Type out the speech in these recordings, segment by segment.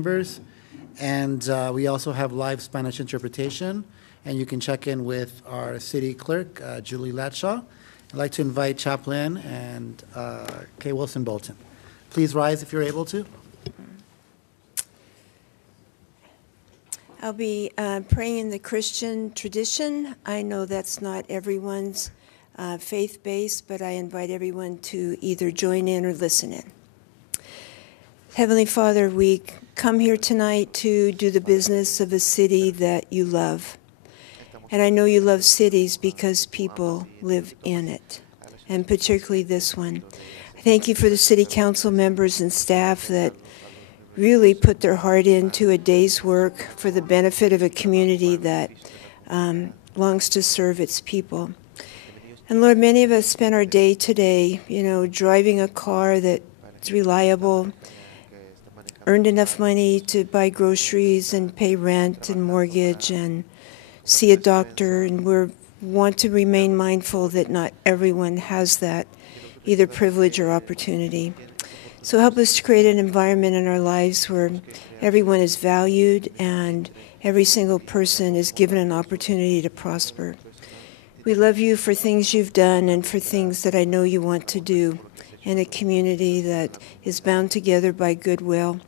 chambers. And we also have live Spanish interpretation. And you can check in with our city clerk, Julie Latshaw. I'd like to invite Chaplain and Kay Wilson Bolton. Please rise if you're able to. I'll be praying in the Christian tradition. I know that's not everyone's faith-based, but I invite everyone to either join in or listen in. Heavenly Father, we come here tonight to do the business of a city that you love. And I know you love cities because people live in it, and particularly this one. I thank you for the city council members and staff that really put their heart into a day's work for the benefit of a community that longs to serve its people. And Lord, many of us spend our day today, driving a car that's reliable, earned enough money to buy groceries and pay rent and mortgage and see a doctor, and we want to remain mindful that not everyone has that, either privilege or opportunity. So help us to create an environment in our lives where everyone is valued and every single person is given an opportunity to prosper. We love you for things you've done and for things that I know you want to do in a community that is bound together by goodwill.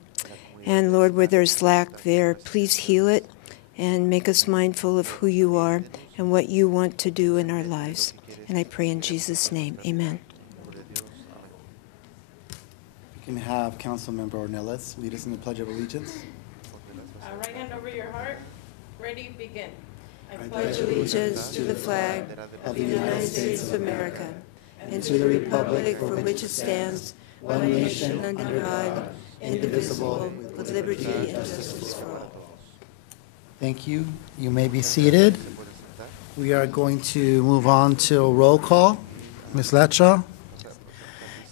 And Lord, where there's lack there, please heal it and make us mindful of who you are and what you want to do in our lives. And I pray in Jesus' name, amen. You can have Councilmember Ornelas lead us in the Pledge of Allegiance. Right hand over your heart. Ready, begin. I pledge allegiance to the flag of the United States of America and to the republic for which it stands, one nation under God, indivisible, with liberty and justice for all. Thank you. You may be seated. We are going to move on to a roll call. Ms. Latshaw.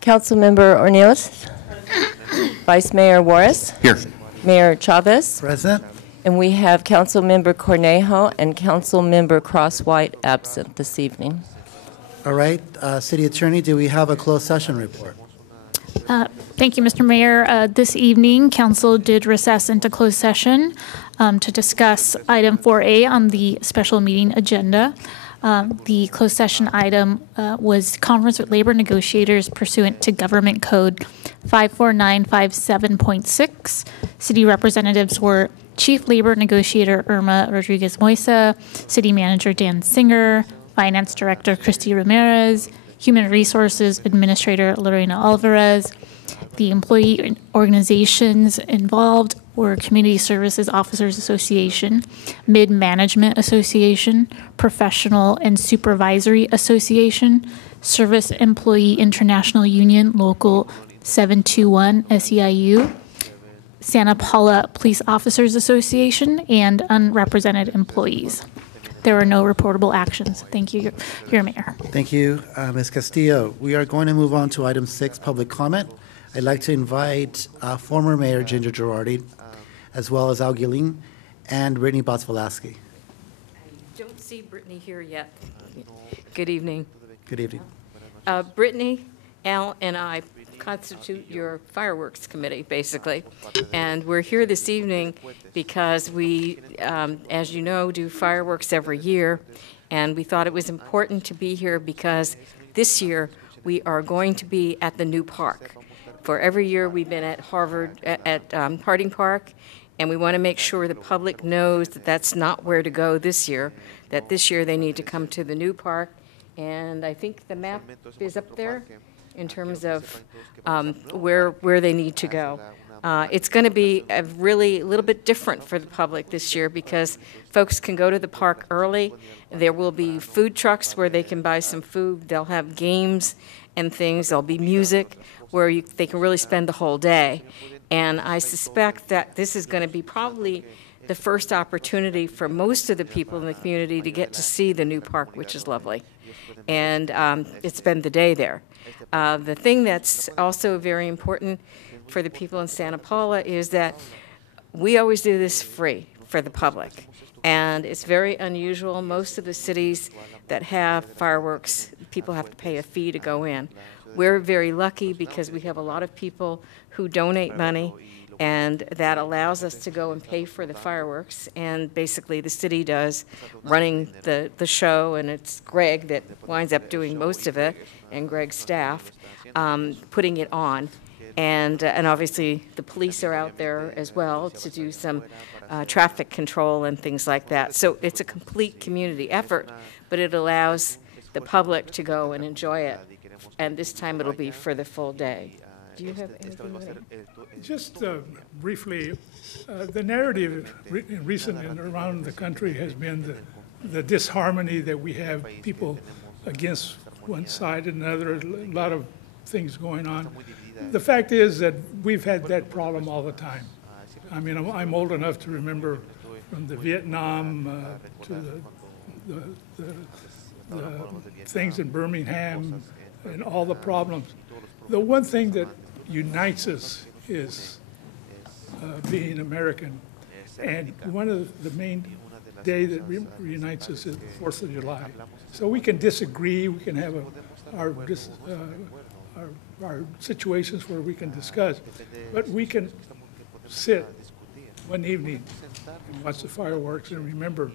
Councilmember Ornelas. Vice Mayor Juarez. Here. Mayor Chavez. Present. And we have Councilmember Cornejo and Councilmember Cross-White absent this evening. All right. City Attorney, do we have a closed session report? Thank you, Mr. Mayor. This evening, Council did recess into closed session to discuss item 4A on the special meeting agenda. The closed session item was conference with labor negotiators pursuant to Government Code 54957.6. City representatives were Chief Labor Negotiator Irma Rodriguez Moisa, City Manager Dan Singer, Finance Director Christy Ramirez, Human Resources Administrator Lorena Alvarez. The employee organizations involved were Community Services Officers Association, Mid-Management Association, Professional and Supervisory Association, Service Employee International Union Local 721 SEIU, Santa Paula Police Officers Association, and unrepresented employees. There were no reportable actions. Thank you, Your Mayor. Thank you, Ms. Castillo. We are going to move on to item 6, public comment. I'd like to invite former Mayor Ginger Girardi, as well as Al Guilin and Brittany Botts-Velasky. I don't see Brittany here yet. Good evening. Good evening. Brittany, Al, and I constitute your fireworks committee, basically. And we're here this evening because we, as you know, do fireworks every year. And we thought it was important to be here because this year we are going to be at the new park. For every year we've been at Harding Park, and we want to make sure the public knows that that's not where to go this year, that this year they need to come to the new park. And I think the map is up there in terms of where they need to go. It's going to be a little bit different for the public this year because folks can go to the park early. There will be food trucks where they can buy some food. They'll have games and things. There'll be music where they can really spend the whole day. And I suspect that this is going to be probably the first opportunity for most of the people in the community to get to see the new park, which is lovely. And spend the day there. The thing that's also very important for the people in Santa Paula is that we always do this free for the public. And it's very unusual. Most of the cities that have fireworks, people have to pay a fee to go in. We're very lucky because we have a lot of people who donate money, And that allows us to go and pay for the fireworks. And basically, the city does running the show, and it's Greg that winds up doing most of it, and Greg's staff, putting it on. And obviously, the police are out there as well to do some traffic control and things like that. So it's a complete community effort, but it allows the public to go and enjoy it. And this time it'll be for the full day. Do you have anything you want to add? Just briefly, the narrative recent and around the country has been the disharmony that we have, people against one side and another, a lot of things going on. The fact is that we've had that problem all the time. I mean, I'm old enough to remember from the Vietnam to the things in Birmingham and all the problems. The one thing that unites us is being American. And one of the main day that reunites us is the 4th of July. So we can disagree, we can have our situations where we can discuss, but we can sit one evening and watch the fireworks and remember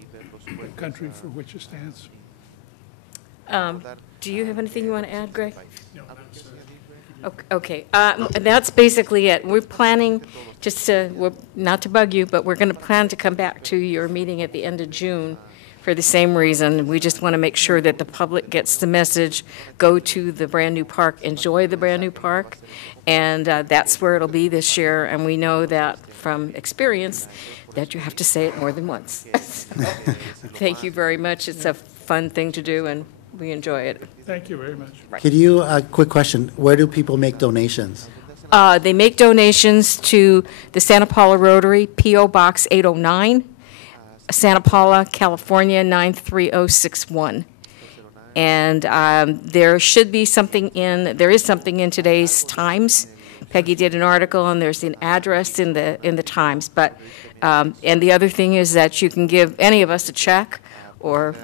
the country for which it stands. Do you have anything you want to add, Greg? Okay, and that's basically it. We're planning, not to bug you, but we're going to plan to come back to your meeting at the end of June for the same reason. We just want to make sure that the public gets the message, go to the brand-new park, enjoy the brand-new park, and that's where it'll be this year. And we know that from experience that you have to say it more than once. Thank you very much. It's a fun thing to do, and we enjoy it. Thank you very much. Could you, quick question, where do people make donations? They make donations to the Santa Paula Rotary, P.O. Box 809, Santa Paula, California, 93061. And there is something in today's Times. Peggy did an article, and there's an address in the Times. But and the other thing is that you can give any of us a check, or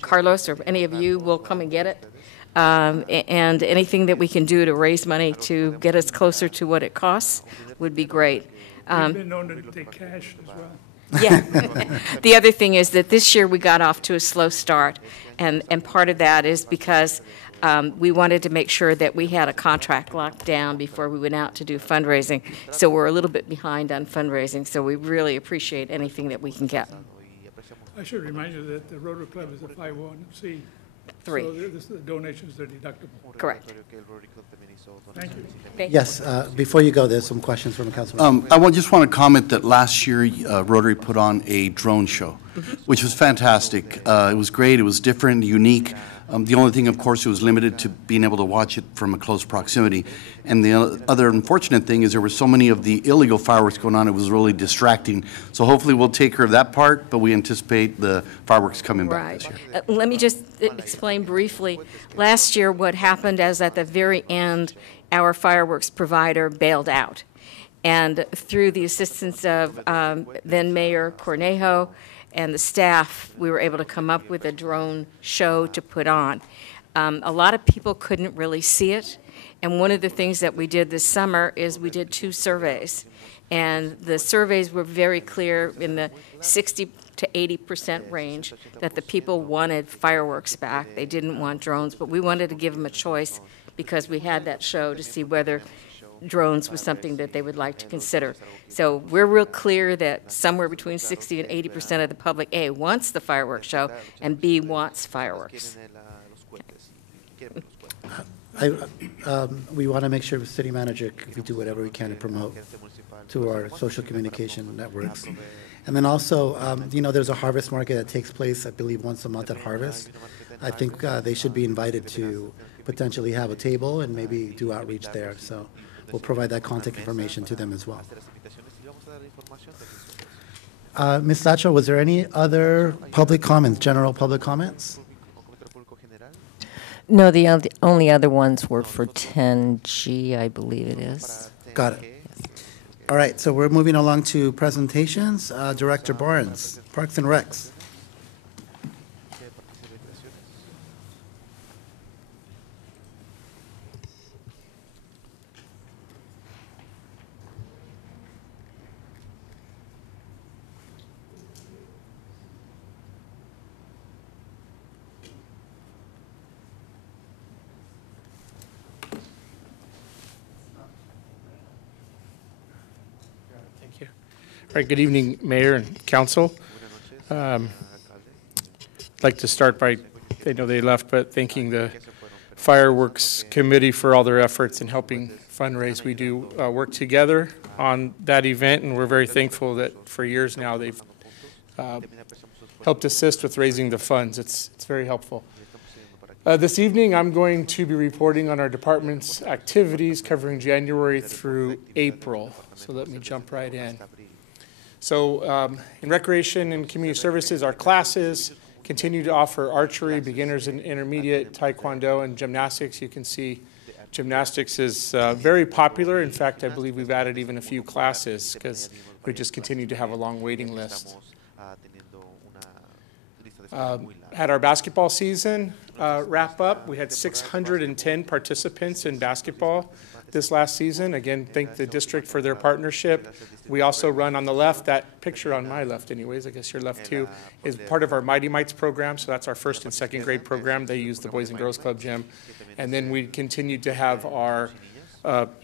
Carlos or any of you will come and get it. And anything that we can do to raise money to get us closer to what it costs would be great. We've been known to take cash as well. Yeah. The other thing is that this year we got off to a slow start, and part of that is because we wanted to make sure that we had a contract locked down before we went out to do fundraising. So we're a little bit behind on fundraising, so we really appreciate anything that we can get. I should remind you that the Rotary Club is a 501c. Three. So the donations are deductible. Correct. Thank you. Thank you. Yes, before you go, there's some questions from the councilman. Just want to comment that last year Rotary put on a drone show, which was fantastic. It was great. It was different, unique. The only thing, of course, it was limited to being able to watch it from a close proximity. And the other unfortunate thing is there were so many of the illegal fireworks going on, it was really distracting. So hopefully we'll take care of that part, but we anticipate the fireworks coming back this year. Let me just explain briefly. Last year, what happened is at the very end, our fireworks provider bailed out. And through the assistance of then Mayor Cornejo and the staff, we were able to come up with a drone show to put on. A lot of people couldn't really see it. And one of the things that we did this summer is we did 2 surveys. And the surveys were very clear in the 60 to 80% range that the people wanted fireworks back. They didn't want drones, but we wanted to give them a choice because we had that show to see whether drones was something that they would like to consider. So we're real clear that somewhere between 60 and 80% of the public, A, wants the fireworks show, and B, wants fireworks. We want to make sure the city manager, we do whatever we can to promote to our social communication networks. And then also, there's a harvest market that takes place, I believe, once a month at Harvest. I think they should be invited to potentially have a table and maybe do outreach there. So we'll provide that contact information to them as well. Ms. Lacho, was there any other public comments, general public comments? No, the only other ones were for 10G, I believe it is. Got it. All right, so we're moving along to presentations. Director Barnes, Parks and Recs. All right, good evening, Mayor and Council. I'd like to start by, I know they left, but thanking the Fireworks Committee for all their efforts in helping fundraise. We do work together on that event, and we're very thankful that for years now they've helped assist with raising the funds. It's very helpful. This evening, I'm going to be reporting on our department's activities covering January through April. So let me jump right in. So in Recreation and Community Services, our classes continue to offer archery, beginners and intermediate, taekwondo, and gymnastics. You can see gymnastics is very popular. In fact, I believe we've added even a few classes because we just continue to have a long waiting list. Had our basketball season wrap up. We had 610 participants in basketball this last season. Again, thank the district for their partnership. We also run on the left, that picture on my left anyways, I guess your left too, is part of our Mighty Mites program. So that's our first and second grade program. They use the Boys and Girls Club gym. And then we continue to have our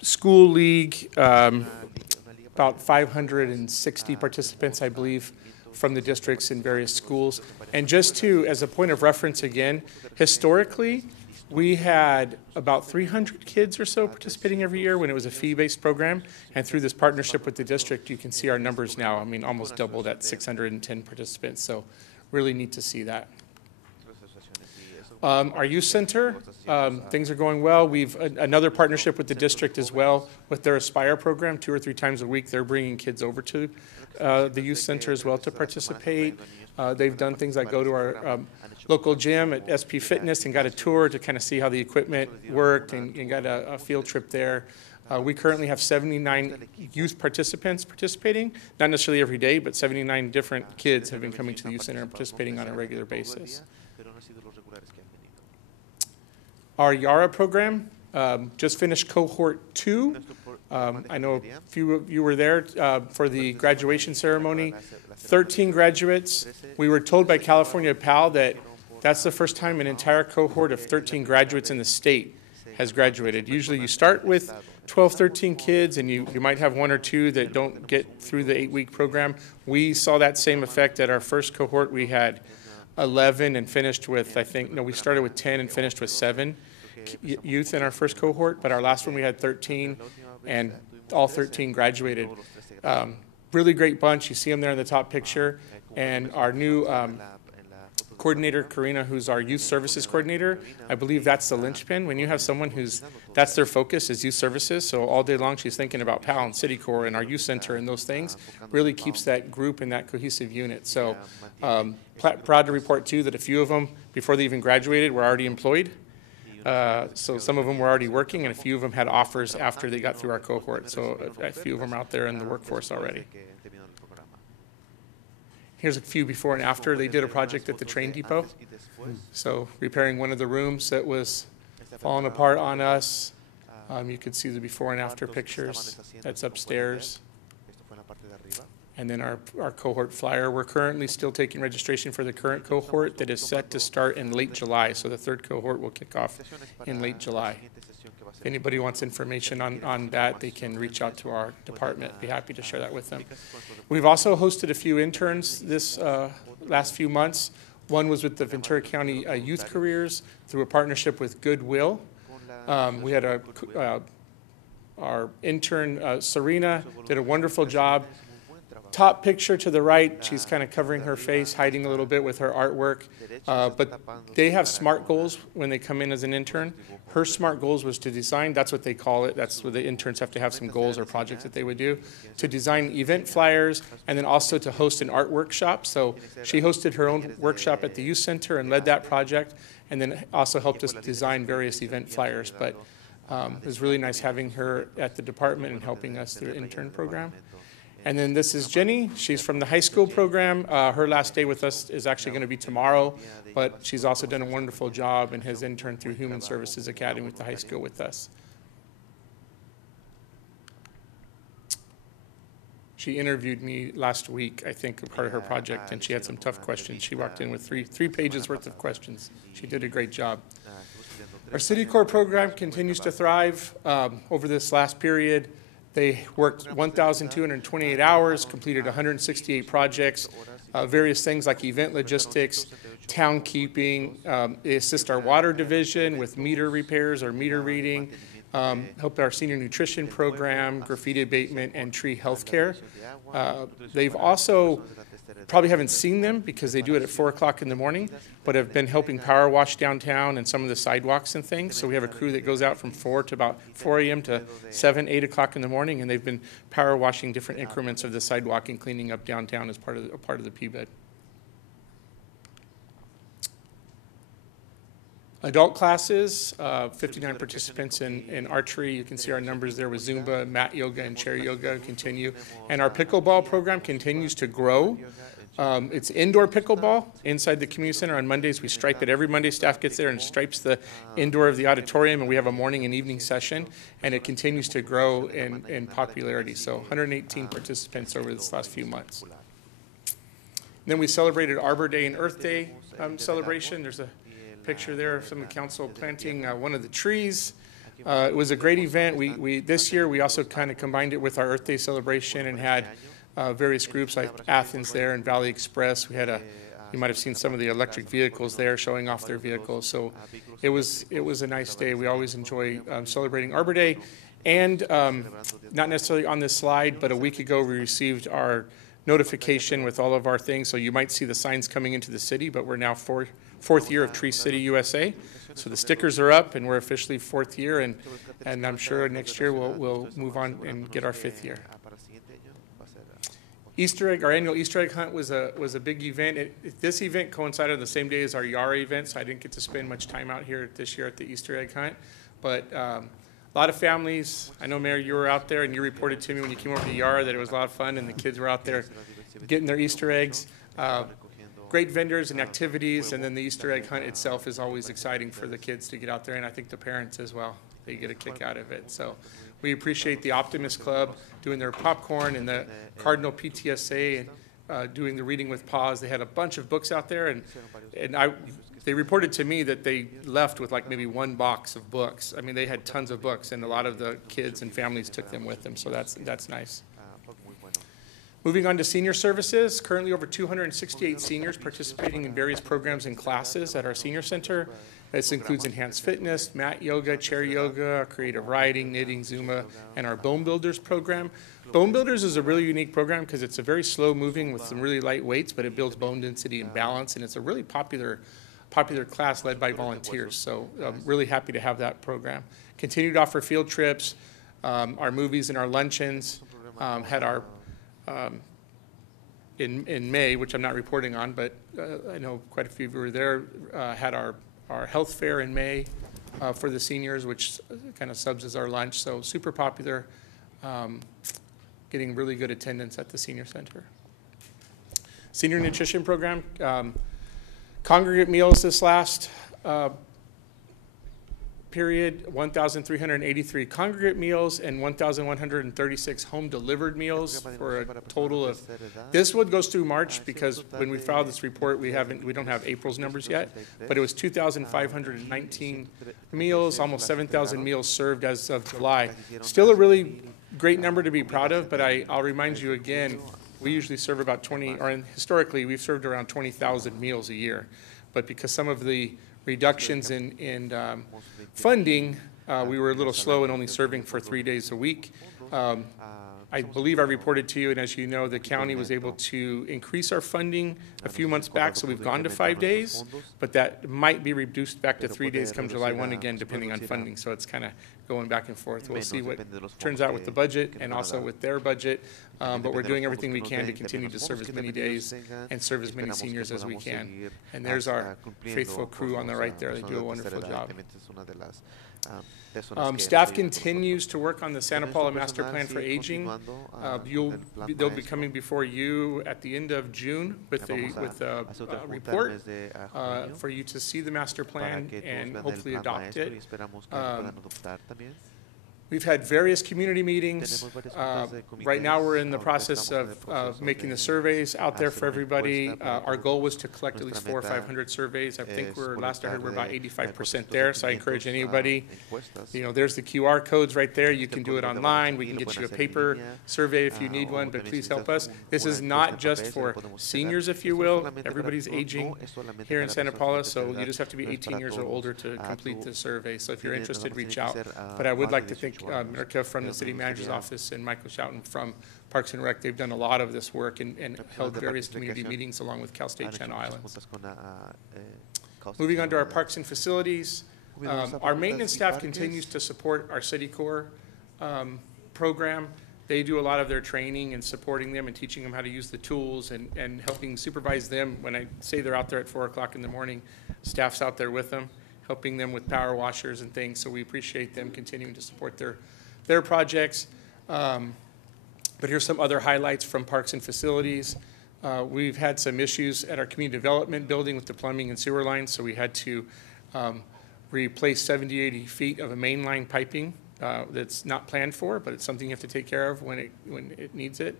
school league, about 560 participants, I believe, from the districts in various schools. And just to, as a point of reference again, historically, we had about 300 kids or so participating every year when it was a fee-based program. And through this partnership with the district, you can see our numbers now, I mean, almost doubled at 610 participants. So really neat to see that. Our youth center, things are going well. We've another partnership with the district as well with their Aspire program. 2 or 3 times a week, they're bringing kids over to the youth center as well to participate. They've done things like go to our local gym at SP Fitness and got a tour to kind of see how the equipment worked and got a field trip there. We currently have 79 youth participants participating, not necessarily every day, but 79 different kids have been coming to the youth center and participating on a regular basis. Our Yara program just finished cohort 2. I know a few of you were there for the graduation ceremony. 13 graduates. We were told by California PAL that that's the first time an entire cohort of 13 graduates in the state has graduated. Usually you start with 12, 13 kids, and you might have 1 or 2 that don't get through the 8-week program. We saw that same effect at our first cohort. We had 11 and finished with, we started with 10 and finished with 7 youth in our first cohort, but our last one we had 13, and all 13 graduated. Really great bunch. You see them there in the top picture. And our new coordinator, Karina, who's our youth services coordinator, I believe that's the linchpin. When you have someone that's their focus is youth services, so all day long she's thinking about PAL and City Corps and our youth center and those things, really keeps that group and that cohesive unit. So proud to report too that a few of them, before they even graduated, were already employed. So some of them were already working, and a few of them had offers after they got through our cohort. So a few of them are out there in the workforce already. Here's a few before and after. They did a project at the train depot. So repairing one of the rooms that was falling apart on us. You could see the before and after pictures. That's upstairs. And then our cohort flyer. We're currently still taking registration for the current cohort that is set to start in late July. So the third cohort will kick off in late July. If anybody wants information on that, they can reach out to our department. Be happy to share that with them. We've also hosted a few interns this last few months. One was with the Ventura County Youth Careers through a partnership with Goodwill. We had our intern, Serena, did a wonderful job. Top picture to the right, she's kind of covering her face, hiding a little bit with her artwork. But they have SMART goals when they come in as an intern. Her SMART goals was to design, that's what they call it, that's where the interns have to have some goals or projects that they would do, to design event flyers, and then also to host an art workshop. So she hosted her own workshop at the youth center and led that project, and then also helped us design various event flyers. But it was really nice having her at the department and helping us through the intern program. And then this is Jenny. She's from the high school program. Her last day with us is actually going to be tomorrow, but she's also done a wonderful job and has interned through Human Services Academy with the high school with us. She interviewed me last week, I think, part of her project, and she had some tough questions. She walked in with three pages worth of questions. She did a great job. Our City Corps program continues to thrive over this last period. They worked 1,228 hours, completed 168 projects, various things like event logistics, town keeping. They assist our water division with meter repairs or meter reading, help our senior nutrition program, graffiti abatement, and tree healthcare. They've also, probably haven't seen them because they do it at 4 o'clock in the morning, but have been helping power wash downtown and some of the sidewalks and things. So we have a crew that goes out from 4 to about 4 a.m. to 7, 8 o'clock in the morning, and they've been power washing different increments of the sidewalk and cleaning up downtown as part of the PBED. Adult classes, 59 participants in archery. You can see our numbers there with Zumba, mat yoga, and chair yoga continue. And our pickleball program continues to grow. It's indoor pickleball inside the community center. On Mondays, we stripe it. Every Monday, staff gets there and stripes the indoor of the auditorium, and we have a morning and evening session, and it continues to grow in popularity. So 118 participants over this last few months. And then we celebrated Arbor Day and Earth Day celebration. There's a picture there of some of the council planting one of the trees. It was a great event. This year we also kind of combined it with our Earth Day celebration and had various groups like Athens there and Valley Express. We had you might have seen some of the electric vehicles there showing off their vehicles. So it was a nice day. We always enjoy celebrating Arbor Day. And not necessarily on this slide, but a week ago we received our notification with all of our things. So you might see the signs coming into the city, but we're now fourth year of Tree City USA. So the stickers are up and we're officially 4th year, and I'm sure next year we'll move on and get our 5th year. Easter egg, our annual Easter egg hunt was a big event. This event coincided on the same day as our Yara event, so I didn't get to spend much time out here this year at the Easter egg hunt. But a lot of families, I know Mayor, you were out there and you reported to me when you came over to Yara that it was a lot of fun and the kids were out there getting their Easter eggs. Great vendors and activities, and then the Easter egg hunt itself is always exciting for the kids to get out there, and I think the parents as well. They get a kick out of it. So we appreciate the Optimist Club doing their popcorn and the Cardinal PTSA and doing the Reading with Paws. They had a bunch of books out there, and they reported to me that they left with like maybe 1 box of books. I mean, they had tons of books, and a lot of the kids and families took them with them, so that's nice. Moving on to senior services, currently over 268 seniors participating in various programs and classes at our senior center. This includes enhanced fitness, mat yoga, chair yoga, creative writing, knitting, Zumba, and our Bone Builders program. Bone Builders is a really unique program because it's a very slow moving with some really light weights, but it builds bone density and balance, and it's a really popular class led by volunteers. So I'm really happy to have that program. Continue to offer field trips, our movies and our luncheons, had our in May, which I'm not reporting on, but I know quite a few of you were there, had our health fair in May for the seniors, which kind of subs as our lunch. So super popular, getting really good attendance at the senior center. Senior nutrition program, congregate meals this last period, 1,383 congregate meals and 1,136 home delivered meals for a total of, this one goes through March because when we filed this report, we don't have April's numbers yet, but it was 2,519 meals, almost 7,000 meals served as of July. Still a really great number to be proud of, but I'll remind you again, we usually serve about 20, or historically we've served around 20,000 meals a year, but because some of the reductions in funding, we were a little slow in only serving for 3 days a week. I believe I reported to you, and as you know, the county was able to increase our funding a few months back, so we've gone to 5 days, but that might be reduced back to 3 days come July 1 again, depending on funding, so it's kind of going back and forth. We'll see what turns out with the budget and also with their budget, but we're doing everything we can to continue to serve as many days and serve as many seniors as we can. And there's our faithful crew on the right there. They do a wonderful job. Staff continues to work on the Santa Paula Master Plan for Aging. They'll be coming before you at the end of June with a report for you to see the master plan and hopefully adopt it. We've had various community meetings. Right now, we're in the process of making the surveys out there for everybody. Our goal was to collect at least 400 or 500 surveys. I think last I heard, we're about 85% there, so I encourage anybody. There's the QR codes right there. You can do it online. We can get you a paper survey if you need one, but please help us. This is not just for seniors, if you will. Everybody's aging here in Santa Paula, so you just have to be 18 years or older to complete the survey. So if you're interested, reach out. But I would like to thank Mirka from the City Manager's Office and Michael Schouten from Parks and Rec. They've done a lot of this work and held various community meetings along with Cal State Channel Islands. Moving on to our parks and facilities. Our maintenance staff continues to support our City Corps program. They do a lot of their training and supporting them and teaching them how to use the tools and helping supervise them. When I say they're out there at 4 o'clock in the morning, staff's out there with them, helping them with power washers and things. So we appreciate them continuing to support their projects. But here's some other highlights from parks and facilities. We've had some issues at our community development building with the plumbing and sewer lines, so we had to replace 70, 80 feet of a main line piping that's not planned for, but it's something you have to take care of when it needs it.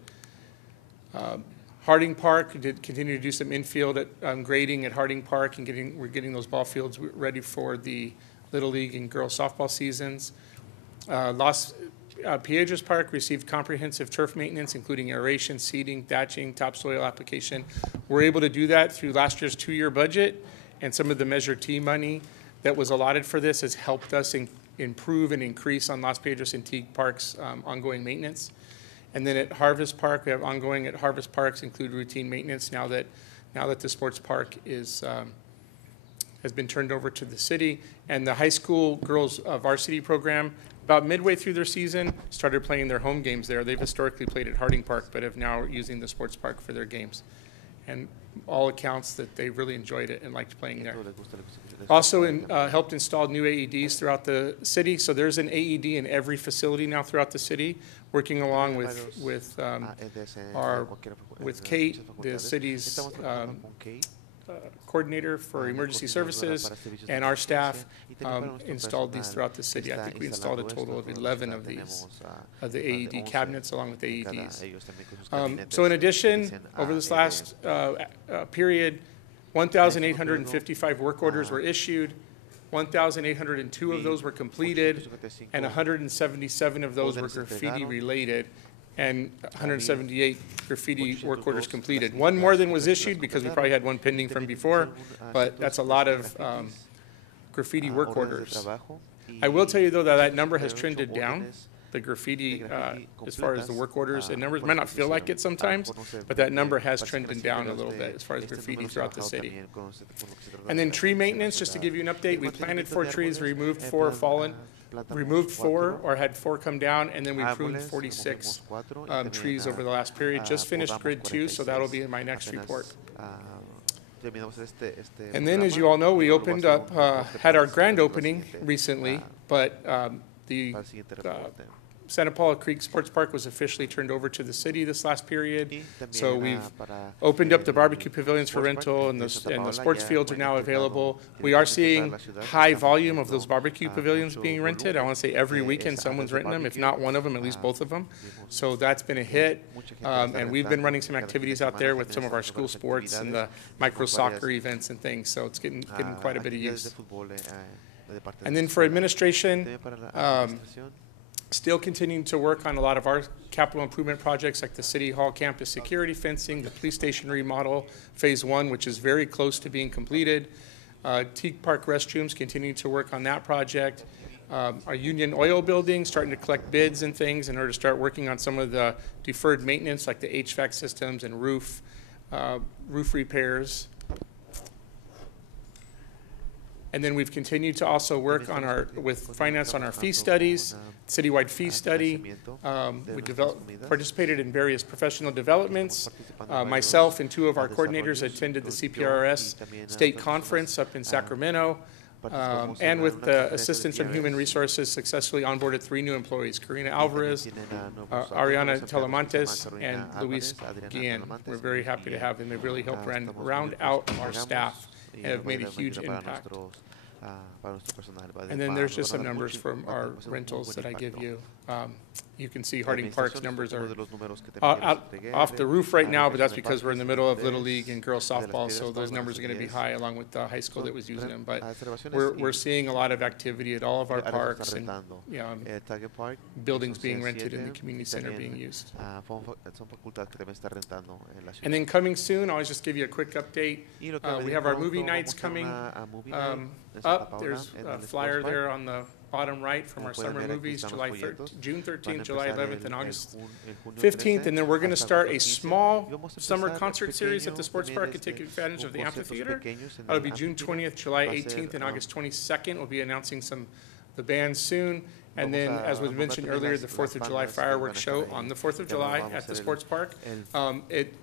Harding Park did continue to do some infield grading at Harding Park, and we're getting those ball fields ready for the Little League and girls softball seasons. Los Piedras Park received comprehensive turf maintenance, including aeration, seeding, thatching, topsoil application. We're able to do that through last year's 2-year budget, and some of the Measure T money that was allotted for this has helped us improve and increase on Los Piedras and Teague Park's ongoing maintenance. And then at Harvest Park, we have ongoing at Harvest Parks include routine maintenance now that the sports park has been turned over to the city. And the high school girls varsity program, about midway through their season, started playing their home games there. They've historically played at Harding Park, but have now using the sports park for their games. And all accounts that they really enjoyed it and liked playing there. Also helped install new AEDs throughout the city. So there's an AED in every facility now throughout the city, working along with Kate, the city's coordinator for emergency services, and our staff installed these throughout the city. I think we installed a total of 11 of these, of the AED cabinets along with AEDs. So in addition, over this last period, 1,855 work orders were issued, 1,802 of those were completed, and 177 of those were graffiti related, and 178 graffiti work orders completed. One more than was issued because we probably had one pending from before, but that's a lot of graffiti work orders. I will tell you, though, that number has trended down, the graffiti, as far as the work orders. And numbers might not feel like it sometimes, but that number has trended down a little bit as far as graffiti throughout the city. And then tree maintenance, just to give you an update, we planted 4 trees, removed 4 fallen, removed 4 or had 4 come down, and then we pruned 46 trees over the last period. Just finished grid 2, so that'll be in my next report. And then, as you all know, we opened up, had our grand opening recently, but the Santa Paula Creek Sports Park was officially turned over to the city this last period. So we've opened up the barbecue pavilions for rental, and the sports fields are now available. We are seeing high volume of those barbecue pavilions being rented. I want to say every weekend someone's renting them, if not one of them, at least both of them. So that's been a hit. And we've been running some activities out there with some of our school sports and the micro soccer events and things. So it's getting quite a bit of use. And then for administration, still continuing to work on a lot of our capital improvement projects like the City Hall campus security fencing, the police station remodel, phase 1, which is very close to being completed. Teague Park restrooms, continuing to work on that project. Our Union Oil building, starting to collect bids and things in order to start working on some of the deferred maintenance like the HVAC systems and roof repairs. And then we've continued to also work on with finance on our fee studies, citywide fee study. We participated in various professional developments. Myself and 2 of our coordinators attended the CPRS State Conference up in Sacramento. And with the assistance from Human Resources, successfully onboarded 3 new employees, Karina Alvarez, Ariana Telemontes, and Luis Guillen. We're very happy to have them. They've really helped round out our staff and have made a huge impact. And then there's just some numbers from our rentals that I give you. You can see Harding Park's numbers are off the roof right now, but that's because we're in the middle of Little League and girls softball, so those numbers are going to be high along with the high school that was using them. But we're seeing a lot of activity at all of our parks and buildings being rented and the community center being used. And then coming soon, I'll just give you a quick update. We have our movie nights coming up. There's a flyer there on the bottom right from our summer movies, June 13th, July 11th, and August 15th. And then we're going to start a small summer concert series at the sports park and take advantage of the amphitheater. That'll be June 20th, July 18th, and August 22nd. We'll be announcing the bands soon. And then, as was mentioned earlier, the 4th of July fireworks show on the 4th of July at the sports park.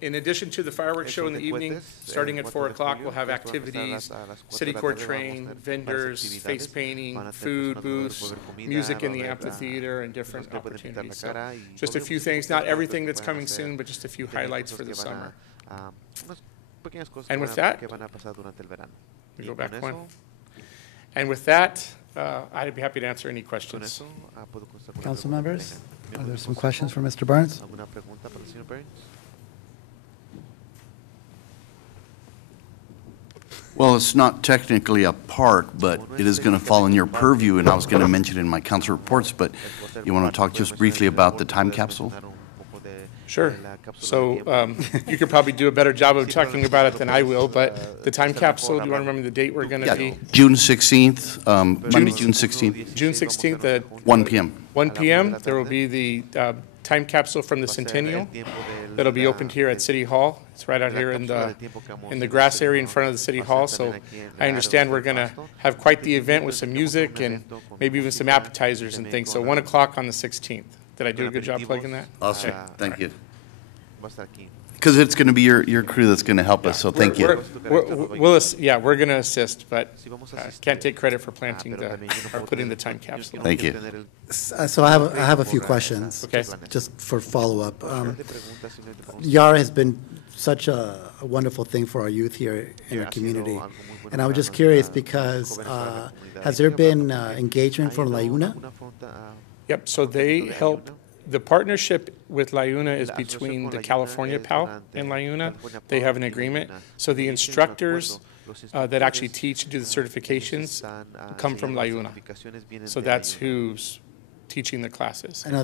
In addition to the fireworks show in the evening, starting at 4 o'clock, we'll have activities, city court train, vendors, face painting, food booths, music in the amphitheater, and different opportunities. So just a few things, not everything that's coming soon, but just a few highlights for the summer. And with that, we go back one. And with that, I'd be happy to answer any questions. Council members, are there some questions for Mr. Burns? Well, it's not technically a park, but it is going to fall in your purview, and I was going to mention it in my council reports, but you want to talk just briefly about the time capsule? Sure. So you could probably do a better job of talking about it than I will, but the time capsule, do you want to remember the date we're going to be? June 16th, Monday, June 16th. June 16th at 1 p.m. 1 p.m. There will be the time capsule from the Centennial that'll be opened here at City Hall. It's right out here in the grass area in front of the City Hall. So I understand we're going to have quite the event with some music and maybe even some appetizers and things. So 1 o'clock on the 16th. Did I do a good job plugging that? Awesome. Thank you. Because it's going to be your crew that's going to help us, so thank you. We're going to assist, but can't take credit for planting or putting the time capsule. Thank you. So I have a few questions. Okay. Just for follow-up. Yara has been such a wonderful thing for our youth here in our community. And I was just curious because has there been engagement from La Una? Yep, so they help. The partnership with La Una is between the California PAL and La Una. They have an agreement. So the instructors that actually teach and do the certifications come from La Una. So that's who's teaching the classes. And are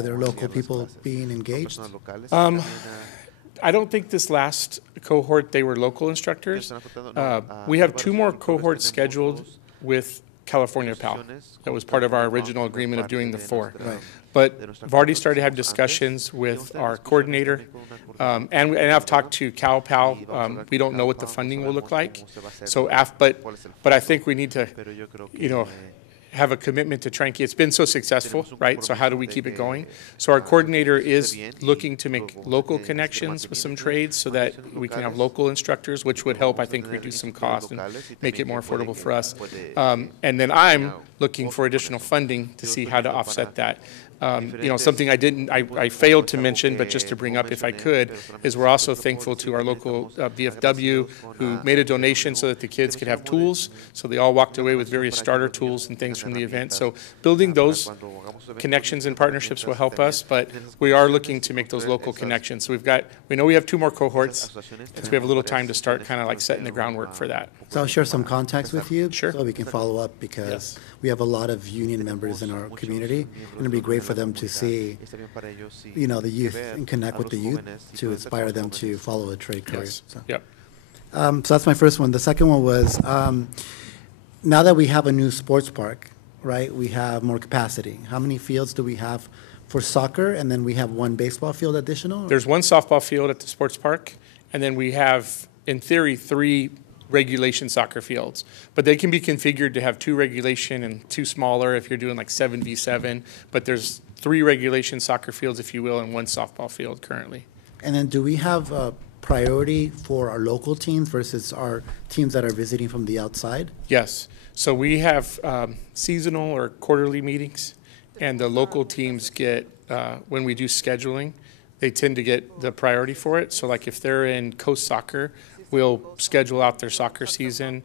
there local people being engaged? I don't think this last cohort, they were local instructors. We have 2 more cohorts scheduled with California PAL. That was part of our original agreement of doing the 4. Right. But I've already started to have discussions with our coordinator, and I've talked to Cal PAL. We don't know what the funding will look like. So, but I think we need to, have a commitment to try and keep. It's been so successful, right? So how do we keep it going? So our coordinator is looking to make local connections with some trades so that we can have local instructors, which would help, I think, reduce some costs and make it more affordable for us. And then I'm looking for additional funding to see how to offset that. Something I failed to mention, but just to bring up if I could, is we're also thankful to our local VFW who made a donation so that the kids could have tools. So they all walked away with various starter tools and things from the event. So building those connections and partnerships will help us, but we are looking to make those local connections. So we know we have 2 more cohorts, and so we have a little time to start kind of like setting the groundwork for that. So I'll share some contacts with you. Sure. So we can follow up because we have a lot of union members in our community, and it'd be great for them to see, the youth and connect with the youth to inspire them to follow a trade career. Yes. So. Yep. So that's my first one. The second one was, now that we have a new sports park, right, we have more capacity. How many fields do we have for soccer? And then we have 1 baseball field additional? There's 1 softball field at the sports park, and then we have, in theory, 3 regulation soccer fields. But they can be configured to have 2 regulation and 2 smaller if you're doing like 7v7. But there's 3 regulation soccer fields, if you will, and 1 softball field currently. And then do we have a priority for our local teams versus our teams that are visiting from the outside? Yes. So we have seasonal or quarterly meetings, and the local teams get, when we do scheduling, they tend to get the priority for it. So like if they're in Coast Soccer, we'll schedule out their soccer season,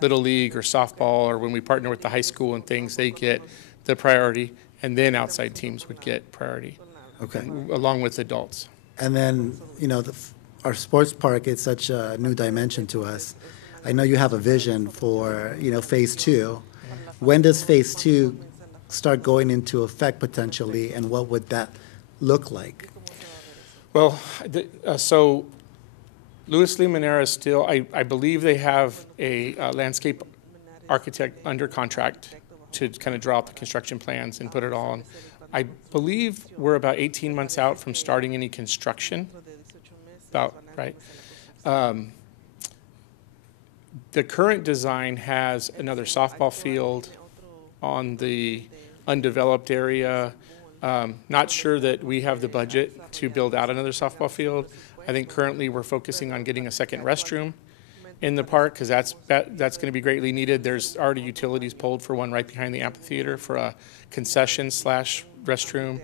Little League or softball, or when we partner with the high school and things, they get the priority, and then outside teams would get priority, Okay. along with adults. And then, you know, our sports park is such a new dimension to us. I know you have a vision for, you know, phase 2. When does phase 2 start going into effect potentially, and what would that look like? Well, so Luis Limonera is still, I believe they have a landscape architect under contract to kind of draw up the construction plans and put it all on. I believe we're about 18 months out from starting any construction, right? The current design has another softball field on the undeveloped area. Not sure that we have the budget to build out another softball field. I think currently we're focusing on getting a second restroom in the park, because that's going to be greatly needed. There's already utilities pulled for one right behind the amphitheater for a concession/restroom.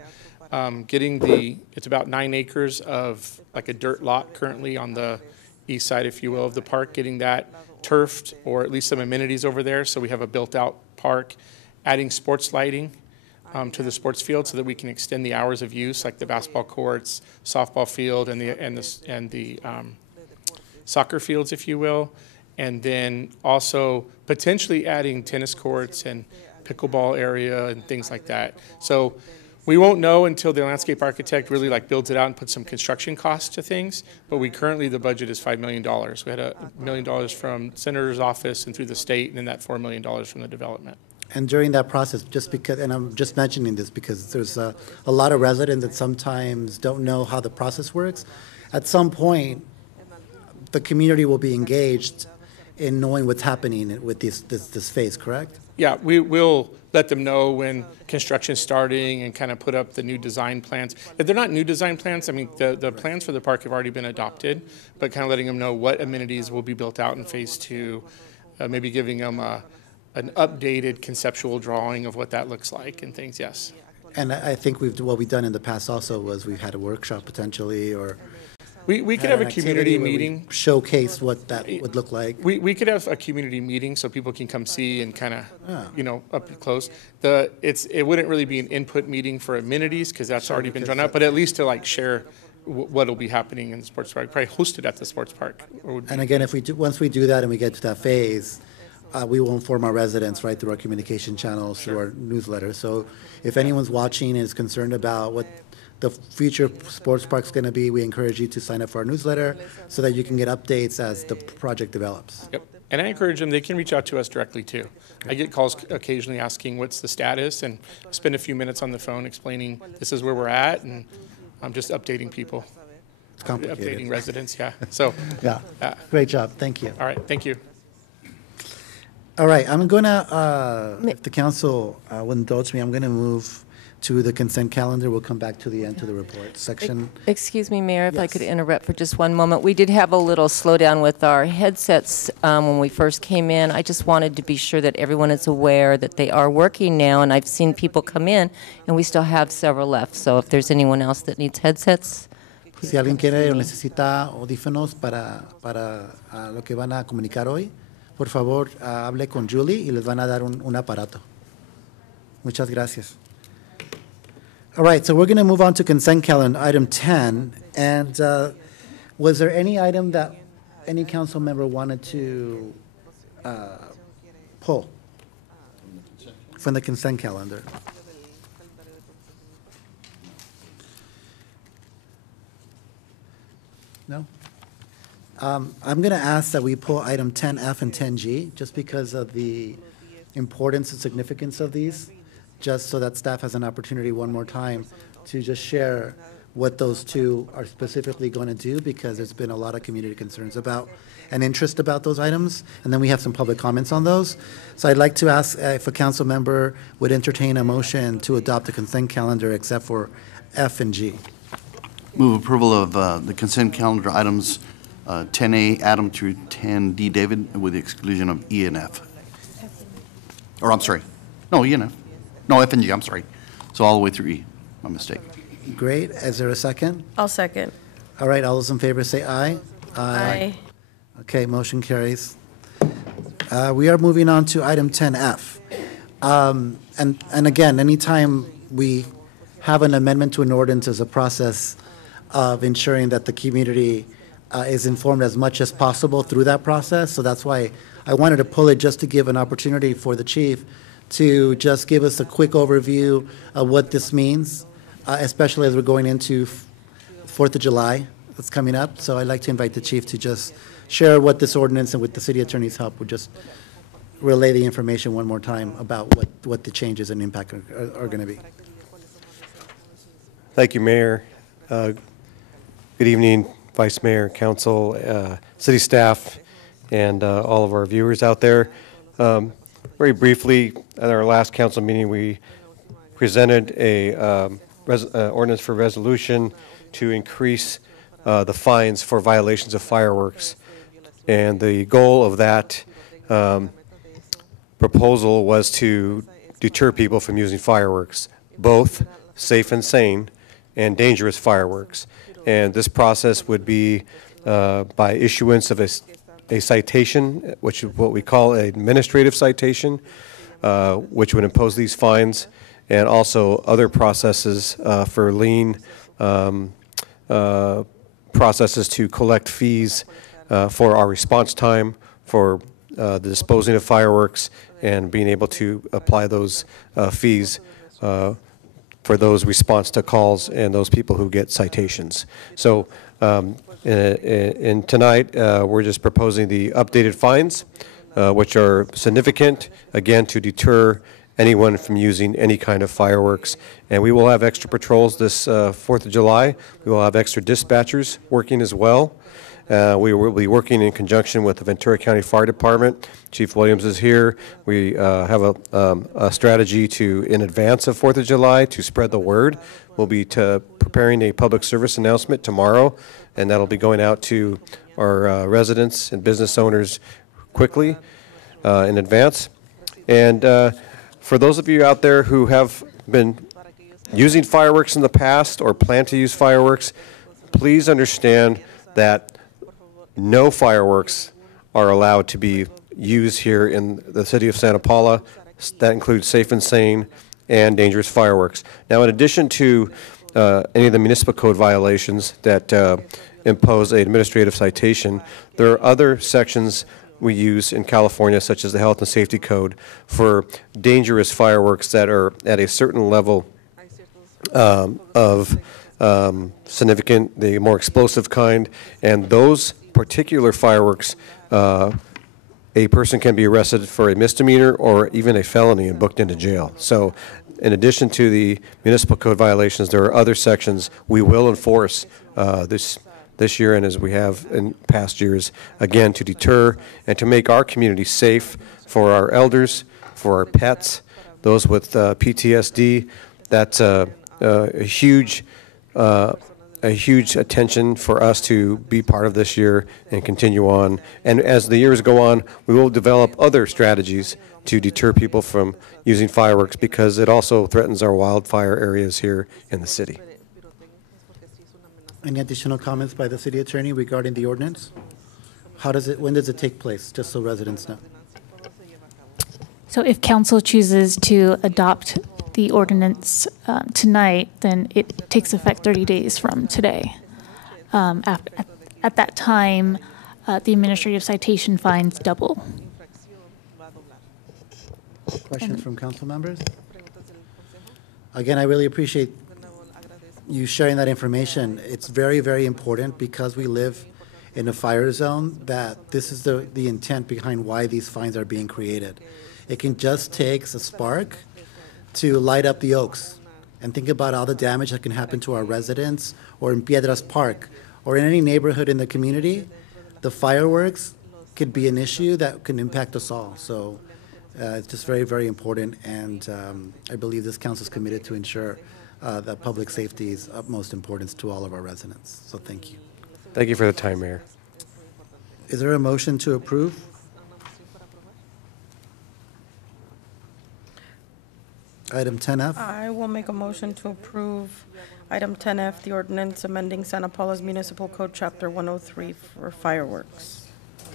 It's about 9 acres of like a dirt lot currently on the east side, if you will, of the park, getting that turfed or at least some amenities over there so we have a built-out park, adding sports lighting to the sports field so that we can extend the hours of use, like the basketball courts, softball field, and the soccer fields, if you will, and then also potentially adding tennis courts and pickleball area and things like that. So we won't know until the landscape architect really like builds it out and puts some construction costs to things, but the budget is $5 million. We had $1 million from Senator's office and through the state, and then that $4 million from the development. And during that process, just because, and I'm just mentioning this because there's a lot of residents that sometimes don't know how the process works. At some point, the community will be engaged in knowing what's happening with this phase, correct? Yeah, we will let them know when construction's starting and kind of put up the new design plans. If they're not new design plans, I mean, the plans for the park have already been adopted, but kind of letting them know what amenities will be built out in phase 2, maybe giving them an updated conceptual drawing of what that looks like and things, yes. And I think what we've done in the past also was we've had a workshop potentially, or we could have a community meeting. Showcase what that would look like. We could have a community meeting so people can come see and kind of, up close. It wouldn't really be an input meeting for amenities because that's already been drawn up, but at least to like share what will be happening in the sports park, probably hosted at the sports park. And again, once we do that and we get to that phase, we will inform our residents right through our communication channels, through our newsletter. So if anyone's watching and is concerned about what the future sports park's going to be, we encourage you to sign up for our newsletter so that you can get updates as the project develops. Yep. And I encourage them, they can reach out to us directly too. I get calls occasionally asking what's the status, and spend a few minutes on the phone explaining this is where we're at, and I'm just updating people. It's complicated. Updating residents, yeah. So, Yeah. Great job. Thank you. all right, thank you. All right, I'm going to, if the council will indulge me, I'm going to move to the consent calendar. We'll come back to the end to the report section. Excuse me, Mayor, if I could Yes. interrupt for just one moment. We did have a little slowdown with our headsets when we first came in. I just wanted to be sure that everyone is aware that they are working now, and I've seen people come in, and we still have several left. So if there's anyone else that needs headsets, Si alguien quiere o necesita audífonos para lo que van a comunicar hoy, por favor, hable con Julie y les van a dar un aparato. Muchas gracias. All right, so we're going to move on to consent calendar, item 10. And was there any item that any council member wanted to pull from the consent calendar? No? I'm going to ask that we pull item 10F and 10G, just because of the importance and significance of these, just so that staff has an opportunity one more time to just share what those two are specifically going to do, because there's been a lot of community concerns about and interest about those items, and then we have some public comments on those. So I'd like to ask if a council member would entertain a motion to adopt the consent calendar except for F and G. Move approval of the consent calendar items 10A, Adam, through 10D, David, with the exclusion of E and F. Or, I'm sorry. No, E and F. No, F and G, I'm sorry. So all the way through E. My mistake. Great. Is there a second? I'll second. All right, all those in favor say aye. Aye. Okay, motion carries. We are moving on to item 10F. And again, anytime we have an amendment to an ordinance, is a process of ensuring that the community is informed as much as possible through that process. So that's why I wanted to pull it, just to give an opportunity for the chief to just give us a quick overview of what this means, especially as we're going into 4th of July that's coming up. So I'd like to invite the chief to just share what this ordinance, and with the city attorney's help, would just relay the information one more time about what the changes and impact are going to be. Thank you, Mayor. Good evening, Vice Mayor, Council, city staff, and all of our viewers out there. Very briefly, at our last council meeting, we presented a ordinance for resolution to increase the fines for violations of fireworks. And the goal of that proposal was to deter people from using fireworks, both safe and sane and dangerous fireworks. And this process would be by issuance of a citation, which is what we call an administrative citation, which would impose these fines, and also other processes for lien processes to collect fees for our response time, for the disposing of fireworks, and being able to apply those fees for those response to calls and those people who get citations. So in tonight, we're just proposing the updated fines, which are significant, again, to deter anyone from using any kind of fireworks. And we will have extra patrols this 4th of July. We will have extra dispatchers working as well. We will be working in conjunction with the Ventura County Fire Department. Chief Williams is here. We have a strategy to, in advance of 4th of July, to spread the word. We'll be preparing a public service announcement tomorrow, and that'll be going out to our residents and business owners quickly in advance. And for those of you out there who have been using fireworks in the past or plan to use fireworks, please understand that no fireworks are allowed to be used here in the city of Santa Paula. That includes safe and sane and dangerous fireworks. Now, in addition to any of the municipal code violations that impose an administrative citation, there are other sections we use in California, such as the Health and Safety Code, for dangerous fireworks that are at a certain level of significant, the more explosive kind, and those particular fireworks, a person can be arrested for a misdemeanor or even a felony and booked into jail. So in addition to the municipal code violations, there are other sections we will enforce this year, and as we have in past years, again, to deter and to make our community safe for our elders, for our pets, those with PTSD. That's a huge attention for us to be part of this year and continue on. And as the years go on, we will develop other strategies to deter people from using fireworks, because it also threatens our wildfire areas here in the city. Any additional comments by the city attorney regarding the ordinance? When does it take place, just so residents know? So if council chooses to adopt the ordinance tonight, then it takes effect 30 days from today. At that time, the administrative citation fines double. Questions from council members? Again, I really appreciate you sharing that information. It's very, very important, because we live in a fire zone, that this is the intent behind why these fines are being created. It can just take a spark to light up the Oaks, and think about all the damage that can happen to our residents, or in Piedras Park, or in any neighborhood in the community. The fireworks could be an issue that can impact us all. So it's just very, very important, and I believe this council is committed to ensure that public safety is of utmost importance to all of our residents. So thank you. Thank you for the time, Mayor. Is there a motion to approve? Item 10F. I will make a motion to approve Item 10F, the ordinance amending Santa Paula's Municipal Code, Chapter 103 for fireworks.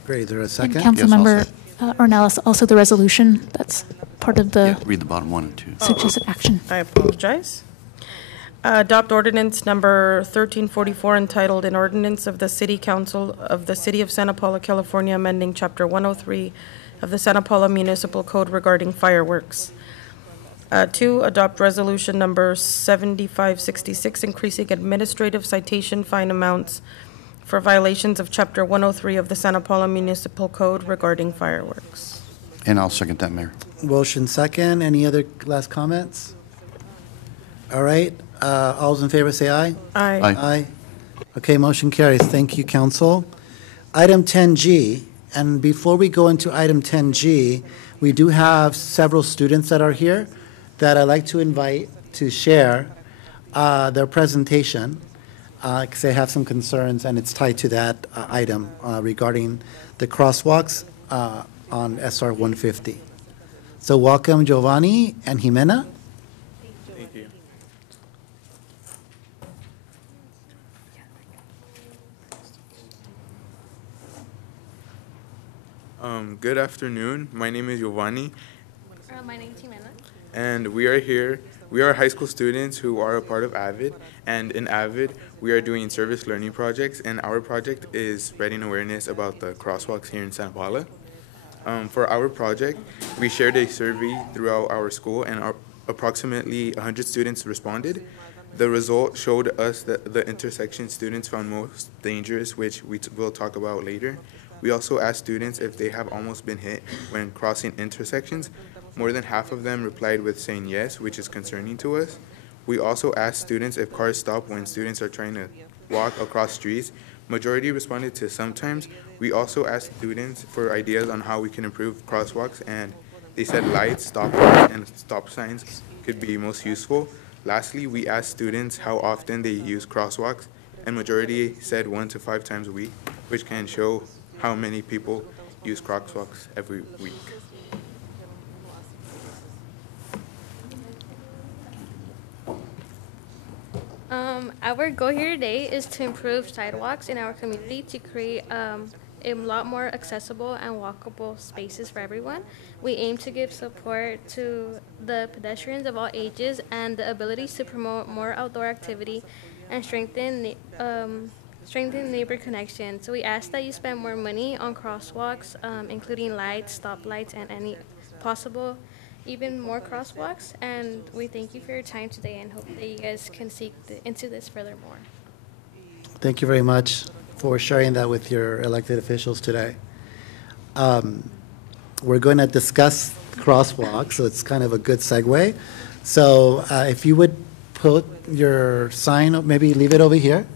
Great, is there a And second? Councilmember Ornelas, also the resolution, that's part of the Read the bottom 1 and 2. suggested action. I apologize. Adopt ordinance number 1344 entitled An Ordinance of the City Council of the City of Santa Paula, California, amending Chapter 103 of the Santa Paula Municipal Code regarding fireworks. 2, adopt resolution number 7566 increasing administrative citation fine amounts for violations of Chapter 103 of the Santa Paula Municipal Code regarding fireworks. And I'll second that, Mayor. Motion second. Any other last comments? All right, all those in favor say aye. Aye. Aye. Aye. Okay, motion carries. Thank you, council. Item 10G, and before we go into item 10G, we do have several students that are here that I'd like to invite to share their presentation, because they have some concerns, and it's tied to that item regarding the crosswalks on SR 150. So welcome, Giovanni and Jimena. Thank you. Good afternoon. My name is Giovanni. My name is Jimena. And we are here. We are high school students who are a part of AVID. And in AVID, we are doing service learning projects. And our project is spreading awareness about the crosswalks here in Santa Paula. For our project, we shared a survey throughout our school, and approximately 100 students responded. The result showed us that the intersection students found most dangerous, which we will talk about later. We also asked students if they have almost been hit when crossing intersections. More than half of them replied with saying yes, which is concerning to us. We also asked students if cars stop when students are trying to walk across streets. Majority responded to sometimes. We also asked students for ideas on how we can improve crosswalks, and they said lights, stoplights, and stop signs could be most useful. Lastly, we asked students how often they use crosswalks, and majority said 1 to 5 times a week, which can show how many people use crosswalks every week. Our goal here today is to improve sidewalks in our community to create a lot more accessible and walkable spaces for everyone. We aim to give support to the pedestrians of all ages and the abilities to promote more outdoor activity and strengthen neighbor connection. So we ask that you spend more money on crosswalks, including lights, stoplights, and any possible even more crosswalks. And we thank you for your time today and hope that you guys can seek into this furthermore. Thank you very much for sharing that with your elected officials today. We're going to discuss crosswalks, so it's kind of a good segue. So if you would put your sign, maybe leave it over here,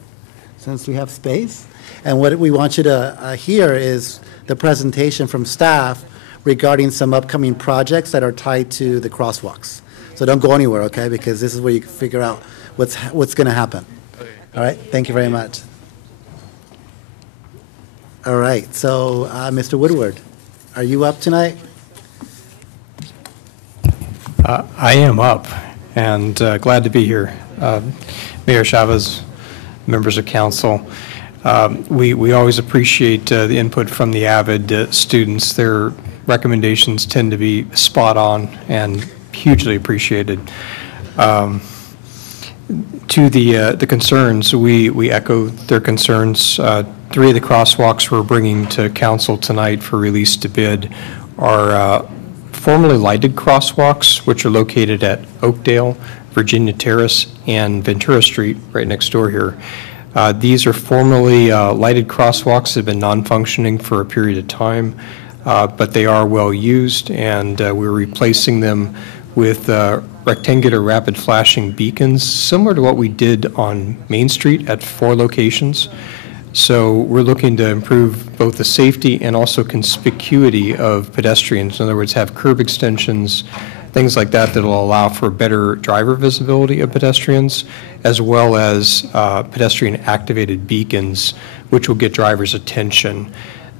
since we have space. And what we want you to hear is the presentation from staff regarding some upcoming projects that are tied to the crosswalks. So don't go anywhere, okay? Because this is where you can figure out what's going to happen. All right, thank you very much. All right, so Mr. Woodward, are you up tonight? I am up and glad to be here. Mayor Chavez, members of council, we always appreciate the input from the AVID students. Their recommendations tend to be spot on and hugely appreciated. To the concerns, we echo their concerns. 3 of the crosswalks we're bringing to council tonight for release to bid are formerly lighted crosswalks, which are located at Oakdale, Virginia Terrace, and Ventura Street, right next door here. These are formerly lighted crosswalks that have been non-functioning for a period of time, but they are well used, and we're replacing them with rectangular rapid flashing beacons, similar to what we did on Main Street at 4 locations. So we're looking to improve both the safety and also conspicuity of pedestrians. In other words, have curb extensions, things like that that will allow for better driver visibility of pedestrians, as well as pedestrian activated beacons, which will get drivers' attention.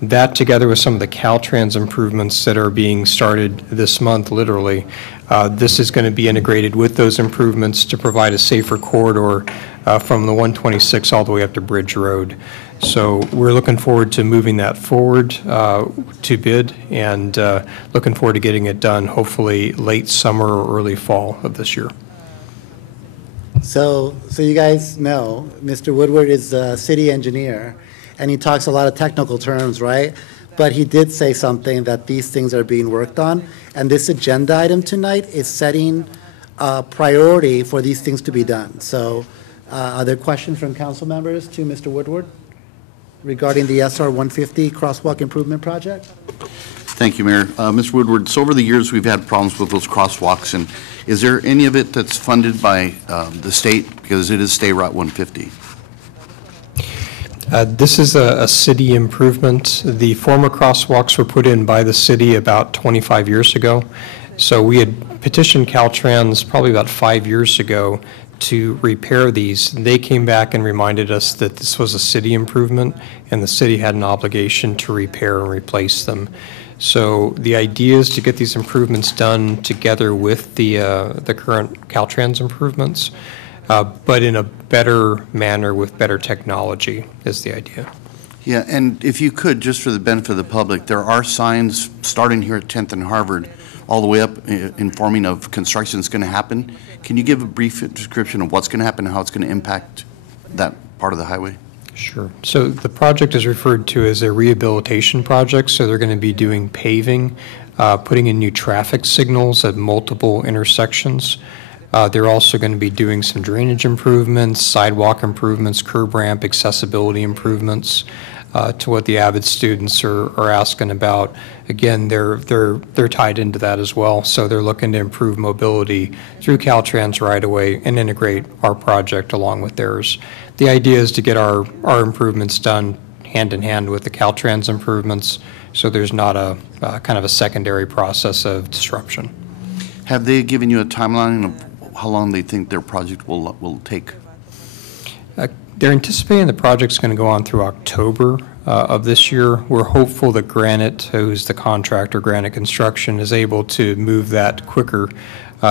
That, together with some of the Caltrans improvements that are being started this month, literally, This is going to be integrated with those improvements to provide a safer corridor from the 126 all the way up to Bridge Road. So we're looking forward to moving that forward to bid, and looking forward to getting it done hopefully late summer or early fall of this year. So you guys know, Mr. Woodward is a city engineer, and he talks a lot of technical terms, right? But he did say something that these things are being worked on, and this agenda item tonight is setting a priority for these things to be done. So are there questions from council members to Mr. Woodward regarding the SR 150 crosswalk improvement project? Thank you, Mayor. Mr. Woodward, so over the years, we've had problems with those crosswalks, and is there any of it that's funded by the state? Because it is State Route 150. This is a city improvement. The former crosswalks were put in by the city about 25 years ago. So we had petitioned Caltrans probably about 5 years ago to repair these. They came back and reminded us that this was a city improvement, and the city had an obligation to repair and replace them. So the idea is to get these improvements done together with the current Caltrans improvements, but in a better manner with better technology is the idea. Yeah, and if you could, just for the benefit of the public, there are signs starting here at 10th and Harvard all the way up informing of construction that's going to happen. Can you give a brief description of what's going to happen and how it's going to impact that part of the highway? Sure. So the project is referred to as a rehabilitation project. So they're going to be doing paving, putting in new traffic signals at multiple intersections. They're also going to be doing some drainage improvements, sidewalk improvements, curb ramp, accessibility improvements to what the Avid students are asking about. Again, they're tied into that as well. So they're looking to improve mobility through Caltrans right away and integrate our project along with theirs. The idea is to get our improvements done hand in hand with the Caltrans improvements, so there's not a kind of a secondary process of disruption. Have they given you a timeline of how long they think their project will take? They're anticipating the project's going to go on through October of this year. We're hopeful that Granite, who's the contractor, Granite Construction, is able to move that quicker.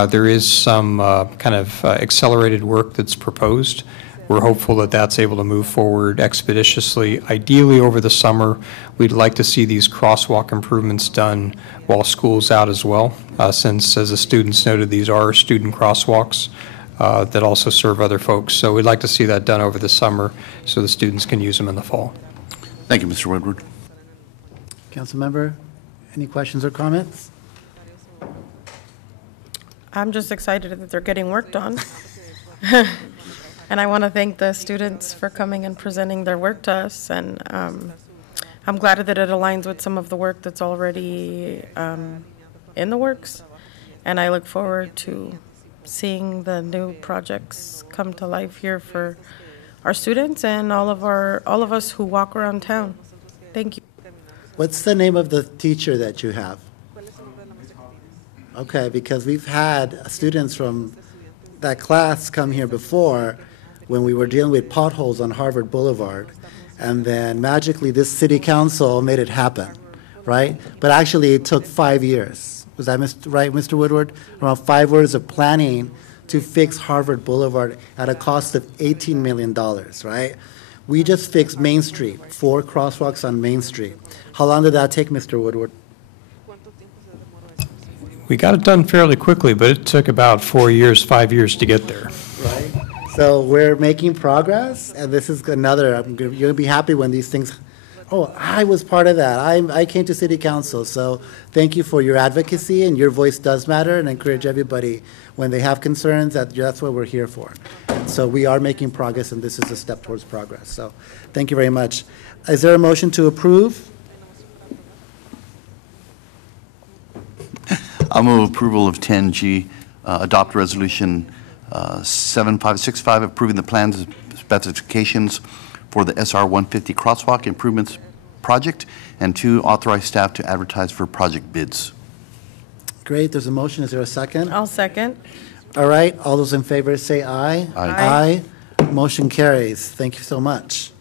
There is some kind of accelerated work that's proposed. We're hopeful that that's able to move forward expeditiously. Ideally, over the summer, we'd like to see these crosswalk improvements done while school's out as well, since, as the students noted, these are student crosswalks that also serve other folks. So we'd like to see that done over the summer so the students can use them in the fall. Thank you, Mr. Woodward. Councilmember, any questions or comments? I'm just excited that they're getting work done. And I want to thank the students for coming and presenting their work to us. And I'm glad that it aligns with some of the work that's already in the works. And I look forward to seeing the new projects come to life here for our students and all of us who walk around town. Thank you. What's the name of the teacher that you have? Okay, because we've had students from that class come here before when we were dealing with potholes on Harvard Boulevard, and then magically this city council made it happen, right? But actually it took 5 years. Was that right, Mr. Woodward? Around 5 years of planning to fix Harvard Boulevard at a cost of $18 million, right? We just fixed Main Street, 4 crosswalks on Main Street. How long did that take, Mr. Woodward? We got it done fairly quickly, but it took about 4 years, 5 years to get there. Right. So we're making progress, and this is another, you're going to be happy when these things, oh, I was part of that. I came to city council, so thank you for your advocacy, and your voice does matter, and I encourage everybody, when they have concerns, that's what we're here for. And so we are making progress, and this is a step towards progress. So thank you very much. Is there a motion to approve? I'll move approval of 10G, adopt resolution 7565, approving the plans and specifications for the SR 150 crosswalk improvements project, and 2, authorize staff to advertise for project bids. Great, there's a motion. Is there a second? I'll second. All right, all those in favor say aye. Aye. Aye. Motion carries. Thank you so much.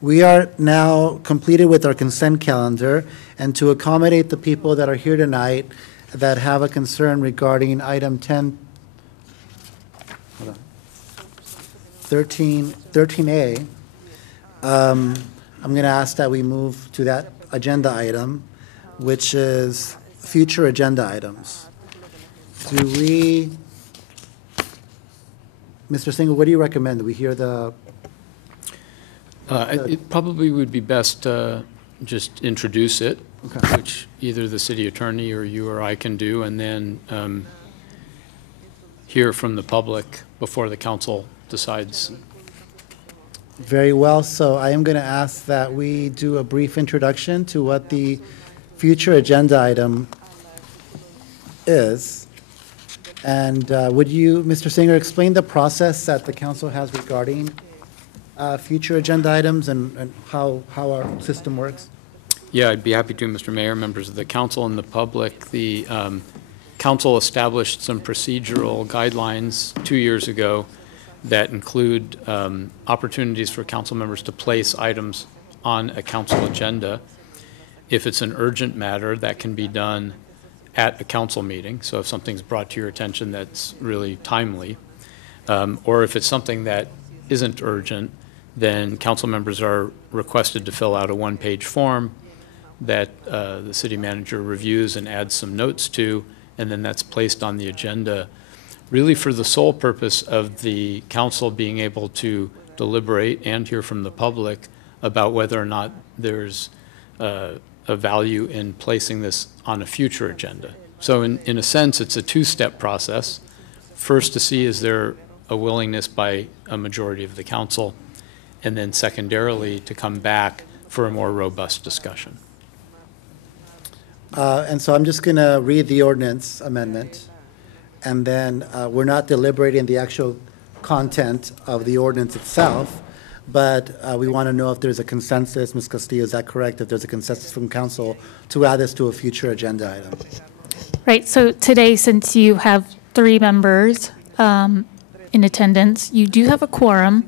We are now completed with our consent calendar, and to accommodate the people that are here tonight, that have a concern regarding item 10, hold on, 13A, I'm going to ask that we move to that agenda item, which is future agenda items. Do we, Mr. Singer, what do you recommend? Do we hear the? It probably would be best to just introduce it, Okay. which either the city attorney or you or I can do, and then hear from the public before the council decides. Very well. So I am going to ask that we do a brief introduction to what the future agenda item is. And would you, Mr. Singer, explain the process that the council has regarding future agenda items and how our system works? Yeah, I'd be happy to, Mr. Mayor, members of the council and the public. The council established some procedural guidelines 2 years ago that include opportunities for council members to place items on a council agenda. If it's an urgent matter, that can be done at a council meeting. So if something's brought to your attention that's really timely, or if it's something that isn't urgent, then council members are requested to fill out a one-page form that the city manager reviews and adds some notes to, and then that's placed on the agenda, really for the sole purpose of the council being able to deliberate and hear from the public about whether or not there's a value in placing this on a future agenda. So in a sense, it's a two-step process. First, to see is there a willingness by a majority of the council, and then secondarily to come back for a more robust discussion. And so I'm just going to read the ordinance amendment, and then we're not deliberating the actual content of the ordinance itself, but we want to know if there's a consensus. Ms. Castillo, is that correct? If there's a consensus from council to add this to a future agenda item? Right, so today, since you have 3 members in attendance, you do have a quorum,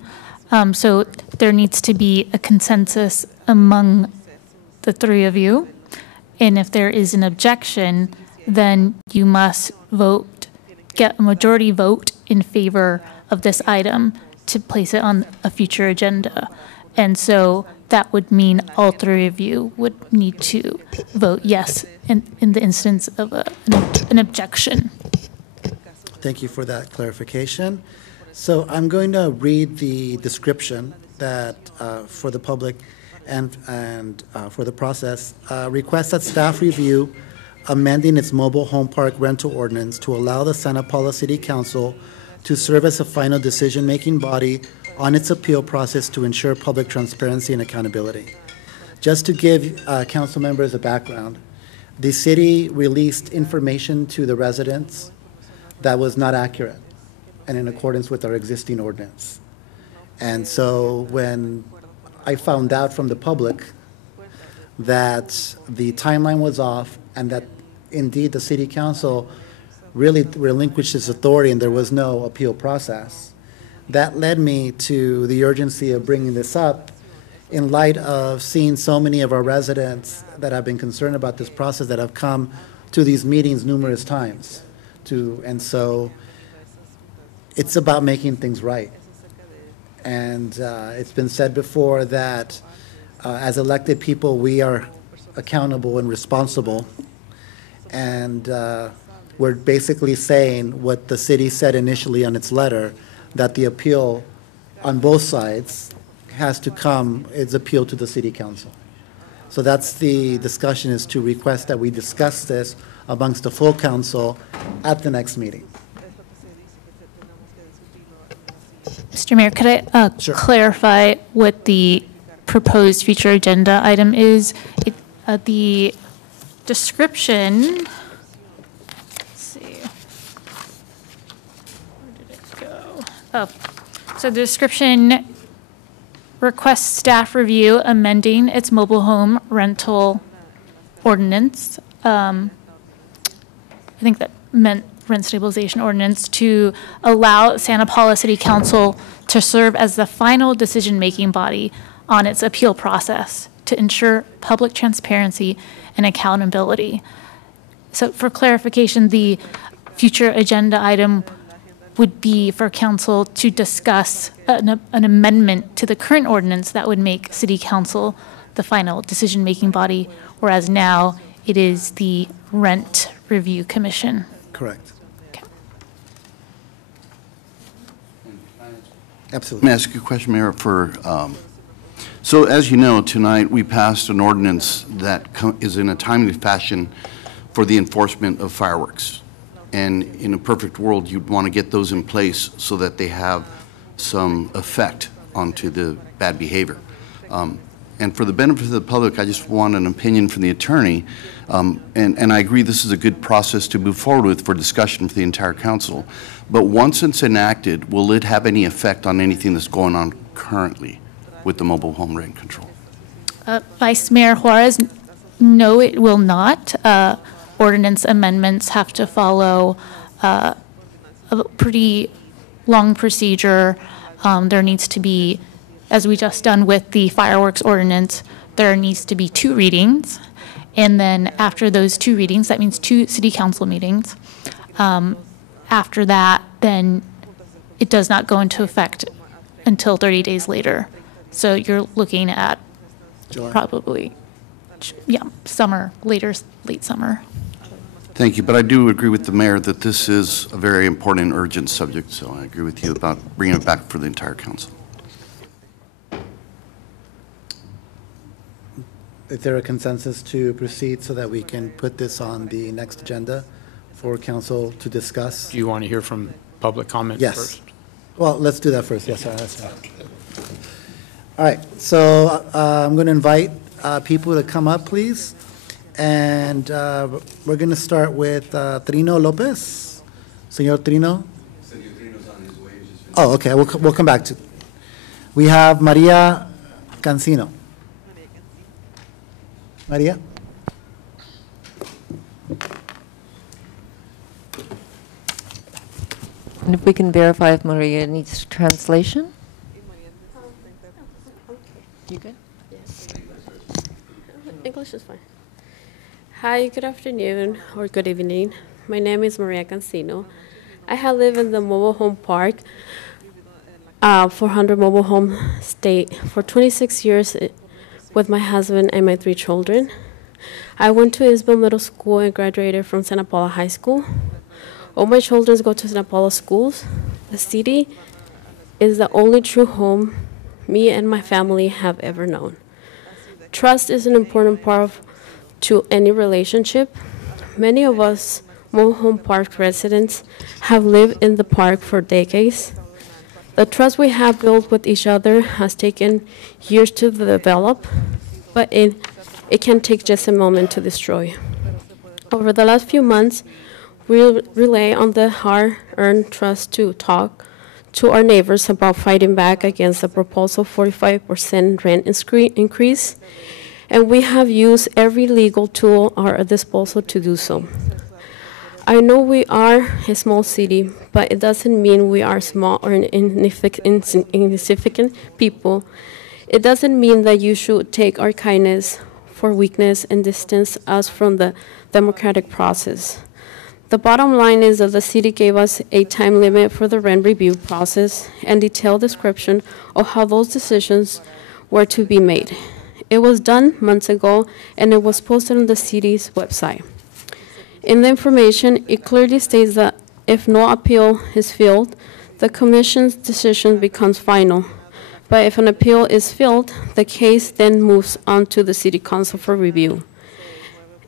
so there needs to be a consensus among the 3 of you. And if there is an objection, then you must vote, get a majority vote in favor of this item to place it on a future agenda. And so that would mean all 3 of you would need to vote yes in the instance of an objection. Thank you for that clarification. So I'm going to read the description that for the public and for the process. Request that staff review amending its mobile home park rental ordinance to allow the Santa Paula City Council to serve as a final decision-making body on its appeal process to ensure public transparency and accountability. Just to give council members a background, the city released information to the residents that was not accurate and in accordance with our existing ordinance. And so when I found out from the public that the timeline was off and that indeed the city council really relinquished its authority and there was no appeal process, that led me to the urgency of bringing this up in light of seeing so many of our residents that have been concerned about this process that have come to these meetings numerous times. And so it's about making things right. And it's been said before that as elected people, we are accountable and responsible. And we're basically saying what the city said initially on its letter, that the appeal on both sides has to come, it's appeal to the city council. So that's the discussion, is to request that we discuss this amongst the full council at the next meeting. Mr. Mayor, could I Sure. clarify what the proposed future agenda item is? The description, let's see, where did it go? Oh, so the description requests staff review amending its mobile home rental ordinance. I think that meant rent stabilization ordinance, to allow Santa Paula City Council to serve as the final decision-making body on its appeal process to ensure public transparency and accountability. So for clarification, the future agenda item would be for council to discuss an amendment to the current ordinance that would make city council the final decision-making body, whereas now it is the Rent Review Commission. Correct. Okay. Absolutely. May I ask you a question, Mayor? So as you know, tonight we passed an ordinance that is in a timely fashion for the enforcement of fireworks. And in a perfect world, you'd want to get those in place so that they have some effect onto the bad behavior. And for the benefit of the public, I just want an opinion from the attorney. And I agree this is a good process to move forward with for discussion for the entire council. But once it's enacted, will it have any effect on anything that's going on currently with the mobile home rent control? Vice Mayor Juarez, no, it will not. Ordinance amendments have to follow a pretty long procedure. There needs to be, as we just done with the fireworks ordinance, there needs to be 2 readings. And then after those 2 readings, that means 2 city council meetings. After that, then it does not go into effect until 30 days later. So you're looking at July. probably, summer, late summer. Thank you, but I do agree with the mayor that this is a very important and urgent subject, so I agree with you about bringing it back for the entire council. Is there a consensus to proceed so that we can put this on the next agenda for council to discuss? Do you want to hear from public comment Yes. first? Well, let's do that first. Yes, sir. That's fine. All right, so I'm going to invite people to come up, please. And we're going to start with Trino Lopez. Senor Trino? Oh, okay, we'll come back to. We have Maria Cancino. Maria? And if we can verify if Maria needs translation? You good? Yes. English is fine. Hi, good afternoon or good evening. My name is Maria Cancino. I have lived in the mobile home park, 400 mobile home state, for 26 years with my husband and my 3 children. I went to Isabel Middle School and graduated from Santa Paula High School. All my children go to Santa Paula schools. The city is the only true home me and my family have ever known. Trust is an important part to any relationship. Many of us mobile home park residents have lived in the park for decades. The trust we have built with each other has taken years to develop, but it can take just a moment to destroy. Over the last few months, we rely on the hard-earned trust to talk to our neighbors about fighting back against the proposal 45% rent increase, and we have used every legal tool at our disposal to do so. I know we are a small city, but it doesn't mean we are small or insignificant people. It doesn't mean that you should take our kindness for weakness and distance us from the democratic process. The bottom line is that the city gave us a time limit for the rent review process and detailed description of how those decisions were to be made. It was done months ago, and it was posted on the city's website. In the information, it clearly states that if no appeal is filed, the commission's decision becomes final. But if an appeal is filed, the case then moves on to the city council for review.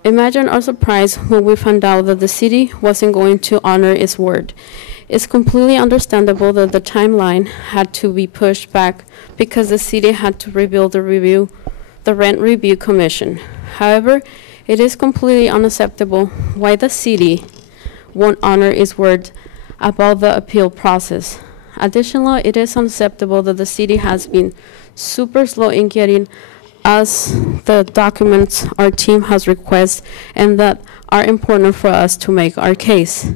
Imagine our surprise when we found out that the city wasn't going to honor its word. It's completely understandable that the timeline had to be pushed back because the city had to rebuild the Rent Review Commission. However, it is completely unacceptable why the city won't honor its word about the appeal process. Additionally, it is unacceptable that the city has been super slow in getting us the documents our team has requested and that are important for us to make our case.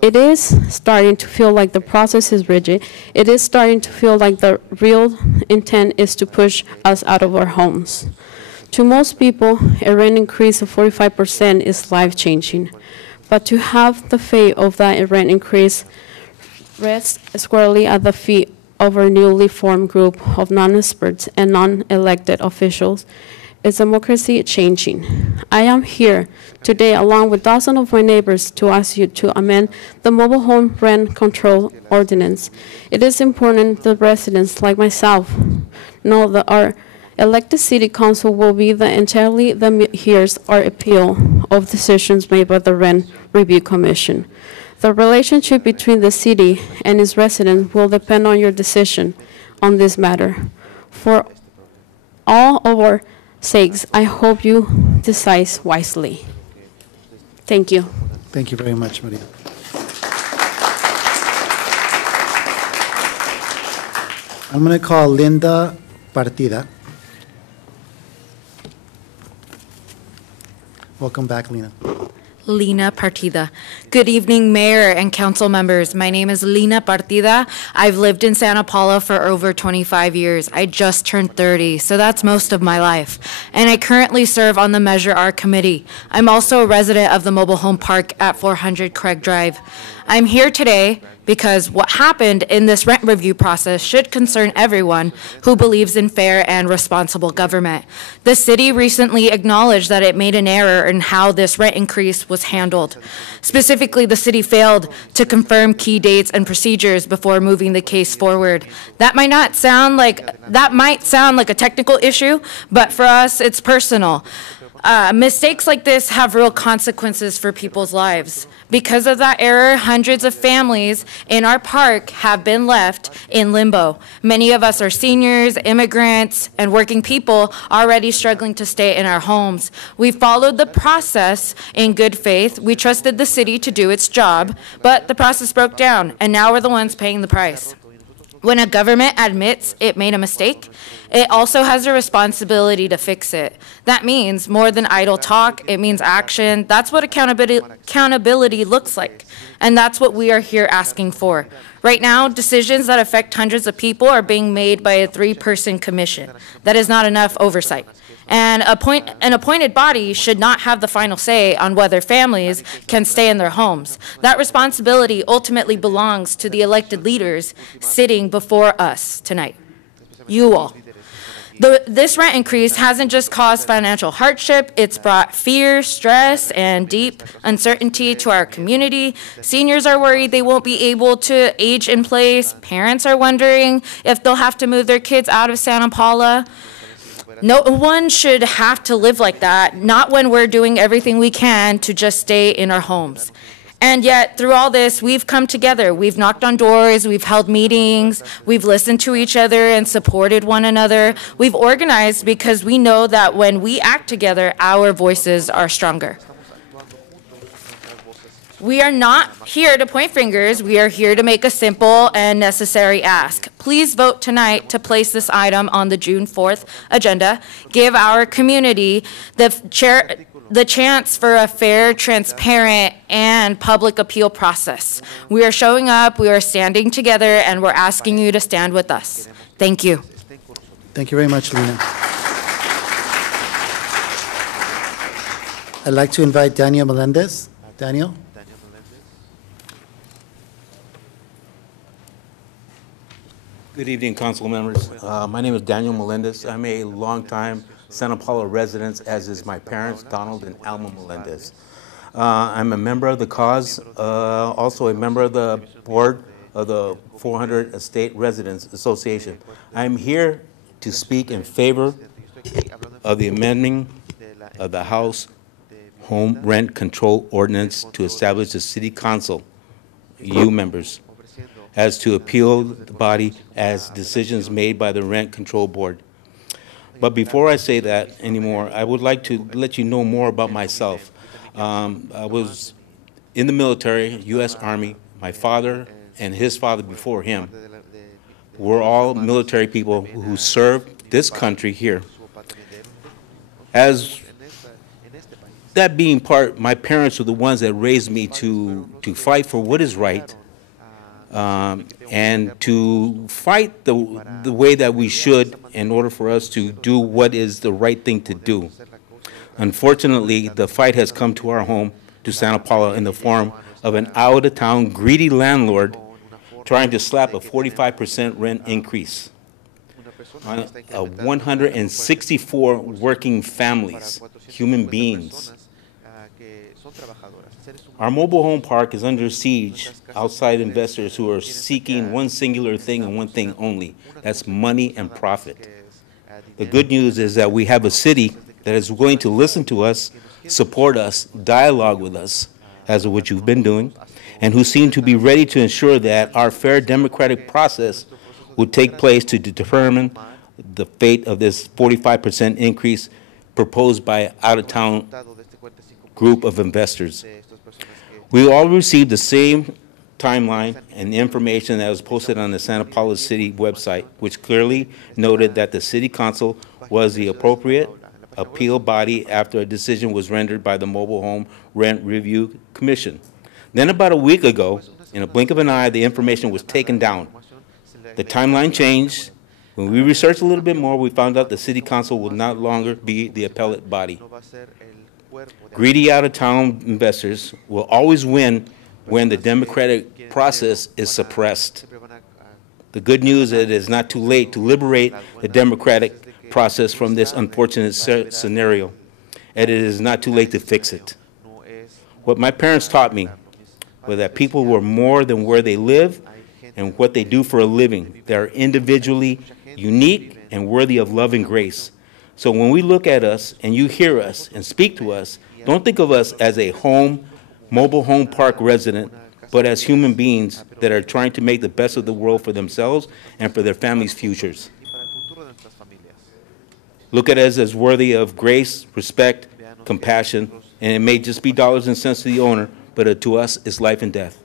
It is starting to feel like the process is rigid. It is starting to feel like the real intent is to push us out of our homes. To most people, a rent increase of 45% is life-changing. But to have the fate of that rent increase rests squarely at the feet of our newly formed group of non-experts and non-elected officials is democracy changing. I am here today along with dozens of my neighbors to ask you to amend the mobile home rent control ordinance. It is important that residents like myself know that our elected city council will be the entirely that hears our appeal of decisions made by the Rent Review Commission. The relationship between the city and its residents will depend on your decision on this matter. For all of our sakes, I hope you decide wisely. Thank you. Thank you very much, Maria. I'm going to call Linda Partida. Welcome back, Lina. Lina Partida. Good evening, Mayor and council members. My name is Lina Partida. I've lived in Santa Paula for over 25 years. I just turned 30, so that's most of my life. And I currently serve on the Measure R committee. I'm also a resident of the mobile home park at 400 Craig Drive. I'm here today because what happened in this rent review process should concern everyone who believes in fair and responsible government. The city recently acknowledged that it made an error in how this rent increase was handled. Specifically, the city failed to confirm key dates and procedures before moving the case forward. That might sound like a technical issue, but for us, it's personal. Mistakes like this have real consequences for people's lives. Because of that error, hundreds of families in our park have been left in limbo. Many of us are seniors, immigrants, and working people already struggling to stay in our homes. We followed the process in good faith. We trusted the city to do its job, but the process broke down, and now we're the ones paying the price. When a government admits it made a mistake, it also has a responsibility to fix it. That means more than idle talk, it means action. That's what accountability looks like, and that's what we are here asking for. Right now, decisions that affect hundreds of people are being made by a 3-person commission. That is not enough oversight. And an appointed body should not have the final say on whether families can stay in their homes. That responsibility ultimately belongs to the elected leaders sitting before us tonight. You all. This rent increase hasn't just caused financial hardship, it's brought fear, stress, and deep uncertainty to our community. Seniors are worried they won't be able to age in place. Parents are wondering if they'll have to move their kids out of Santa Paula. No one should have to live like that, not when we're doing everything we can to just stay in our homes. And yet, through all this, we've come together. We've knocked on doors, we've held meetings, we've listened to each other and supported one another. We've organized because we know that when we act together, our voices are stronger. We are not here to point fingers. We are here to make a simple and necessary ask. Please vote tonight to place this item on the June 4th agenda. Give our community the chance for a fair, transparent, and public appeal process. We are showing up, we are standing together, and we're asking you to stand with us. Thank you. Thank you very much, Lina. I'd like to invite Daniel Melendez. Daniel? Good evening, council members. My name is Daniel Melendez. I'm a longtime Santa Paula resident, as is my parents, Donald and Alma Melendez. I'm a member of the cause, also a member of the board of the 400 Estate Residents Association. I'm here to speak in favor of the amending of the House Home Rent Control Ordinance to establish a city council, you members, as to appeal the body as decisions made by the Rent Control Board. But before I say that anymore, I would like to let you know more about myself. I was in the military, U.S. Army. My father and his father before him were all military people who served this country here. As that being part, my parents were the ones that raised me to fight for what is right, and to fight the way that we should in order for us to do what is the right thing to do. Unfortunately, the fight has come to our home, to Santa Paula, in the form of an out-of-town greedy landlord trying to slap a 45% rent increase on 164 working families, human beings. Our mobile home park is under siege outside investors who are seeking one singular thing and one thing only. That's money and profit. The good news is that we have a city that is going to listen to us, support us, dialogue with us, as of what you've been doing, and who seem to be ready to ensure that our fair democratic process will take place to determine the fate of this 45% increase proposed by an out-of-town group of investors. We all received the same timeline and information that was posted on the Santa Paula City website, which clearly noted that the City Council was the appropriate appeal body after a decision was rendered by the Mobile Home Rent Review Commission. Then about a week ago, in a blink of an eye, the information was taken down. The timeline changed. When we researched a little bit more, we found out the City Council will no longer be the appellate body. Greedy out-of-town investors will always win when the democratic process is suppressed. The good news is it is not too late to liberate the democratic process from this unfortunate scenario, and it is not too late to fix it. What my parents taught me was that people were more than where they live and what they do for a living. They are individually unique and worthy of love and grace. So when we look at us and you hear us and speak to us, don't think of us as a mobile home park resident, but as human beings that are trying to make the best of the world for themselves and for their families' futures. Look at us as worthy of grace, respect, compassion, and it may just be dollars and cents to the owner, but to us it's life and death.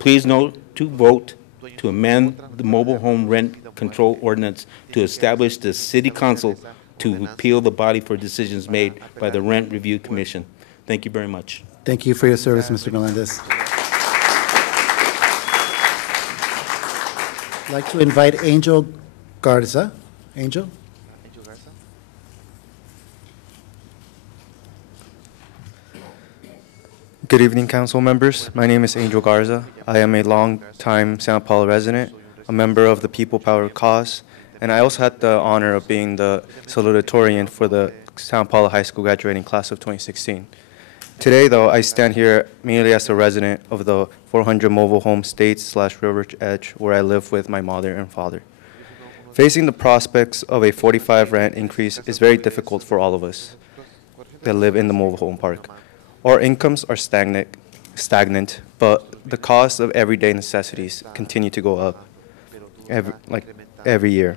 Please note to vote to amend the mobile home rent control ordinance to establish the City Council to appeal the body for decisions made by the Rent Review Commission. Thank you very much. Thank you for your service, Mr. Melendez. I'd like to invite Angel Garza. Angel? Good evening, council members. My name is Angel Garza. I am a long-time Santa Paula resident, a member of the People Power Cause, and I also had the honor of being the salutatorian for the Santa Paula High School graduating class of 2016. Today, though, I stand here merely as a resident of the 400 Mobile Home States/River Edge, where I live with my mother and father. Facing the prospects of a 45 rent increase is very difficult for all of us that live in the mobile home park. Our incomes are stagnant, but the cost of everyday necessities continue to go up every year.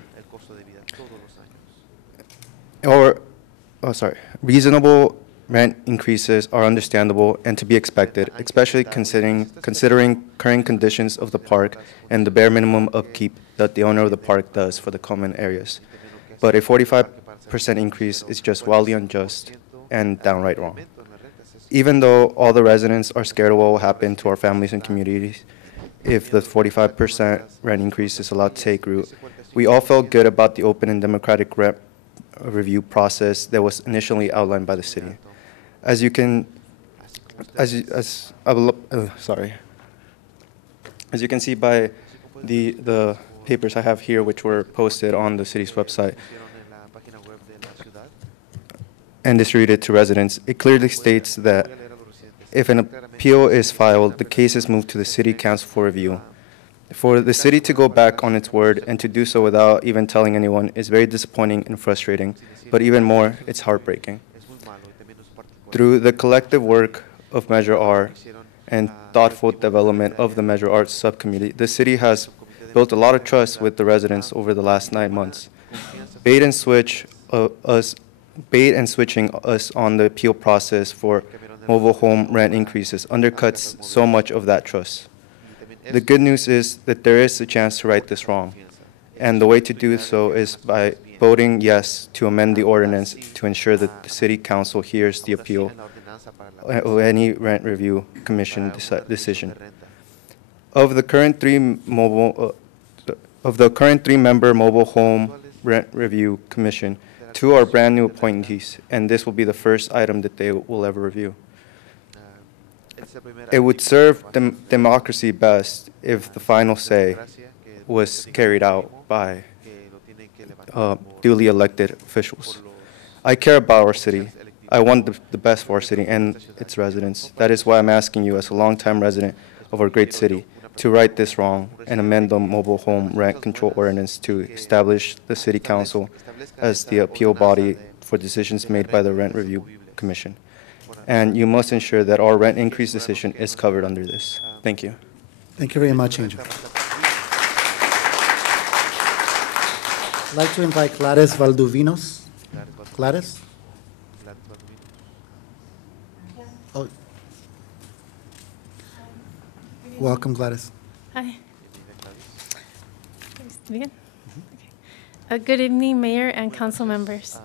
Reasonable rent increases are understandable and to be expected, especially considering current conditions of the park and the bare minimum upkeep that the owner of the park does for the common areas. But a 45% increase is just wildly unjust and downright wrong. Even though all the residents are scared of what will happen to our families and communities if the 45% rent increase is allowed to take root, we all felt good about the open and democratic rent review process that was initially outlined by the city. As you can see by the papers I have here, which were posted on the city's website and distributed to residents, it clearly states that if an appeal is filed, the case is moved to the City Council for review. For the city to go back on its word and to do so without even telling anyone is very disappointing and frustrating, but even more, it's heartbreaking. Through the collective work of Measure R and thoughtful development of the Measure R subcommittee, the city has built a lot of trust with the residents over the last 9 months. Bait and switching us on the appeal process for mobile home rent increases undercuts so much of that trust. The good news is that there is a chance to right this wrong, and the way to do so is by voting yes to amend the ordinance to ensure that the City Council hears the appeal of any rent review commission decision. Of the current three-member mobile home rent review commission, 2 are brand-new appointees, and this will be the first item that they will ever review. It would serve democracy best if the final say was carried out by duly elected officials. I care about our city. I want the best for our city and its residents. That is why I'm asking you, as a longtime resident of our great city, to right this wrong and amend the mobile home rent control ordinance to establish the City Council as the appeal body for decisions made by the Rent Review Commission. And you must ensure that our rent increase decision is covered under this. Thank you. Thank you very much, Angel. I'd like to invite Gladys Valdovinos. Gladys? Oh. Welcome, Gladys. Hi. Good evening, Mayor and Council members.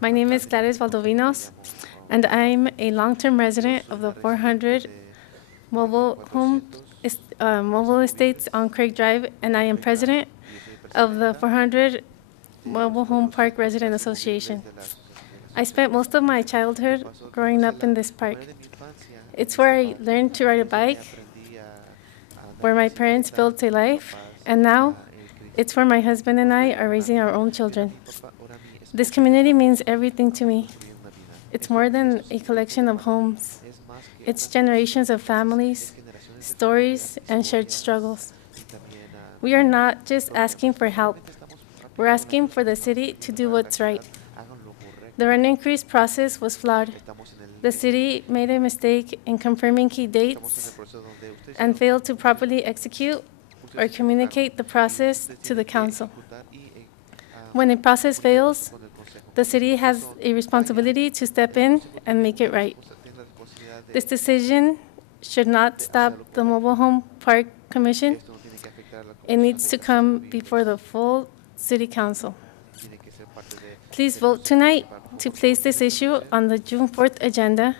My name is Gladys Valdovinos, and I'm a long-term resident of the 400 mobile estates on Craig Drive, and I am president of the 400 Mobile Home Park Resident Association. I spent most of my childhood growing up in this park. It's where I learned to ride a bike, where my parents built a life, and now it's where my husband and I are raising our own children. This community means everything to me. It's more than a collection of homes. It's generations of families, stories, and shared struggles. We are not just asking for help. We're asking for the city to do what's right. The rent increase process was flawed. The city made a mistake in confirming key dates and failed to properly execute or communicate the process to the council. When a process fails, the city has a responsibility to step in and make it right. This decision should not stop the Mobile Home Park Commission. It needs to come before the full City Council. Please vote tonight to place this issue on the June 4th agenda.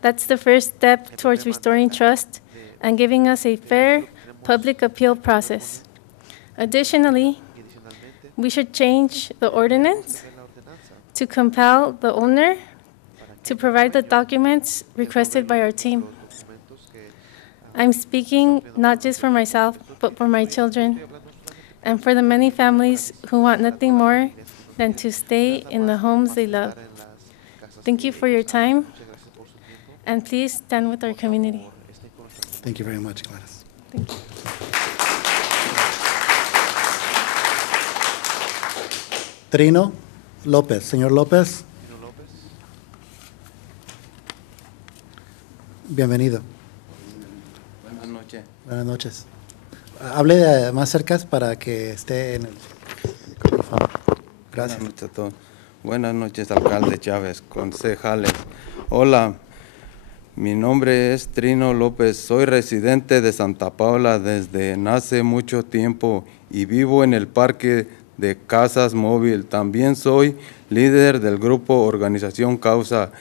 That's the first step towards restoring trust and giving us a fair public appeal process. Additionally, we should change the ordinance to compel the owner to provide the documents requested by our team. I'm speaking not just for myself, but for my children and for the many families who want nothing more than to stay in the homes they love. Thank you for your time, and please stand with our community. Thank you very much, Gladys. Thank you. Trino López. Señor López. Bienvenido. Buenas noches. Buenas noches. Hable más cerca para que esté en el micrófono. Gracias. Buenas noches a todos. Buenas noches, alcalde Chávez, concejales. Hola, mi nombre es Trino López. Soy residente de Santa Paula desde hace mucho tiempo y vivo en el parque de Casas Móvil. También soy líder del grupo Organización Causa,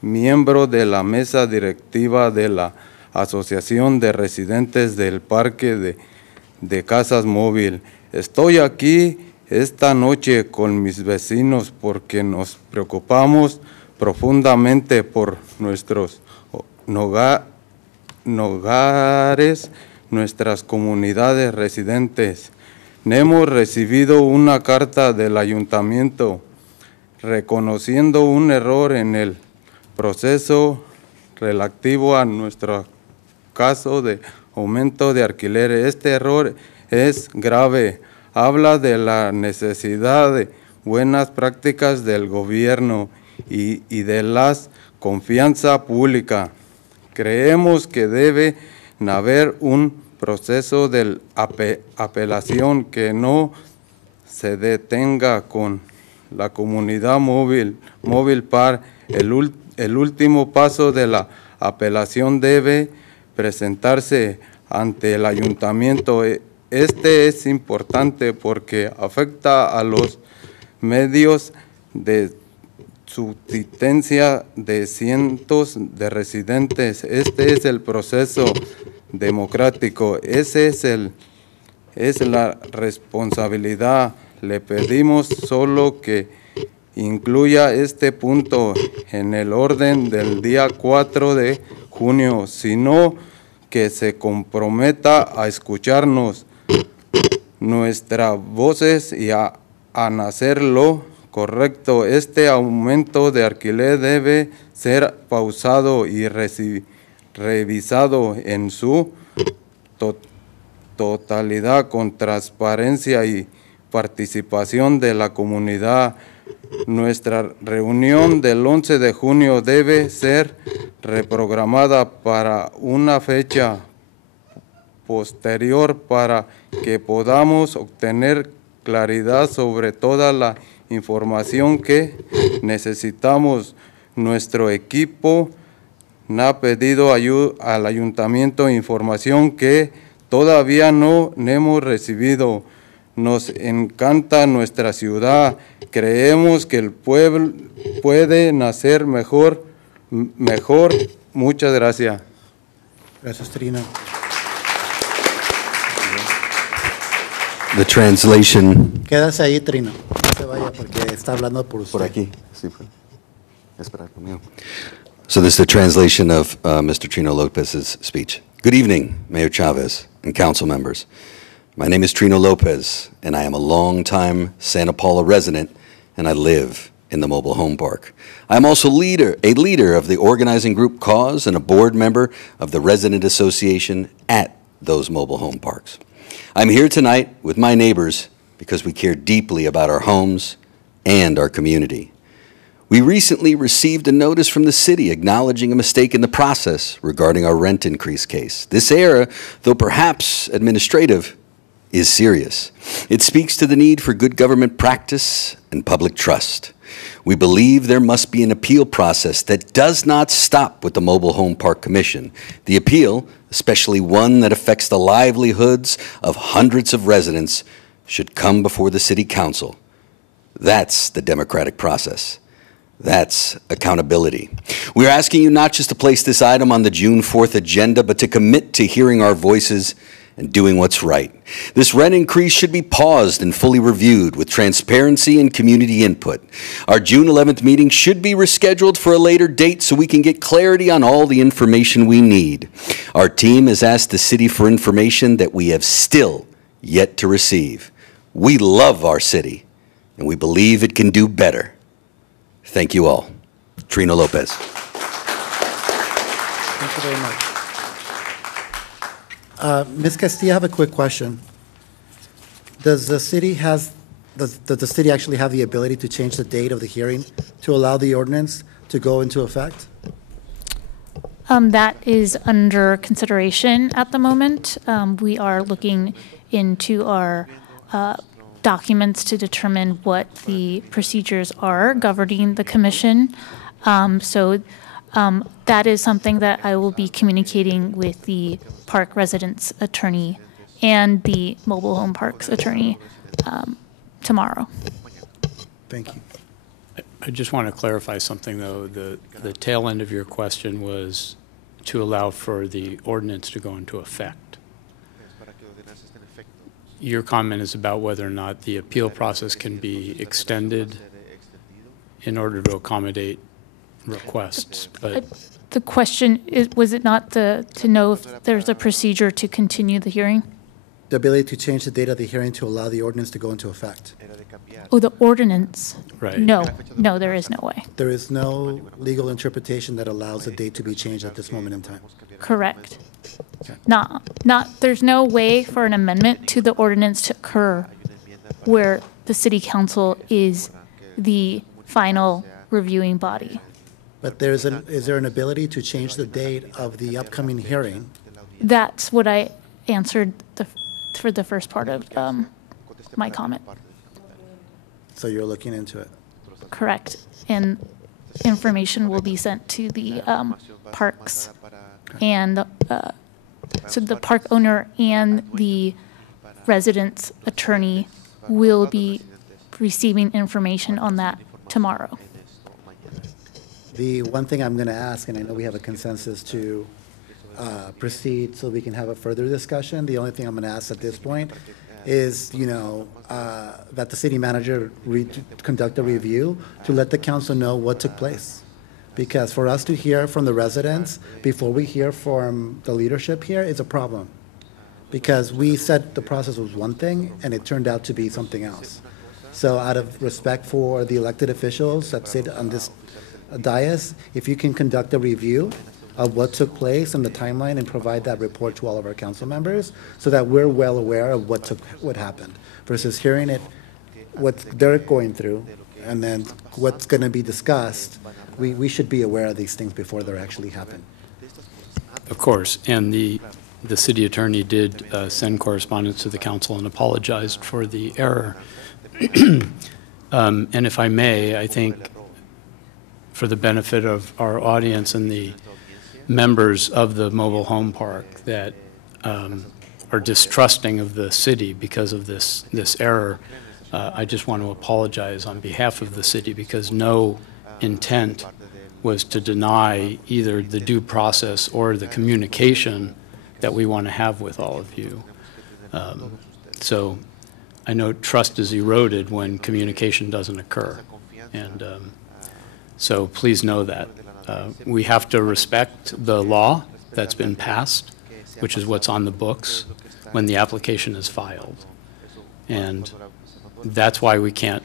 miembro de la mesa directiva de la Asociación de Residentes del Parque de Casas Móvil. Estoy aquí esta noche con mis vecinos porque nos preocupamos profundamente por nuestros hogares, nuestras comunidades residentes. Hemos recibido una carta del ayuntamiento reconociendo un error en el proceso relativo a nuestro caso de aumento de alquileres. Este error es grave. Habla de la necesidad de buenas prácticas del gobierno y de la confianza pública. Creemos que debe haber un proceso de apelación que no se detenga con la comunidad móvil par. El último paso de la apelación debe presentarse ante el ayuntamiento. Este es importante porque afecta a los medios de subsistencia de cientos de residentes. Este es el proceso democrático. Es la responsabilidad. Le pedimos solo que incluya este punto en el orden del día 4 de junio, sino que se comprometa a escucharnos nuestras voces y a hacer lo correcto. Este aumento de alquiler debe ser pausado y revisado en su totalidad con transparencia y participación de la comunidad. Nuestra reunión del 11 de junio debe ser reprogramada para una fecha posterior para que podamos obtener claridad sobre toda la información que necesitamos. Nuestro equipo ha pedido al ayuntamiento información que todavía no hemos recibido. Nos encanta nuestra ciudad. Creemos que el pueblo puede nacer mejor. Muchas gracias. Gracias, Trino. The translation. Quédase ahí, Trino. No se vaya porque está hablando por usted. Por aquí. Sí, esperar conmigo. So this is the translation of Mr. Trino Lopez's speech. Good evening, Mayor Chavez and council members. My name is Trino Lopez, and I am a longtime Santa Paula resident, and I live in the mobile home park. I am also a leader of the organizing group Cause and a board member of the resident association at those mobile home parks. I'm here tonight with my neighbors because we care deeply about our homes and our community. We recently received a notice from the city acknowledging a mistake in the process regarding our rent increase case. This error, though perhaps administrative, is serious. It speaks to the need for good government practice and public trust. We believe there must be an appeal process that does not stop with the Mobile Home Park Commission. The appeal, especially one that affects the livelihoods of hundreds of residents, should come before the City Council. That's the democratic process. That's accountability. We're asking you not just to place this item on the June 4th agenda, but to commit to hearing our voices and doing what's right. This rent increase should be paused and fully reviewed with transparency and community input. Our June 11th meeting should be rescheduled for a later date so we can get clarity on all the information we need. Our team has asked the city for information that we have still yet to receive. We love our city, and we believe it can do better. Thank you all. Trino Lopez. Thank you very much. Ms. Castillo, I have a quick question. Does the city actually have the ability to change the date of the hearing to allow the ordinance to go into effect? That is under consideration at the moment. We are looking into our documents to determine what the procedures are governing the commission. That is something that I will be communicating with the park residents attorney and the mobile home parks attorney tomorrow. Thank you. I just want to clarify something, though. The tail end of your question was to allow for the ordinance to go into effect. Your comment is about whether or not the appeal process can be extended in order to accommodate requests, but The question is, was it not to know if there's a procedure to continue the hearing? The ability to change the date of the hearing to allow the ordinance to go into effect. Oh, the ordinance? Right. No, there is no way. There is no legal interpretation that allows the date to be changed at this moment in time. Correct. There's no way for an amendment to the ordinance to occur where the city council is the final reviewing body. But is there an ability to change the date of the upcoming hearing? That's what I answered for the first part of my comment. So you're looking into it? Correct. And information will be sent to the parks and so the park owner and the resident's attorney will be receiving information on that tomorrow. The one thing I'm going to ask, and I know we have a consensus to proceed so we can have a further discussion. The only thing I'm going to ask at this point is, that the city manager conduct a review to let the council know what took place. Because for us to hear from the residents before we hear from the leadership here is a problem. Because we said the process was one thing, and it turned out to be something else. So out of respect for the elected officials that sit on this dais, if you can conduct a review of what took place and the timeline and provide that report to all of our council members so that we're well aware of what happened versus hearing it, what they're going through, and then what's going to be discussed. We should be aware of these things before they actually happen. Of course, and the city attorney did send correspondence to the council and apologized for the error. And if I may, I think for the benefit of our audience and the members of the mobile home park that are distrusting of the city because of this error, I just want to apologize on behalf of the city because no intent was to deny either the due process or the communication that we want to have with all of you. So I know trust is eroded when communication doesn't occur. And so please know that. We have to respect the law that's been passed, which is what's on the books when the application is filed. And that's why we can't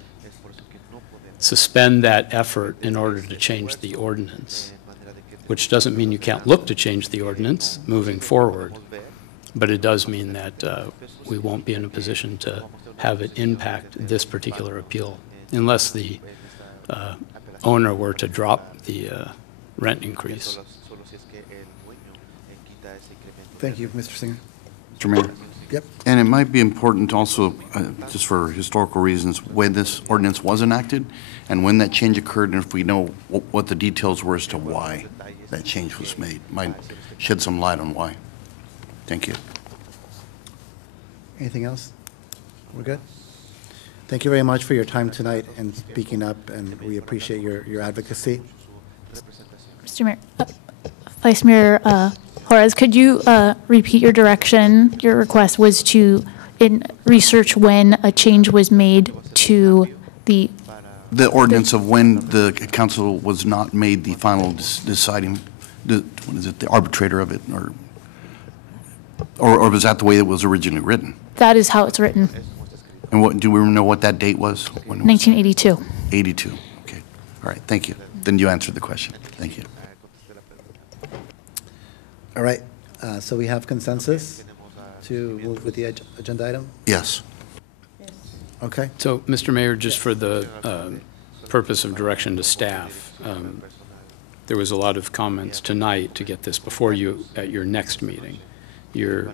suspend that effort in order to change the ordinance, which doesn't mean you can't look to change the ordinance moving forward, but it does mean that we won't be in a position to have it impact this particular appeal unless the owner were to drop the rent increase. Thank you, Mr. Singer. Mr. Mayor. Yep. And it might be important also, just for historical reasons, when this ordinance was enacted and when that change occurred, and if we know what the details were as to why that change was made, might shed some light on why. Thank you. Anything else? We're good? Thank you very much for your time tonight and speaking up, and we appreciate your advocacy. Mr. Mayor, Vice Mayor Juarez, could you repeat your direction? Your request was to research when a change was made to the ordinance of when the council was not made the final deciding, what is it, the arbitrator of it, or was that the way it was originally written? That is how it's written. And what, do we know what that date was? When it was? 1982. 82, okay. All right, thank you. Then you answered the question. Thank you. All right, so we have consensus to move with the agenda item? Yes. Okay. So, Mr. Mayor, just for the purpose of direction to staff, there was a lot of comments tonight to get this before you at your next meeting. Your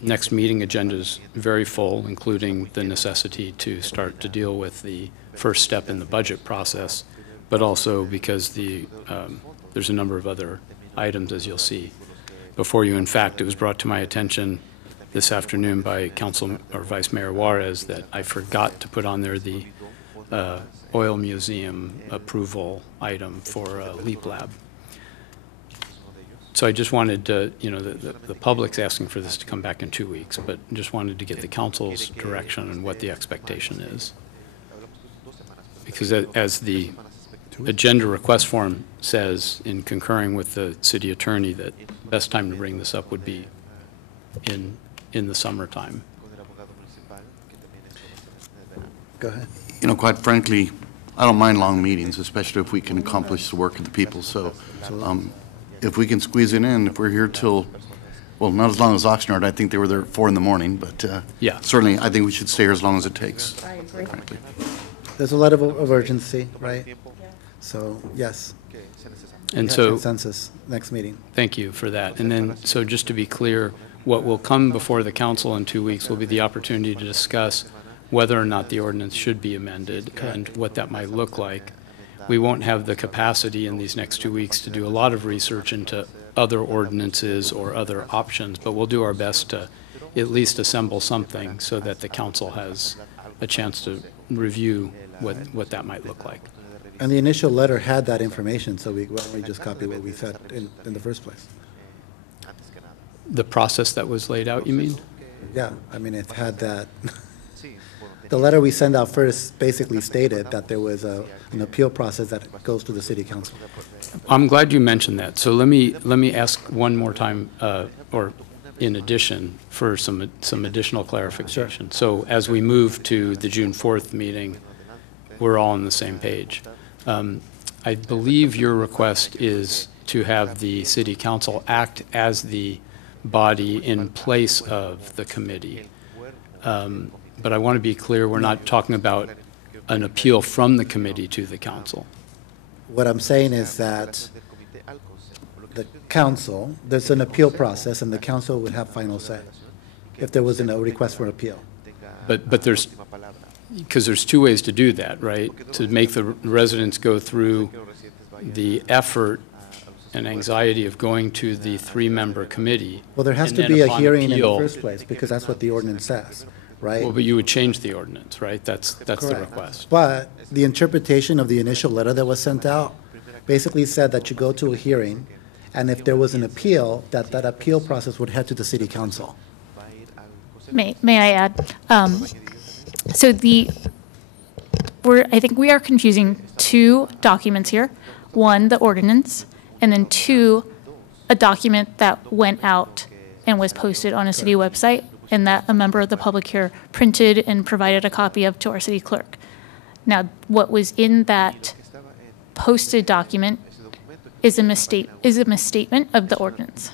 next meeting agenda is very full, including the necessity to start to deal with the first step in the budget process, but also because there's a number of other items, as you'll see, before you. In fact, it was brought to my attention this afternoon by Vice Mayor Juarez that I forgot to put on there the oil museum approval item for Leap Lab. So I just wanted to, the public's asking for this to come back in 2 weeks, but just wanted to get the council's direction on what the expectation is. Because as the agenda request form says, in concurring with the city attorney, that the best time to bring this up would be in the summertime. Go ahead. Quite frankly, I don't mind long meetings, especially if we can accomplish the work of the people. So if we can squeeze it in, if we're here till, well, not as long as Oxnard. I think they were there at 4 in the morning, but yeah, certainly I think we should stay here as long as it takes. I agree. Frankly. There's a lot of urgency, right? So, yes. And so consensus, next meeting. Thank you for that. And then, so just to be clear, what will come before the council in 2 weeks will be the opportunity to discuss whether or not the ordinance should be amended and what that might look like. We won't have the capacity in these next 2 weeks to do a lot of research into other ordinances or other options, but we'll do our best to at least assemble something so that the council has a chance to review what that might look like. And the initial letter had that information, so why don't we just copy what we said in the first place? The process that was laid out, you mean? Yeah, I mean, it had that, the letter we sent out first basically stated that there was an appeal process that goes to the city council. I'm glad you mentioned that. So let me ask one more time, or in addition, for some additional clarification. So as we move to the June 4th meeting, we're all on the same page. I believe your request is to have the city council act as the body in place of the committee. But I want to be clear, we're not talking about an appeal from the committee to the council. What I'm saying is that the council, there's an appeal process, and the council would have final say if there wasn't a request for appeal. But there's, because there's two ways to do that, right? To make the residents go through the effort and anxiety of going to the three-member committee. Well, there has and to then be a upon hearing in the appeal- first place, because that's what the ordinance says, right? Well, but you would change the ordinance, right? That's the Correct. request. But the interpretation of the initial letter that was sent out basically said that you go to a hearing, and if there was an appeal, that appeal process would head to the city council. May I add? So I think we are confusing two documents here. One, the ordinance, and then two, a document that went out and was posted on a city website, and that a member of the public here printed and provided a copy of to our city clerk. Now, what was in that posted document is a misstatement of the ordinance.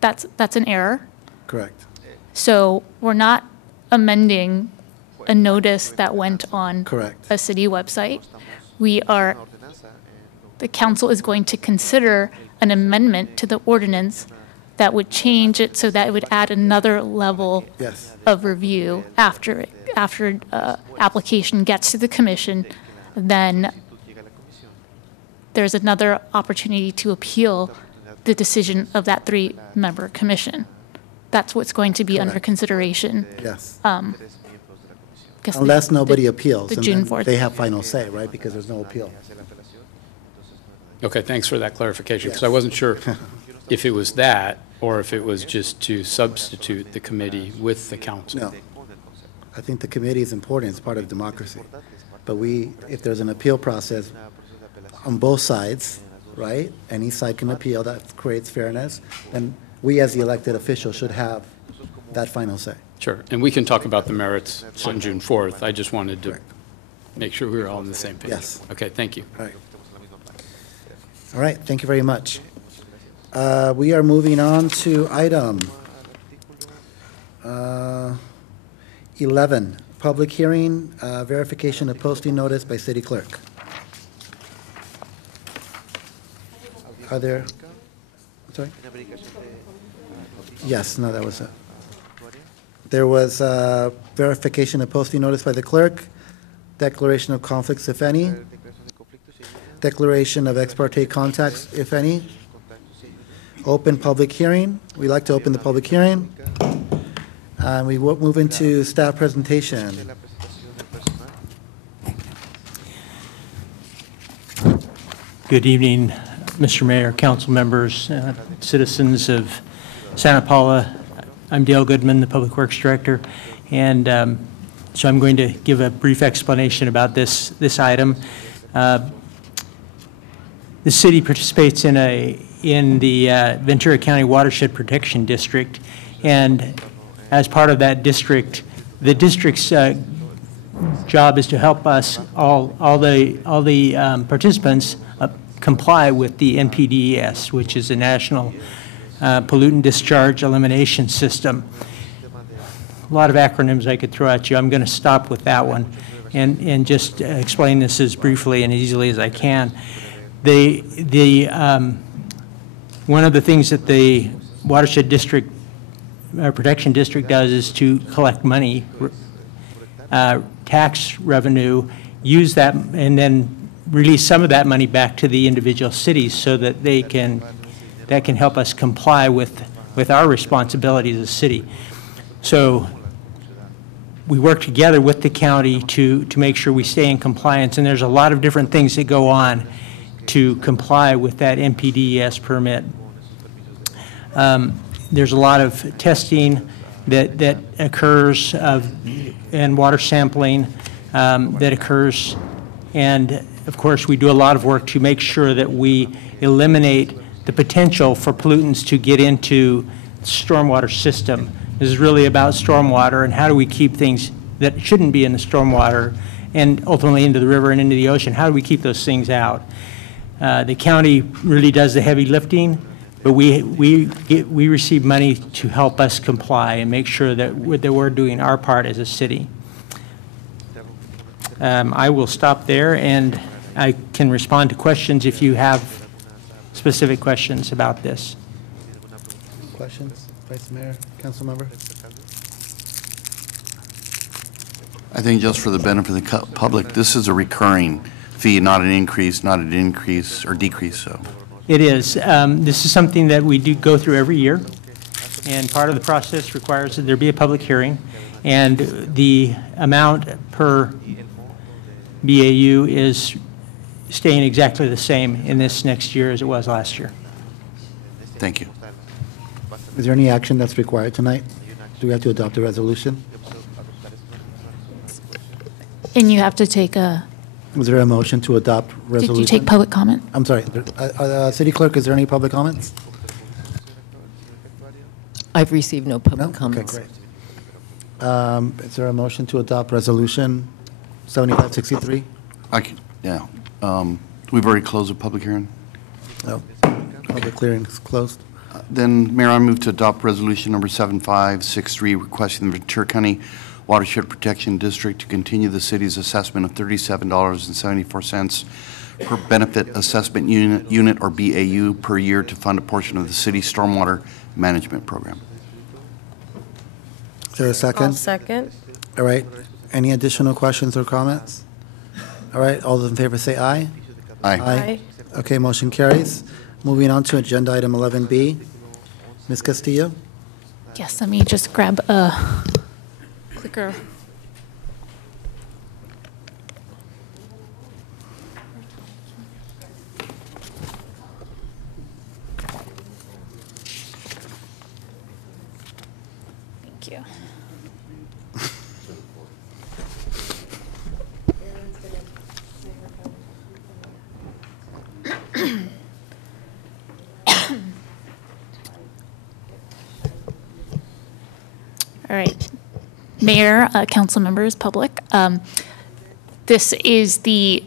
That's an error. Correct. So we're not amending a notice that went on Correct. a city website. The council is going to consider an amendment to the ordinance that would change it so that it would add another level Yes. of review after application gets to the commission. Then there's another opportunity to appeal the decision of that three-member commission. That's what's going to be under Correct. consideration. Yes. Guess Unless the- nobody the- appeals, the and June then 4th. they have final say, right? Because there's no appeal. Okay, thanks for that clarification, because I wasn't sure if it was that, or if it was just to substitute the committee with the council. No. I think the committee is important, it's part of democracy. But if there's an appeal process on both sides, right? Any side can appeal, that creates fairness, then we as the elected officials should have that final say. Sure, and we can talk about the merits on June 4th. I just wanted to make sure we were all on the same page. Yes. Okay, thank you. All right. All right, thank you very much. We are moving on to item 11, public hearing, verification of posting notice by city clerk. Are there, sorry? Yes, no, that was it. There was verification of posting notice by the clerk, declaration of conflicts, if any, declaration of ex parte contacts, if any, open public hearing. We'd like to open the public hearing. And we will move into staff presentation. Good evening, Mr. Mayor, council members, citizens of Santa Paula. I'm Dale Goodman, the Public Works Director, and so I'm going to give a brief explanation about this item. The city participates in the Ventura County Watershed Protection District, and as part of that district, the district's job is to help us, all the participants, comply with the NPDES, which is a national pollutant discharge elimination system. A lot of acronyms I could throw at you. I'm going to stop with that one and just explain this as briefly and easily as I can. One of the things that the Watershed District Protection District does is to collect money, tax revenue, use that, and then release some of that money back to the individual cities so that that can help us comply with our responsibilities as a city. So we work together with the county to make sure we stay in compliance, and there's a lot of different things that go on to comply with that NPDES permit. there's a lot of testing that occurs and water sampling that occurs. And of course, we do a lot of work to make sure that we eliminate the potential for pollutants to get into the stormwater system. This is really about stormwater and how do we keep things that shouldn't be in the stormwater and ultimately into the river and into the ocean. How do we keep those things out? The county really does the heavy lifting, but we receive money to help us comply and make sure that we're doing our part as a city. I will stop there, and I can respond to questions if you have specific questions about this. Questions, Vice Mayor, Council Member? I think just for the benefit of the public, this is a recurring fee, not an increase, or decrease, so. It is. This is something that we do go through every year, and part of the process requires that there be a public hearing, and the amount per BAU is staying exactly the same in this next year as it was last year. Thank you. Is there any action that's required tonight? Do we have to adopt a resolution? And you have to take a, Is there a motion to adopt resolution? did you take public comment? I'm sorry, City Clerk, is there any public comments? I've received no public comments. Okay, great. Is there a motion to adopt resolution 7563? I can, yeah. We've already closed the public hearing. No. Public hearing is closed. Then, Mayor, I move to adopt resolution number 7563, requesting the Ventura County Watershed Protection District to continue the city's assessment of $37.74 per benefit assessment unit or BAU per year to fund a portion of the city's stormwater management program. Is there a second? I'll second. All right. Any additional questions or comments? All right. All those in favor say aye. Aye. Aye. Okay, motion carries. Moving on to agenda item 11B. Ms. Castillo? Yes, let me just grab a clicker. Thank you. All right. Mayor, council members, public. This is the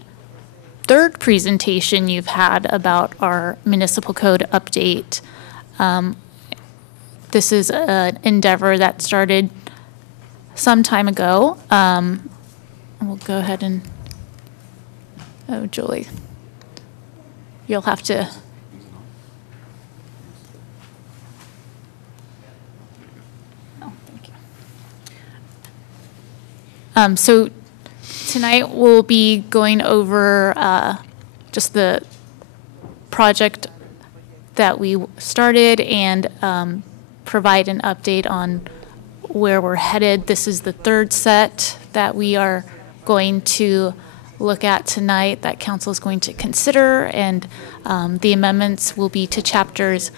third presentation you've had about our municipal code update. This is an endeavor that started some time ago. We'll go ahead and, oh, Julie, you'll have to. So tonight we'll be going over just the project that we started and provide an update on where we're headed. This is the third set that we are going to look at tonight that council is going to consider, and the amendments will be to chapters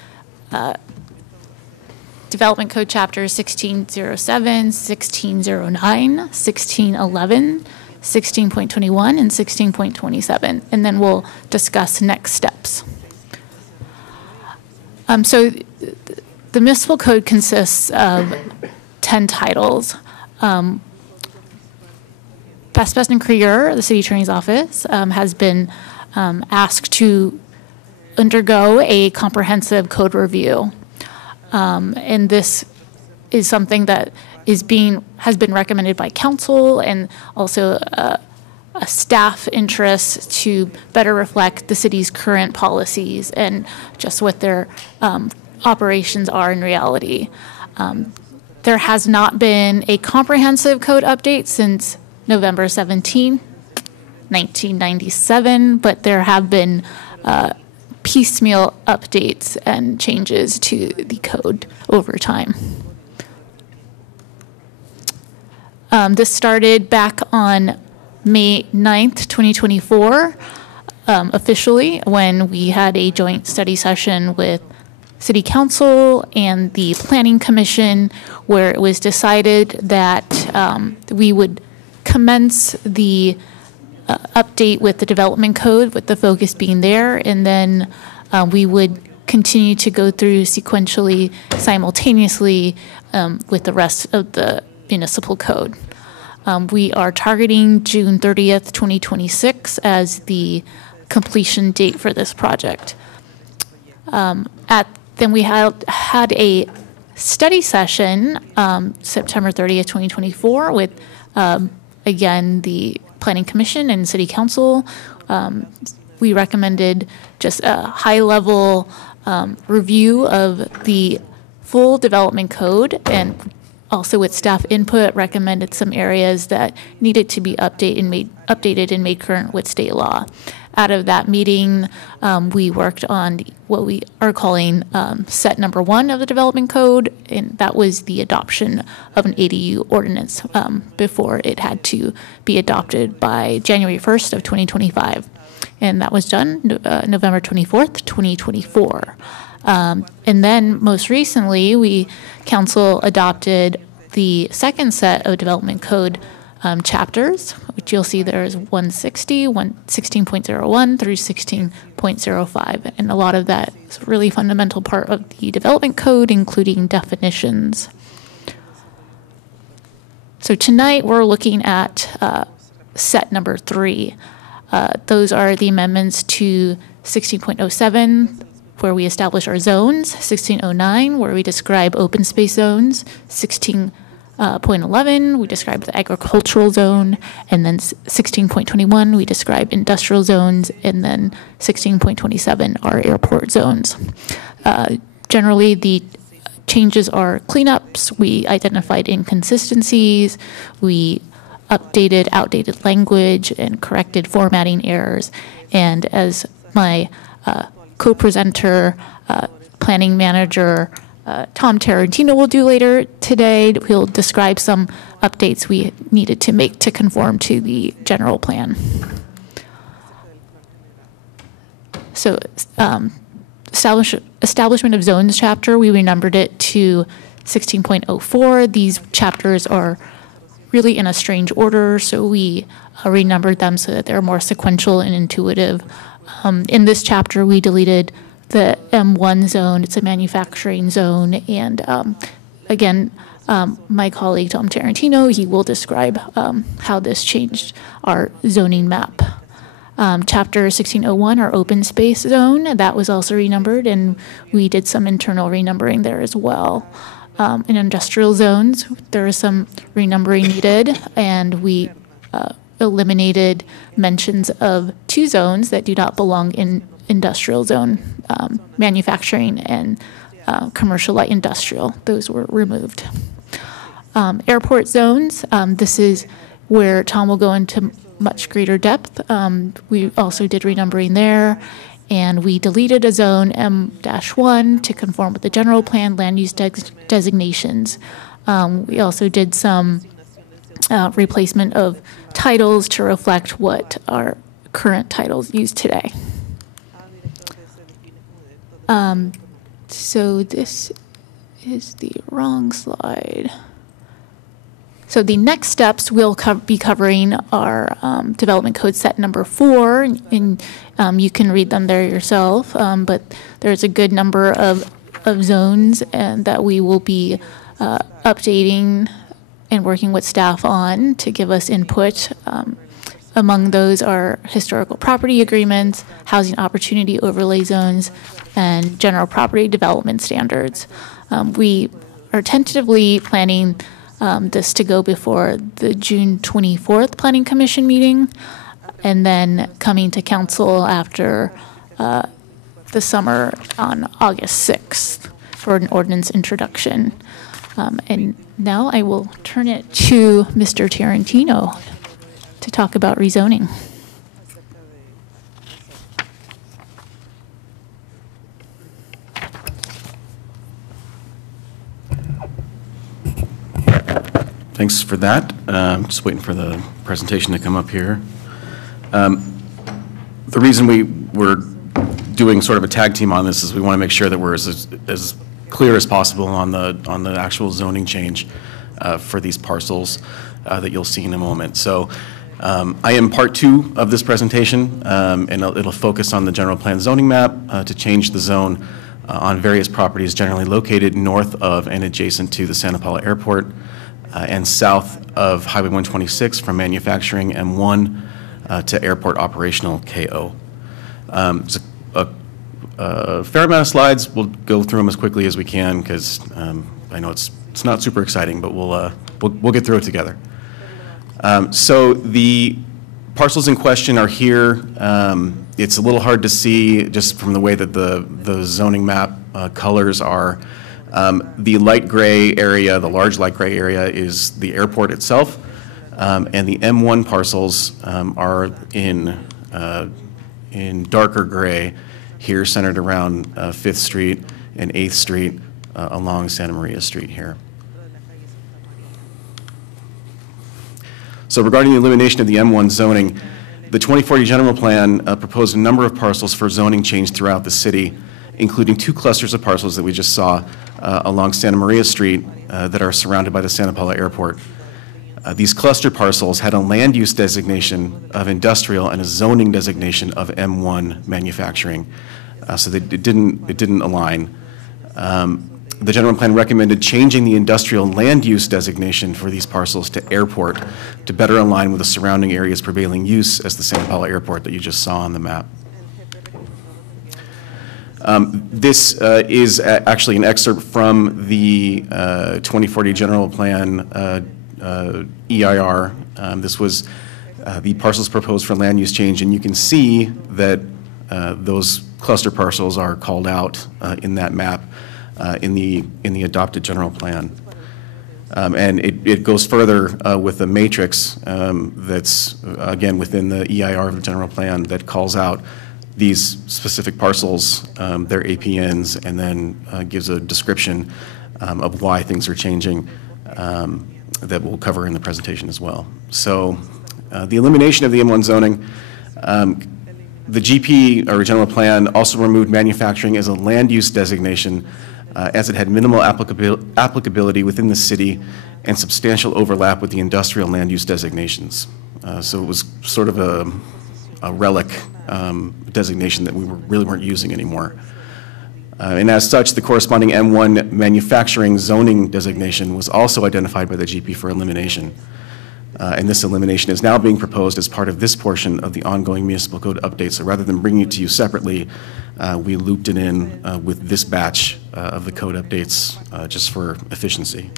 Development Code Chapters 1607, 1609, 1611, 16.21, and 16.27, and then we'll discuss next steps. So the municipal code consists of 10 titles. Pest and Krieger, the city attorney's office, has been asked to undergo a comprehensive code review. And this is something that has been recommended by council and also a staff interest to better reflect the city's current policies and just what their operations are in reality. There has not been a comprehensive code update since November 17, 1997, but there have been piecemeal updates and changes to the code over time. This started back on May 9th, 2024, officially, when we had a joint study session with City Council and the Planning Commission, where it was decided that we would commence the update with the development code, with the focus being there, and then we would continue to go through sequentially, simultaneously with the rest of the municipal code. We are targeting June 30th, 2026 as the completion date for this project. Then we had a study session September 30th, 2024 with, again, the Planning Commission and City Council. We recommended just a high-level review of the full development code, and also with staff input recommended some areas that needed to be updated and made current with state law. Out of that meeting, we worked on what we are calling set number 1 of the development code, and that was the adoption of an ADU ordinance before it had to be adopted by January 1st of 2025. And that was done November 24th, 2024. And then most recently, Council adopted the second set of development code chapters, which you'll see there is 160, 16.01 through 16.05. And a lot of that is a really fundamental part of the development code, including definitions. So tonight we're looking at set number 3. Those are the amendments to 16.07, where we establish our zones, 1609, where we describe open space zones, 16.11, we describe the agricultural zone, and then 16.21, we describe industrial zones, and then 16.27 are airport zones. Generally, the changes are cleanups. We identified inconsistencies. We updated outdated language and corrected formatting errors. And as my co-presenter, planning manager, Tom Tarantino will do later today, he'll describe some updates we needed to make to conform to the general plan. So establishment of zones chapter, we renumbered it to 16.04. These chapters are really in a strange order, so we renumbered them so that they're more sequential and intuitive. In this chapter, we deleted the M1 zone. It's a manufacturing zone. And again, my colleague, Tom Tarantino, he will describe how this changed our zoning map. Chapter 1601, our open space zone, that was also renumbered, and we did some internal renumbering there as well. In industrial zones, there is some renumbering needed, and we eliminated mentions of 2 zones that do not belong in industrial zone, manufacturing and commercial light industrial. Those were removed. Airport zones, this is where Tom will go into much greater depth. We also did renumbering there, and we deleted a zone M-1 to conform with the general plan land use designations. We also did some replacement of titles to reflect what our current titles use today. So this is the wrong slide. So the next steps we'll be covering are development code set number 4, and you can read them there yourself, but there's a good number of zones and that we will be updating and working with staff on to give us input. Among those are historical property agreements, housing opportunity overlay zones, and general property development standards. We are tentatively planning this to go before the June 24th Planning Commission meeting, and then coming to council after the summer on August 6th for an ordinance introduction. And now I will turn it to Mr. Tarantino to talk about rezoning. Thanks for that. Just waiting for the presentation to come up here. The reason we're doing sort of a tag team on this is we want to make sure that we're as clear as possible on the actual zoning change for these parcels that you'll see in a moment. So I am part 2 of this presentation, and it'll focus on the general plan zoning map to change the zone on various properties generally located north of and adjacent to the Santa Paula Airport and south of Highway 126 from manufacturing M1 to airport operational KO. There's a fair amount of slides. We'll go through them as quickly as we can because I know it's not super exciting, but we'll get through it together. So the parcels in question are here. It's a little hard to see just from the way that the zoning map colors are. The light gray area, the large light gray area, is the airport itself, and the M1 parcels are in darker gray here, centered around 5th Street and 8th Street along Santa Maria Street here. So regarding the elimination of the M1 zoning, the 2040 general plan proposed a number of parcels for zoning change throughout the city, including 2 clusters of parcels that we just saw along Santa Maria Street that are surrounded by the Santa Paula Airport. These cluster parcels had a land use designation of industrial and a zoning designation of M1 manufacturing, so it didn't align. The general plan recommended changing the industrial land use designation for these parcels to airport to better align with the surrounding area's prevailing use as the Santa Paula Airport that you just saw on the map. This is actually an excerpt from the 2040 general plan EIR. This was the parcels proposed for land use change, and you can see that those cluster parcels are called out in that map in the adopted general plan. And it goes further with a matrix that's, again, within the EIR of the general plan that calls out these specific parcels, their APNs, and then gives a description of why things are changing that we'll cover in the presentation as well. So the elimination of the M1 zoning, the GP, or general plan, also removed manufacturing as a land use designation as it had minimal applicability within the city and substantial overlap with the industrial land use designations. So it was sort of a relic designation that we really weren't using anymore. And as such, the corresponding M1 manufacturing zoning designation was also identified by the GP for elimination. And this elimination is now being proposed as part of this portion of the ongoing municipal code update. So rather than bringing it to you separately, we looped it in with this batch of the code updates just for efficiency.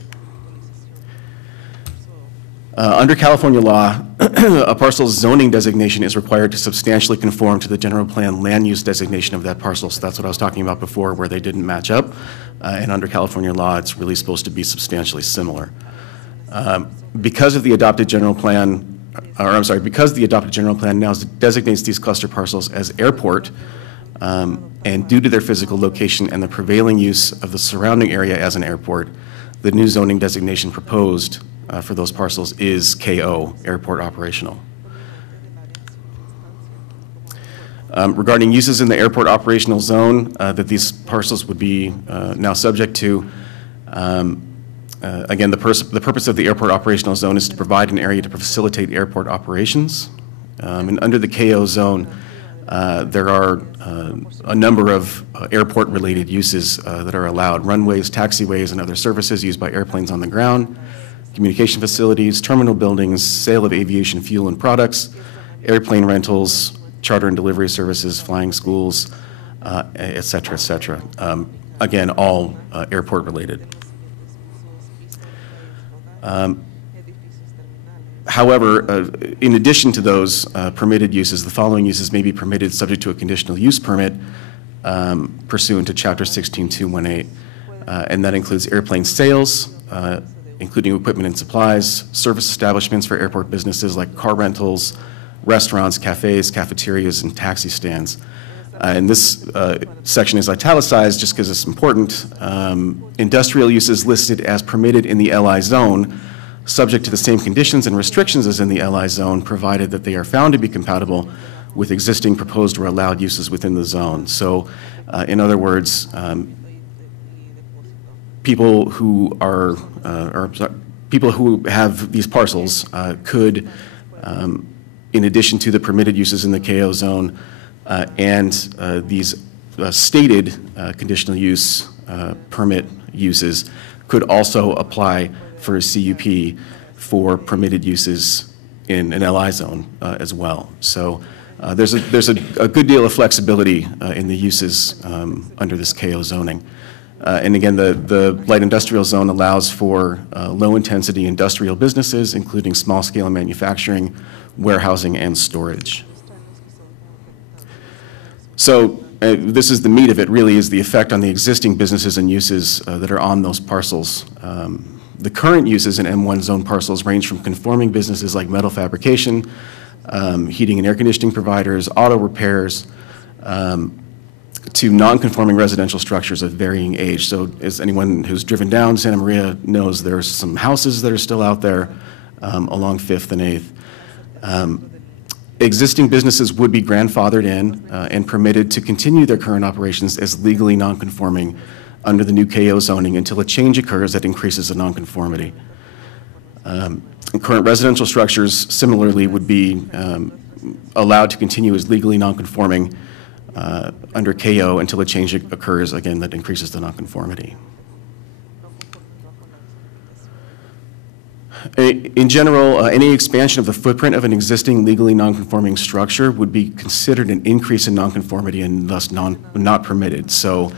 Under California law, a parcel's zoning designation is required to substantially conform to the general plan land use designation of that parcel. So that's what I was talking about before, where they didn't match up. And under California law, it's really supposed to be substantially similar. Because of the adopted general plan, because the adopted general plan now designates these cluster parcels as airport, and due to their physical location and the prevailing use of the surrounding area as an airport, the new zoning designation proposed for those parcels is KO, airport operational. Regarding uses in the airport operational zone that these parcels would be now subject to, again, the purpose of the airport operational zone is to provide an area to facilitate airport operations. And under the KO zone, there are a number of airport-related uses that are allowed: runways, taxiways, and other services used by airplanes on the ground, communication facilities, terminal buildings, sale of aviation fuel and products, airplane rentals, charter and delivery services, flying schools, et cetera, et cetera. Again, all airport-related. However, in addition to those permitted uses, the following uses may be permitted subject to a conditional use permit pursuant to Chapter 16.218, and that includes airplane sales, including equipment and supplies, service establishments for airport businesses like car rentals, restaurants, cafes, cafeterias, and taxi stands. And this section is italicized just because it's important. Industrial uses listed as permitted in the LI zone, subject to the same conditions and restrictions as in the LI zone, provided that they are found to be compatible with existing proposed or allowed uses within the zone. So, in other words, people who are, people who have these parcels could, in addition to the permitted uses in the KO zone and these stated conditional use permit uses, could also apply for a CUP for permitted uses in an LI zone as well. So there's a good deal of flexibility in the uses under this KO zoning. And again, the light industrial zone allows for low-intensity industrial businesses, including small-scale manufacturing, warehousing, and storage. So this is the meat of it, really, is the effect on the existing businesses and uses that are on those parcels. The current uses in M1 zone parcels range from conforming businesses like metal fabrication, heating and air conditioning providers, auto repairs, to non-conforming residential structures of varying age. So as anyone who's driven down Santa Maria knows, there's some houses that are still out there along 5th and 8th. Existing businesses would be grandfathered in and permitted to continue their current operations as legally non-conforming under the new KO zoning until a change occurs that increases the non-conformity. Current residential structures similarly would be allowed to continue as legally non-conforming under KO until a change occurs, again, that increases the nonconformity. In general, any expansion of the footprint of an existing legally nonconforming structure would be considered an increase in nonconformity and thus not permitted. So,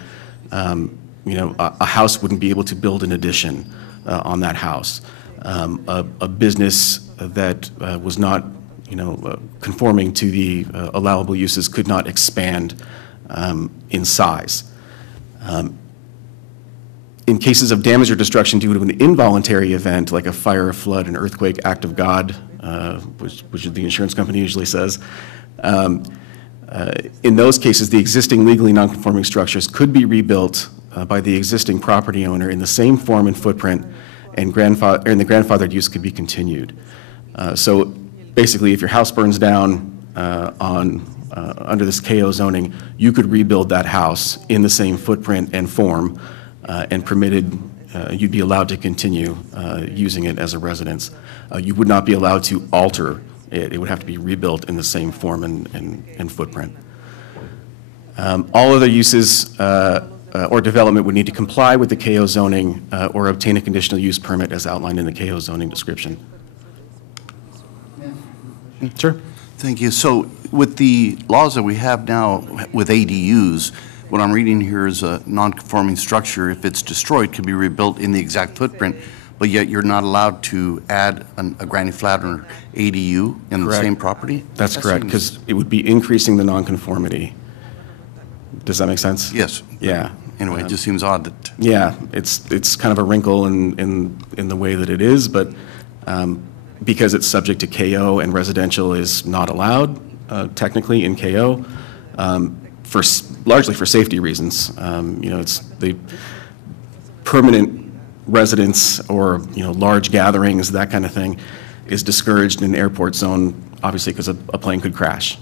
you know, a house wouldn't be able to build an addition on that house. A business that was not, you know, conforming to the allowable uses could not expand in size. In cases of damage or destruction due to an involuntary event, like a fire, a flood, an earthquake, act of God, which the insurance company usually says, in those cases, the existing legally nonconforming structures could be rebuilt by the existing property owner in the same form and footprint, and the grandfathered use could be continued. So basically, if your house burns down under this KO zoning, you could rebuild that house in the same footprint and form, and permitted, you'd be allowed to continue using it as a residence. You would not be allowed to alter it. It would have to be rebuilt in the same form and footprint. All other uses or development would need to comply with the KO zoning or obtain a conditional use permit as outlined in the KO zoning description. Sure. Thank you. So with the laws that we have now with ADUs, what I'm reading here is a non-conforming structure, if it's destroyed, could be rebuilt in the exact footprint, but yet you're not allowed to add a granny flat or ADU in the same property? That's correct, because it would be increasing the nonconformity. Does that make sense? Yes. Yeah. Anyway, it just seems odd that. Yeah, it's kind of a wrinkle in the way that it is, but because it's subject to KO and residential is not allowed technically in KO, largely for safety reasons. You know, it's the permanent residence or, you know, large gatherings, that kind of thing, is discouraged in an airport zone, obviously because a plane could crash.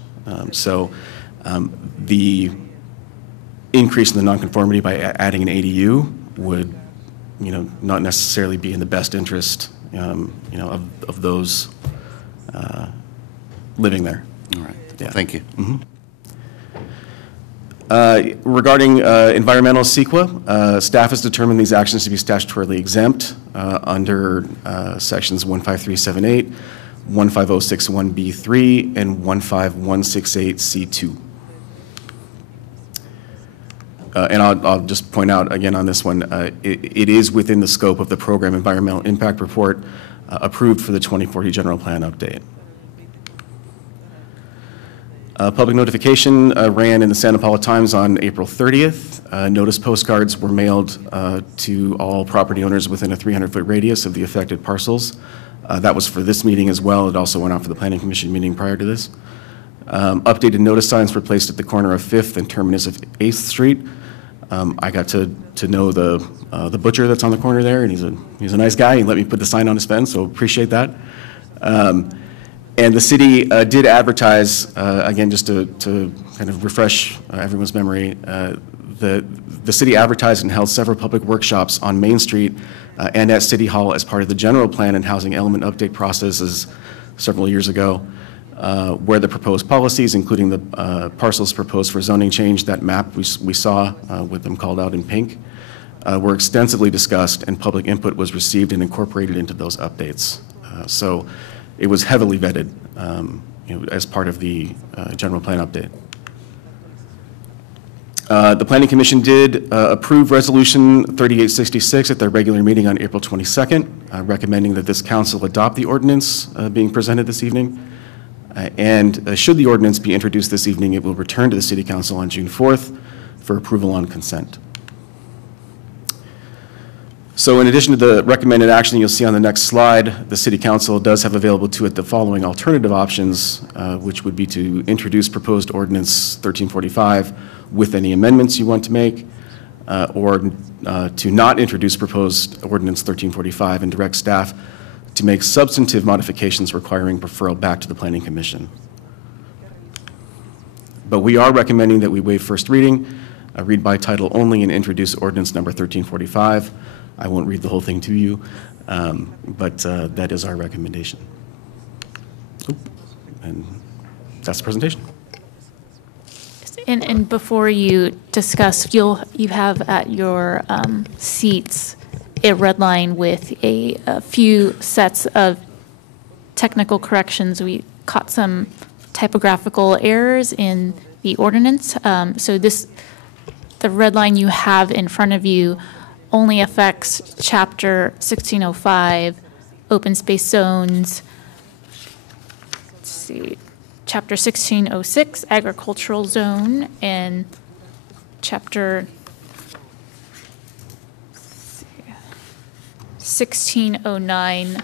So the increase in the nonconformity by adding an ADU would, you know, not necessarily be in the best interest, you know, of those living there. All right. Yeah. Thank you. Mm-hmm. Regarding environmental CEQA, staff has determined these actions to be statutorily exempt under sections 15378, 15061B3, and 15168C2. And I'll just point out again on this one, it is within the scope of the program environmental impact report approved for the 2040 general plan update. Public notification ran in the Santa Paula Times on April 30th. Notice postcards were mailed to all property owners within a 300-foot radius of the affected parcels. That was for this meeting as well. It also went out for the Planning Commission meeting prior to this. Updated notice signs were placed at the corner of 5th and terminus of 8th Street. I got to know the butcher that's on the corner there, and he's a nice guy. He let me put the sign on his fence, so appreciate that. And the city did advertise, again, just to kind of refresh everyone's memory, the city advertised and held several public workshops on Main Street and at City Hall as part of the general plan and housing element update processes several years ago, where the proposed policies, including the parcels proposed for zoning change, that map we saw with them called out in pink, were extensively discussed, and public input was received and incorporated into those updates. So it was heavily vetted as part of the general plan update. The Planning Commission did approve Resolution 3866 at their regular meeting on April 22nd, recommending that this council adopt the ordinance being presented this evening. And should the ordinance be introduced this evening, it will return to the City Council on June 4th for approval on consent. So in addition to the recommended action you'll see on the next slide, the City Council does have available to it the following alternative options, which would be to introduce proposed ordinance 1345 with any amendments you want to make, or to not introduce proposed ordinance 1345 and direct staff to make substantive modifications requiring referral back to the Planning Commission. But we are recommending that we waive first reading, read by title only, and introduce ordinance number 1345. I won't read the whole thing to you, but that is our recommendation. And that's the presentation. And before you discuss, you have at your seats a red line with a few sets of technical corrections. We caught some typographical errors in the ordinance. So the red line you have in front of you only affects Chapter 1605, open space zones. Let's see. Chapter 1606, agricultural zone, and Chapter 1609,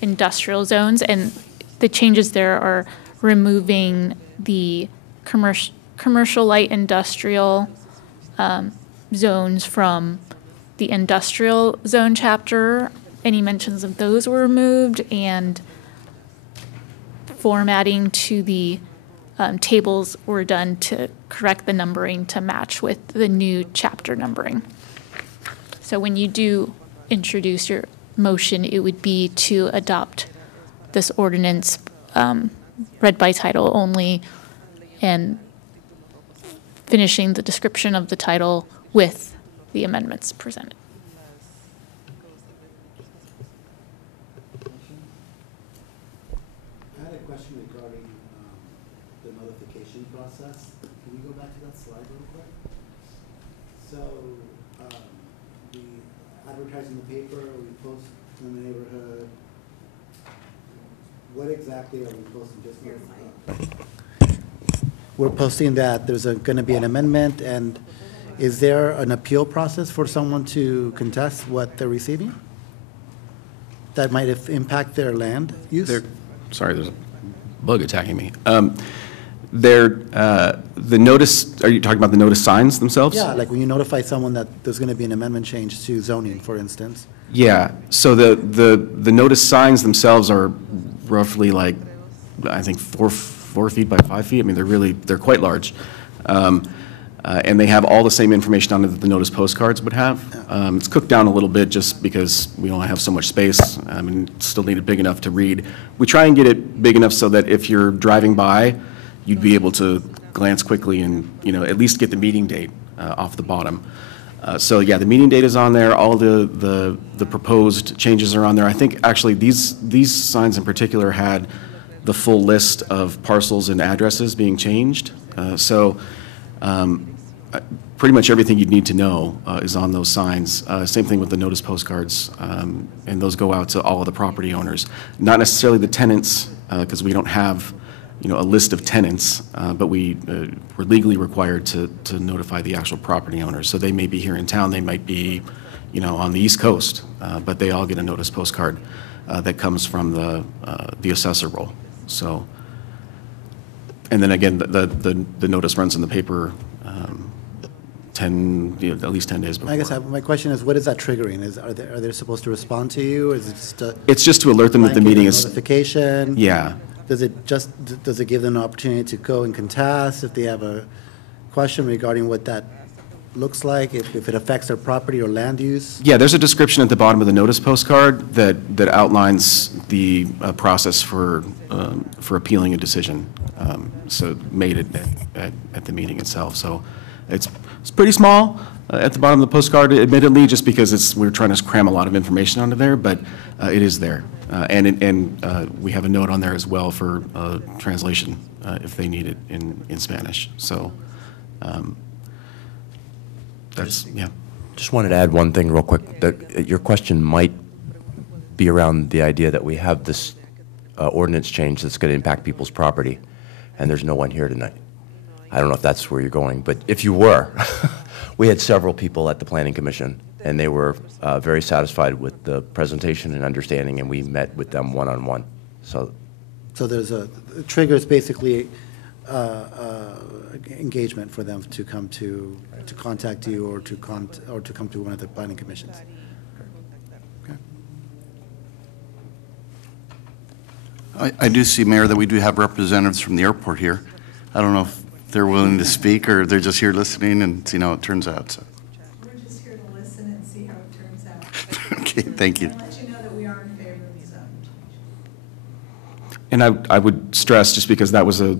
industrial zones. And the changes there are removing the commercial light industrial zones from the industrial zone chapter. Any mentions of those were removed, and formatting to the tables were done to correct the numbering to match with the new chapter numbering. So when you do introduce your motion, it would be to adopt this ordinance read by title only and finishing the description of the title with the amendments presented. I had a question regarding the notification process. Can we go back to that slide real quick? So we advertise in the paper, we post in the neighborhood. What exactly are we posting? Just we're posting that there's going to be an amendment, and is there an appeal process for someone to contest what they're receiving that might impact their land use? Sorry, there's a bug attacking me. The notice, are you talking about the notice signs themselves? Yeah, like when you notify someone that there's going to be an amendment change to zoning, for instance. Yeah, so the notice signs themselves are roughly like, I think 4 feet by 5 feet. I mean, they're quite large. And they have all the same information on it that the notice postcards would have. It's cooked down a little bit just because we only have so much space. I mean, still need it big enough to read. We try and get it big enough so that if you're driving by, you'd be able to glance quickly and, at least get the meeting date off the bottom. So yeah, the meeting date is on there. All the proposed changes are on there. I think actually these signs in particular had the full list of parcels and addresses being changed. Pretty much everything you'd need to know is on those signs. Same thing with the notice postcards, and those go out to all of the property owners. Not necessarily the tenants, because we don't have, a list of tenants, but we're legally required to notify the actual property owners. So they may be here in town, they might be, on the East Coast, but they all get a notice postcard that comes from the assessor roll. So, and then again, the notice runs in the paper. At least 10 days before. I guess my question is, what is that triggering? Are they supposed to respond to you? Or is it just it's just to alert them that the meeting is notification? Yeah, does it give them an opportunity to go and contest if they have a question regarding what that looks like, if it affects their property or land use? Yeah, there's a description at the bottom of the notice postcard that outlines the process for appealing a decision, so made at the meeting itself. So it's pretty small at the bottom of the postcard, admittedly, just because we're trying to cram a lot of information onto there, but it is there. And we have a note on there as well for translation if they need it in Spanish. So that's, yeah. Just wanted to add one thing real quick, that your question might be around the idea that we have this ordinance change that's going to impact people's property, and there's no one here tonight. I don't know if that's where you're going, but if you were, we had several people at the Planning Commission, and they were very satisfied with the presentation and understanding, and we met with them one-on-one. So there's a triggers basically engagement for them to come to contact you or to come to one of the planning commissions. Okay. I do see, Mayor, that we do have representatives from the airport here. I don't know if they're willing to speak or they're just here listening and see how it turns out. So. We're just here to listen and see how it turns out. Okay, thank you. And let you know that we are in favor of the zone change. And I would stress, just because that was a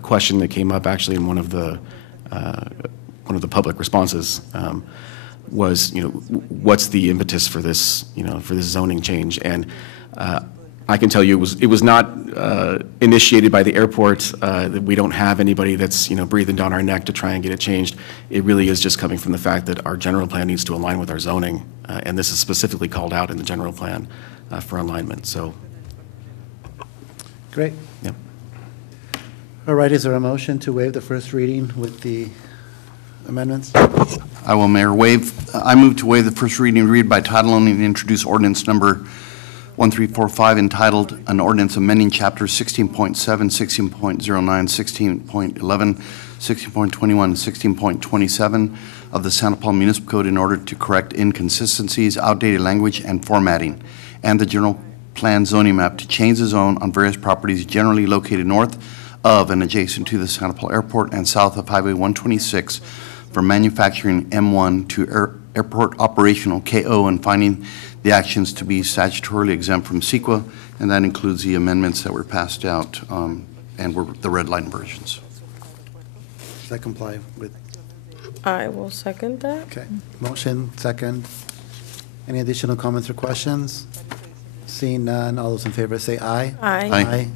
question that came up actually in one of the public responses, was, what's the impetus for this, for this zoning change? And I can tell you it was not initiated by the airport. That we don't have anybody that's breathing down our neck to try and get it changed. It really is just coming from the fact that our general plan needs to align with our zoning, and this is specifically called out in the general plan for alignment. So. Great. Yep. All right, is there a motion to waive the first reading with the amendments? I will, Mayor. I move to waive the first reading and read by title only and introduce ordinance number 1345 entitled An Ordinance Amending Chapter 16.7, 16.09, 16.11, 16.21, and 16.27 of the Santa Paula Municipal Code in order to correct inconsistencies, outdated language, and formatting, and the general plan zoning map to change the zone on various properties generally located north of and adjacent to the Santa Paula Airport and south of Highway 126 from manufacturing M1 to airport operational KO, and finding the actions to be statutorily exempt from CEQA, and that includes the amendments that were passed out and were the red line versions. Does that comply with? I will second that. Okay. Motion, second. Any additional comments or questions? Seeing none, all those in favor say aye. Aye. Aye.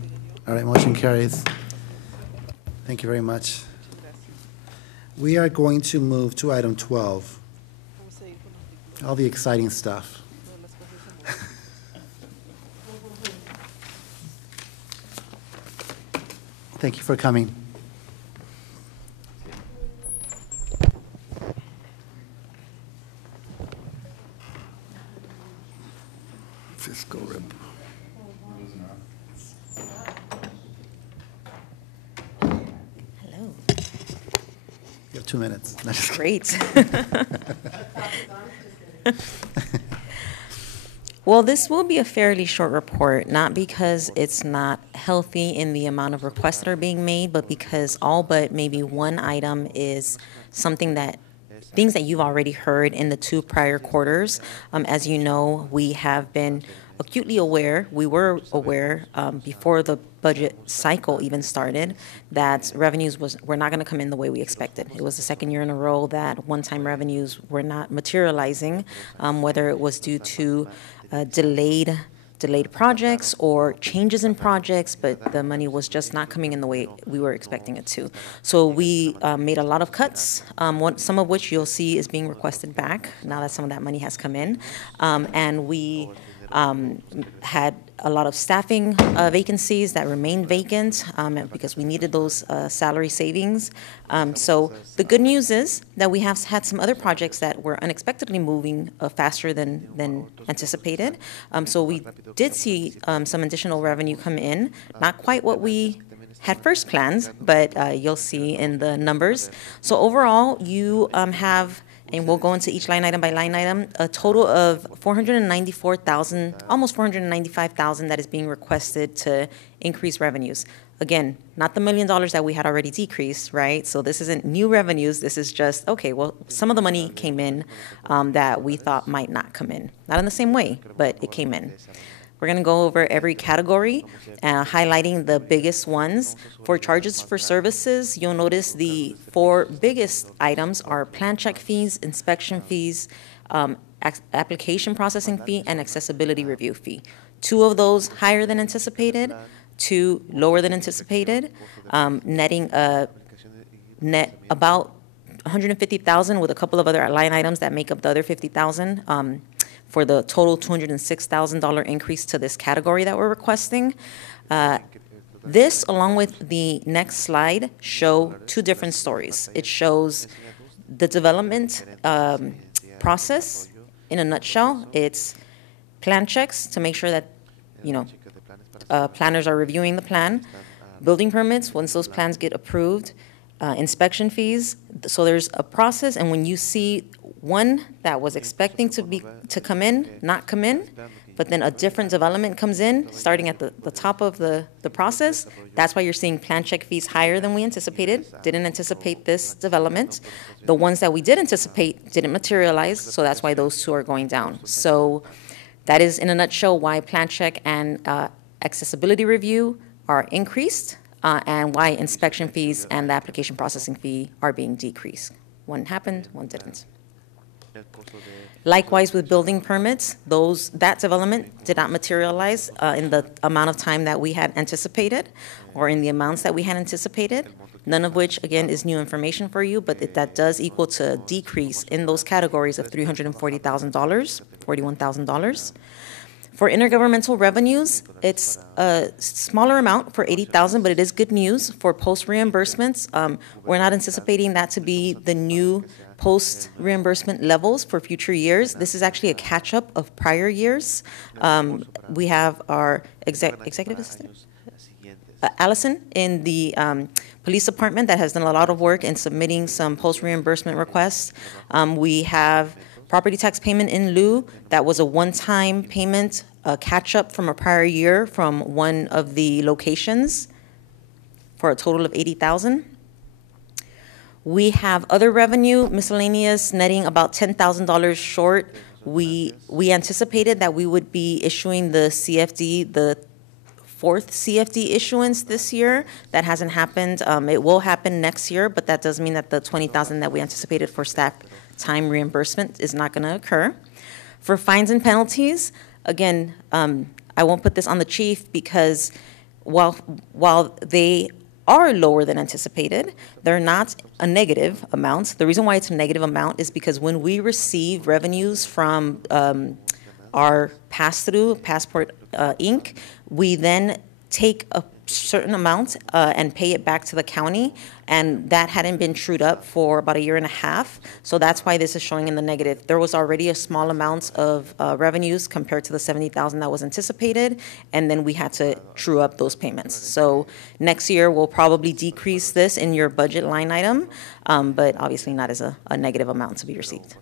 All right, motion carries. Thank you very much. We are going to move to item 12. All the exciting stuff. Thank you for coming. Fiscal rep. Hello. You have 2 minutes. Great. Well, this will be a fairly short report, not because it's not healthy in the amount of requests that are being made, but because all but maybe one item is something that things that you've already heard in the 2 prior quarters. As you know, we have been acutely aware, we were aware before the budget cycle even started, that revenues were not going to come in the way we expected. It was the second year in a row that one-time revenues were not materializing, whether it was due to delayed projects or changes in projects, but the money was just not coming in the way we were expecting it to. So we made a lot of cuts, some of which you'll see is being requested back now that some of that money has come in. And we had a lot of staffing vacancies that remained vacant because we needed those salary savings. So the good news is that we have had some other projects that were unexpectedly moving faster than anticipated. So we did see some additional revenue come in, not quite what we had first planned, but you'll see in the numbers. So overall, you have and we'll go into each line item by line item, a total of 494,000, almost 495,000 that is being requested to increase revenues. Again, not the $1 million that we had already decreased, right? So this isn't new revenues. This is just, okay, well, some of the money came in that we thought might not come in. Not in the same way, but it came in. We're going to go over every category, highlighting the biggest ones. For charges for services, you'll notice the 4 biggest items are plan check fees, inspection fees, application processing fee, and accessibility review fee. 2 of those higher than anticipated, 2 lower than anticipated, netting a net about 150,000 with a couple of other line items that make up the other 50,000. For the total $206,000 increase to this category that we're requesting. This, along with the next slide, show 2 different stories. It shows the development process in a nutshell. It's plan checks to make sure that, planners are reviewing the plan, building permits once those plans get approved, inspection fees. So there's a process, and when you see one that was expecting to come in, not come in, but then a different development comes in, starting at the top of the process, that's why you're seeing plan check fees higher than we anticipated. Didn't anticipate this development. The ones that we did anticipate didn't materialize, so that's why those 2 are going down. So that is, in a nutshell, why plan check and accessibility review are increased, and why inspection fees and the application processing fee are being decreased. One happened, one didn't. Likewise with building permits, that development did not materialize in the amount of time that we had anticipated or in the amounts that we had anticipated, none of which, again, is new information for you, but that does equal to a decrease in those categories of $340,000, $41,000. For intergovernmental revenues, it's a smaller amount for $80,000, but it is good news. For post reimbursements, we're not anticipating that to be the new post reimbursement levels for future years. This is actually a catch-up of prior years. We have our executive assistant, Allison, in the police department that has done a lot of work in submitting some post reimbursement requests. We have property tax payment in lieu. That was a one-time payment, a catch-up from a prior year from one of the locations for a total of $80,000. We have other revenue, miscellaneous, netting about $10,000 short. We anticipated that we would be issuing the CFD, the 4th CFD issuance this year. That hasn't happened. It will happen next year, but that does mean that the $20,000 that we anticipated for staff time reimbursement is not going to occur. For fines and penalties, again, I won't put this on the chief because while they are lower than anticipated, they're not a negative amount. The reason why it's a negative amount is because when we receive revenues from our pass-through, Passport Inc., we then take a certain amount and pay it back to the county, and that hadn't been trued up for about 1.5 years. So that's why this is showing in the negative. There was already a small amount of revenues compared to the $70,000 that was anticipated, and then we had to true up those payments. So next year we'll probably decrease this in your budget line item, but obviously not as a negative amount to be received.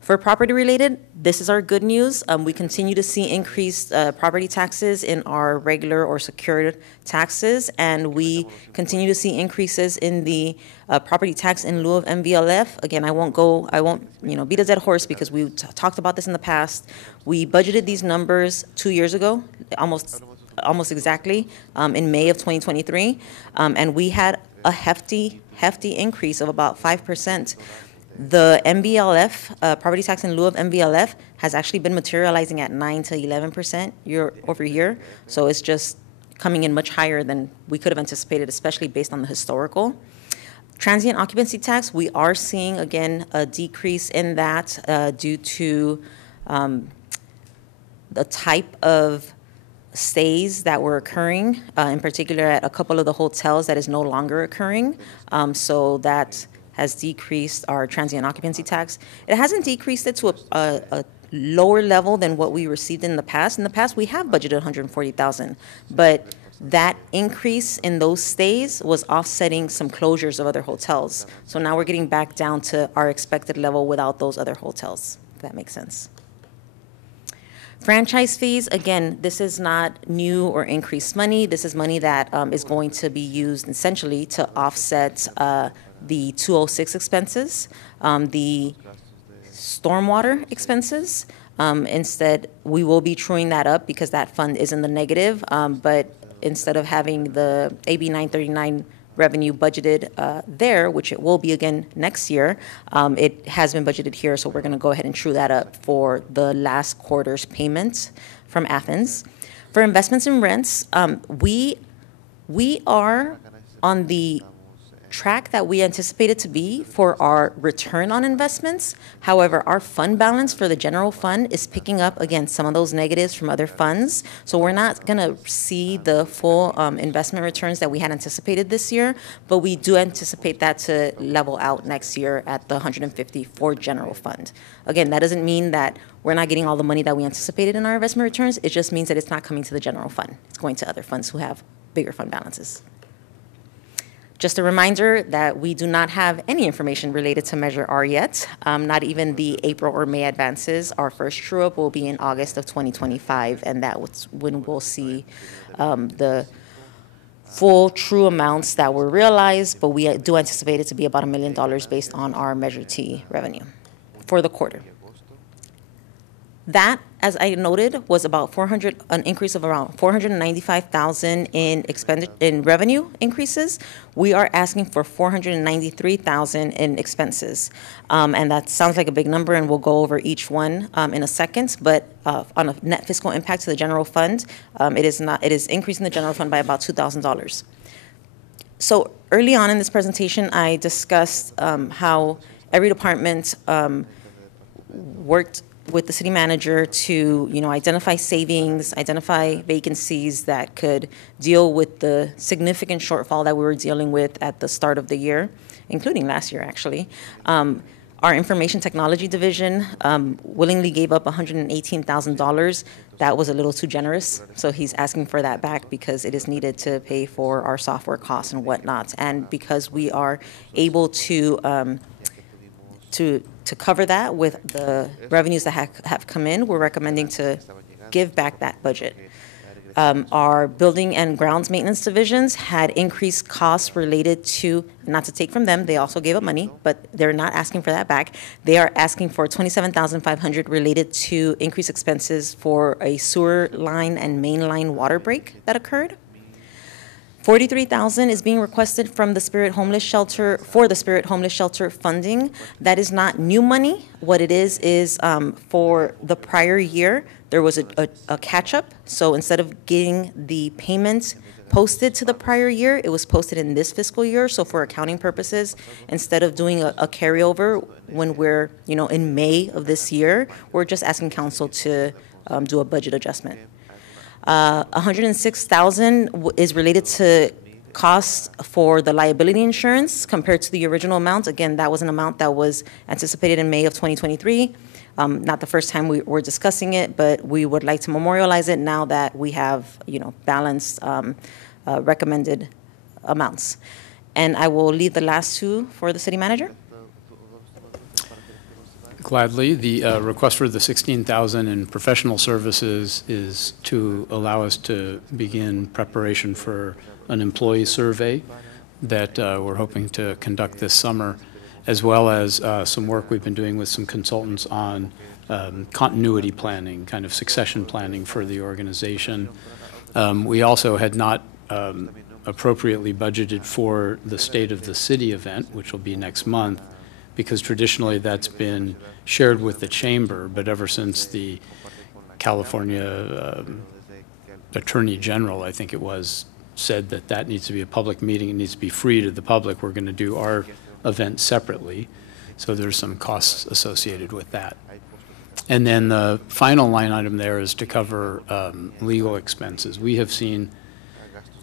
For property related, this is our good news. We continue to see increased property taxes in our regular or secured taxes, and we continue to see increases in the property tax in lieu of MVLF. Again, I won't beat a dead horse because we talked about this in the past. We budgeted these numbers 2 years ago, almost exactly, in May of 2023, and we had a hefty increase of about 5%. The MVLF, property tax in lieu of MVLF, has actually been materializing at 9 to 11% year over year. So it's just coming in much higher than we could have anticipated, especially based on the historical. Transient occupancy tax, we are seeing, again, a decrease in that due to the type of stays that were occurring, in particular at a couple of the hotels that is no longer occurring. So that has decreased our transient occupancy tax. It hasn't decreased it to a lower level than what we received in the past. In the past, we have budgeted $140,000, but that increase in those stays was offsetting some closures of other hotels. So now we're getting back down to our expected level without those other hotels, if that makes sense. Franchise fees, again, this is not new or increased money. This is money that is going to be used essentially to offset the 206 expenses, the stormwater expenses. Instead, we will be truing that up because that fund is in the negative, but instead of having the AB 939 revenue budgeted there, which it will be again next year, it has been budgeted here, so we're going to go ahead and true that up for the last quarter's payment from Athens. For investments and rents, we are on the track that we anticipated to be for our return on investments. However, our fund balance for the general fund is picking up, again, some of those negatives from other funds. So we're not going to see the full investment returns that we had anticipated this year, but we do anticipate that to level out next year at the 150 for general fund. Again, that doesn't mean that we're not getting all the money that we anticipated in our investment returns. It just means that it's not coming to the general fund. It's going to other funds who have bigger fund balances. Just a reminder that we do not have any information related to Measure R yet, not even the April or May advances. Our first true-up will be in August of 2025, and that's when we'll see the full true amounts that were realized, but we do anticipate it to be about $1 million based on our Measure T revenue for the quarter. That, as I noted, was about an increase of around $495,000 in revenue increases. We are asking for $493,000 in expenses, and that sounds like a big number, and we'll go over each one in a second. But on a net fiscal impact to the general fund, it is increasing the general fund by about $2,000. So early on in this presentation, I discussed how every department worked with the city manager to, identify savings, identify vacancies that could deal with the significant shortfall that we were dealing with at the start of the year, including last year, actually. Our information technology division willingly gave up $118,000. That was a little too generous, so he's asking for that back because it is needed to pay for our software costs and whatnot, and because we are able to cover that with the revenues that have come in, we're recommending to give back that budget. Our building and grounds maintenance divisions had increased costs related to, not to take from them, they also gave up money, but they're not asking for that back. They are asking for $27,500 related to increased expenses for a sewer line and main line water break that occurred. $43,000 is being requested from the Spirit Homeless Shelter for the Spirit Homeless Shelter funding. That is not new money. What it is for the prior year, there was a catch-up. So instead of getting the payments posted to the prior year, it was posted in this fiscal year. So for accounting purposes, instead of doing a carryover when we're in May of this year, we're just asking council to do a budget adjustment. $106,000 is related to costs for the liability insurance compared to the original amount. Again, that was an amount that was anticipated in May of 2023. Not the first time we were discussing it, but we would like to memorialize it now that we have, balanced recommended amounts. And I will leave the last two for the city manager. Gladly. The request for the $16,000 in professional services is to allow us to begin preparation for an employee survey that we're hoping to conduct this summer, as well as some work we've been doing with some consultants on continuity planning, kind of succession planning for the organization. We also had not appropriately budgeted for the State of the City event, which will be next month, because traditionally that's been shared with the chamber, but ever since the California Attorney General, I think it was, said that that needs to be a public meeting, it needs to be free to the public, we're going to do our event separately. So there's some costs associated with that. And then the final line item there is to cover legal expenses. We have seen,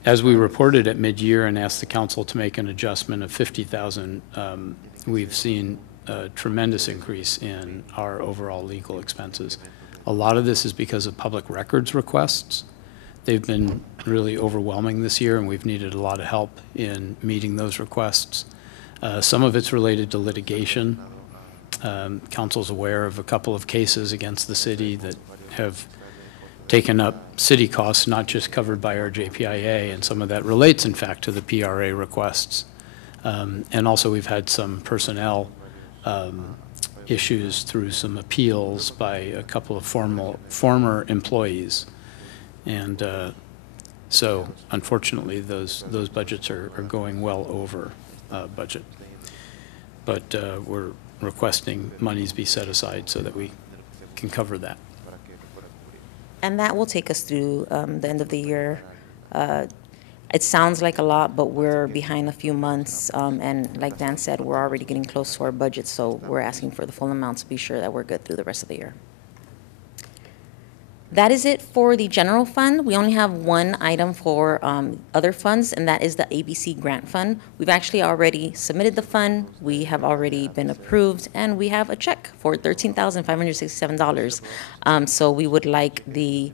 as we reported at mid-year and asked the council to make an adjustment of $50,000, we've seen a tremendous increase in our overall legal expenses. A lot of this is because of public records requests They've been really overwhelming this year, and we've needed a lot of help in meeting those requests. Some of it's related to litigation. Council's aware of a couple of cases against the city that have taken up city costs, not just covered by our JPIA, and some of that relates, in fact, to the PRA requests. And also, we've had some personnel issues through some appeals by a couple of former employees. And so, unfortunately, those budgets are going well over budget. But we're requesting monies be set aside so that we can cover that. And that will take us through the end of the year. It sounds like a lot, but we're behind a few months. And like Dan said, we're already getting close to our budget, so we're asking for the full amount to be sure that we're good through the rest of the year. That is it for the general fund. We only have one item for other funds, and that is the ABC grant fund. We've actually already submitted the fund. We have already been approved, and we have a check for $13,567. So we would like the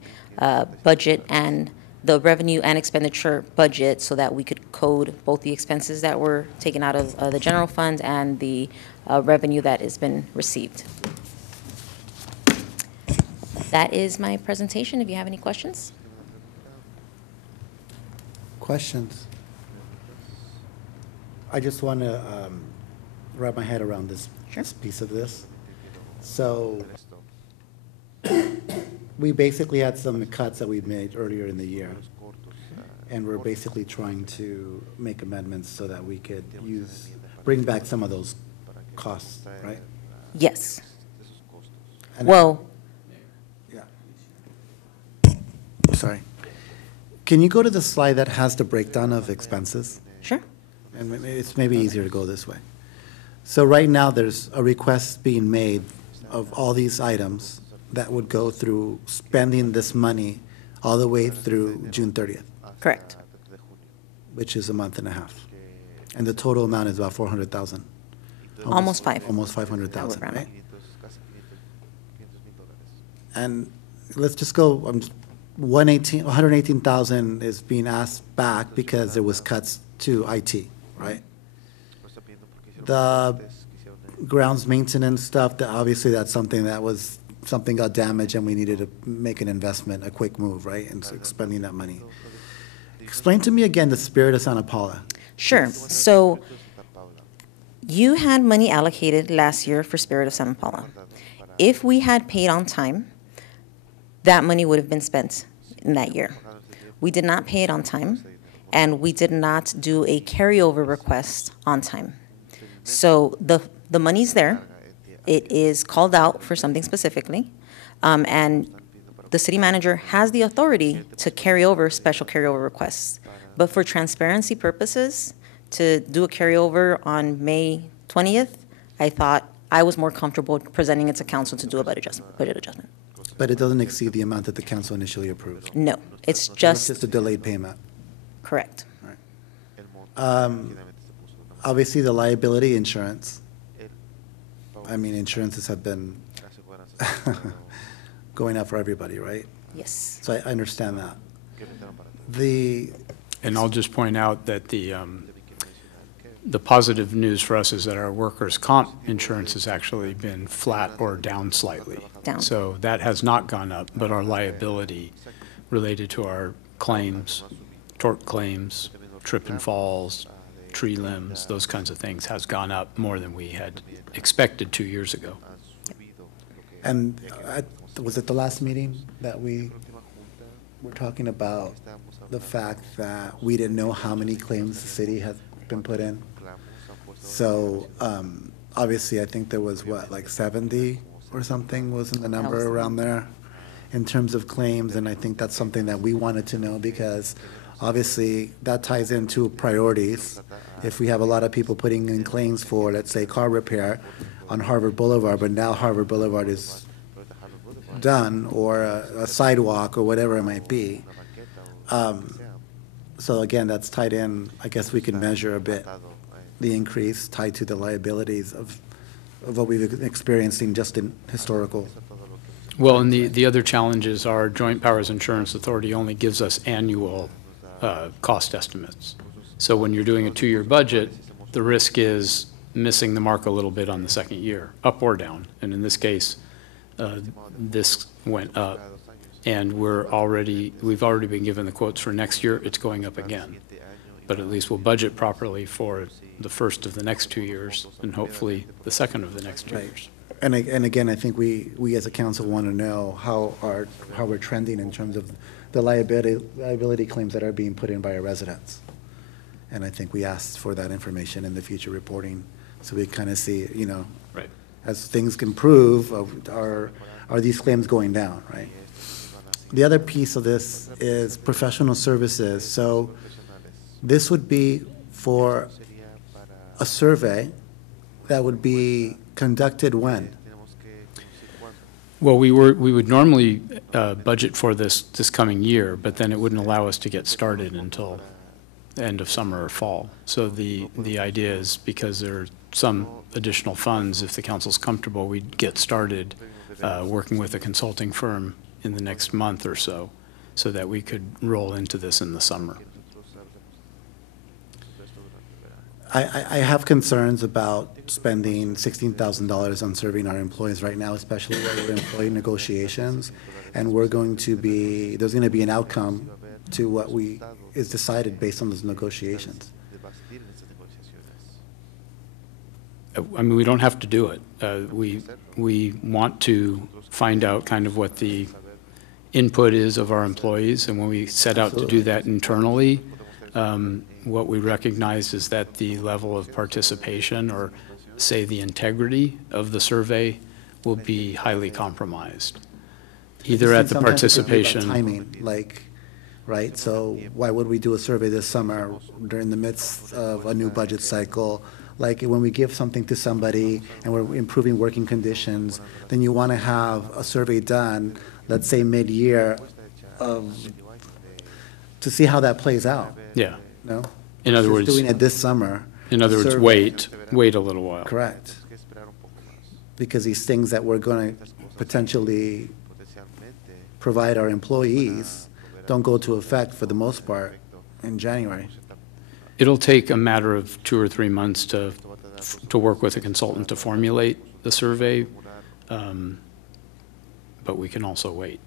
budget and the revenue and expenditure budget so that we could code both the expenses that were taken out of the general fund and the revenue that has been received. That is my presentation. If you have any questions. Questions? I just want to wrap my head around this piece of this. So we basically had some cuts that we made earlier in the year, and we're basically trying to make amendments so that we could bring back some of those costs, right? Yes. And well, sorry. Can you go to the slide that has the breakdown of expenses? Sure. And it's maybe easier to go this way. So right now, there's a request being made of all these items that would go through spending this money all the way through June 30th. Correct. Which is a month and a half. And the total amount is about 400,000. Almost 5. Almost 500,000, right? And let's just go, 118,000 is being asked back because there was cuts to IT, right? The grounds maintenance stuff, obviously that's something got damaged and we needed to make an investment, a quick move, right? And so spending that money. Explain to me again the Spirit of Santa Paula. Sure. So you had money allocated last year for Spirit of Santa Paula. If we had paid on time, that money would have been spent in that year. We did not pay it on time, and we did not do a carryover request on time. So the money's there. It is called out for something specifically, and the city manager has the authority to carry over special carryover requests. But for transparency purposes, to do a carryover on May 20th, I thought I was more comfortable presenting it to council to do a budget adjustment. But it doesn't exceed the amount that the council initially approved. No, it's It's just just a delayed payment. correct. Obviously, the liability insurance. I mean, insurances have been going up for everybody, right? Yes. So I understand that. And I'll just point out that the positive news for us is that our workers' comp insurance has actually been flat or down slightly. Down. So that has not gone up, but our liability related to our claims, tort claims, trip and falls, tree limbs, those kinds of things has gone up more than we had expected 2 years ago. And was it the last meeting that we were talking about the fact that we didn't know how many claims the city had been put in? So obviously, I think there was, like 70 or something, wasn't the number around there in terms of claims? And I think that's something that we wanted to know because obviously that ties into priorities. If we have a lot of people putting in claims for, let's say, car repair on Harvard Boulevard, but now Harvard Boulevard is done, or a sidewalk or whatever it might be. So again, that's tied in, I guess we can measure a bit the increase tied to the liabilities of what we've experienced in just in historical Well, and the other challenges are Joint Powers Insurance Authority only gives us annual cost estimates. So when you're doing a 2-year budget, the risk is missing the mark a little bit on the second year, up or down. And in this case, this went up, and we've already been given the quotes for next year. It's going up again. But at least we'll budget properly for the first of the next 2 years, and hopefully the second of the next 2 years. And again, I think we as a council want to know how we're trending in terms of the liability claims that are being put in by our residents. And I think we asked for that information in the future reporting, so we kind of see, right, as things can prove, are these claims going down, right? The other piece of this is professional services. So this would be for a survey that would be conducted when? Well, we would normally budget for this coming year, but then it wouldn't allow us to get started until the end of summer or fall. So the idea is, because there are some additional funds, if the council's comfortable, we'd get started working with a consulting firm in the next month or so that we could roll into this in the summer. I have concerns about spending $16,000 on serving our employees right now, especially while we're in employee negotiations, and there's going to be an outcome to what is decided based on those negotiations. I mean, we don't have to do it. We want to find out kind of what the input is of our employees, and when we set out to do that internally, what we recognize is that the level of participation, or say the integrity of the survey, will be highly compromised. Either at the participation. Timing, right? So why would we do a survey this summer during the midst of a new budget cycle? Like when we give something to somebody and we're improving working conditions, then you want to have a survey done, let's say mid-year, to see how that plays out. Yeah. No? In other words, doing it this summer. In other words, wait a little while. Correct. Because these things that we're going to potentially provide our employees don't go to effect for the most part in January. It'll take a matter of 2 or 3 months to work with a consultant to formulate the survey, but we can also wait.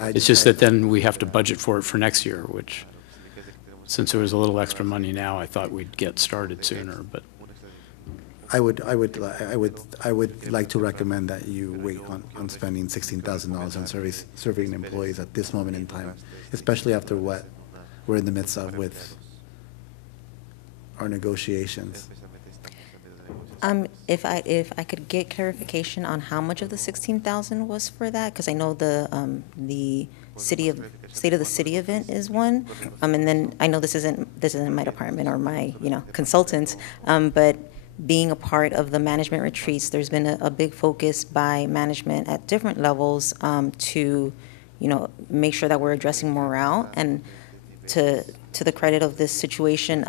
It's just that then we have to budget for it for next year, which, since there was a little extra money now, I thought we'd get started sooner, but. I would like to recommend that you wait on spending $16,000 on serving employees at this moment in time, especially after what we're in the midst of with our negotiations. If I could get clarification on how much of the 16,000 was for that, because I know the State of the City event is one, and then I know this isn't my department or my consultants, but being a part of the management retreats, there's been a big focus by management at different levels to make sure that we're addressing morale. And to the credit of this situation,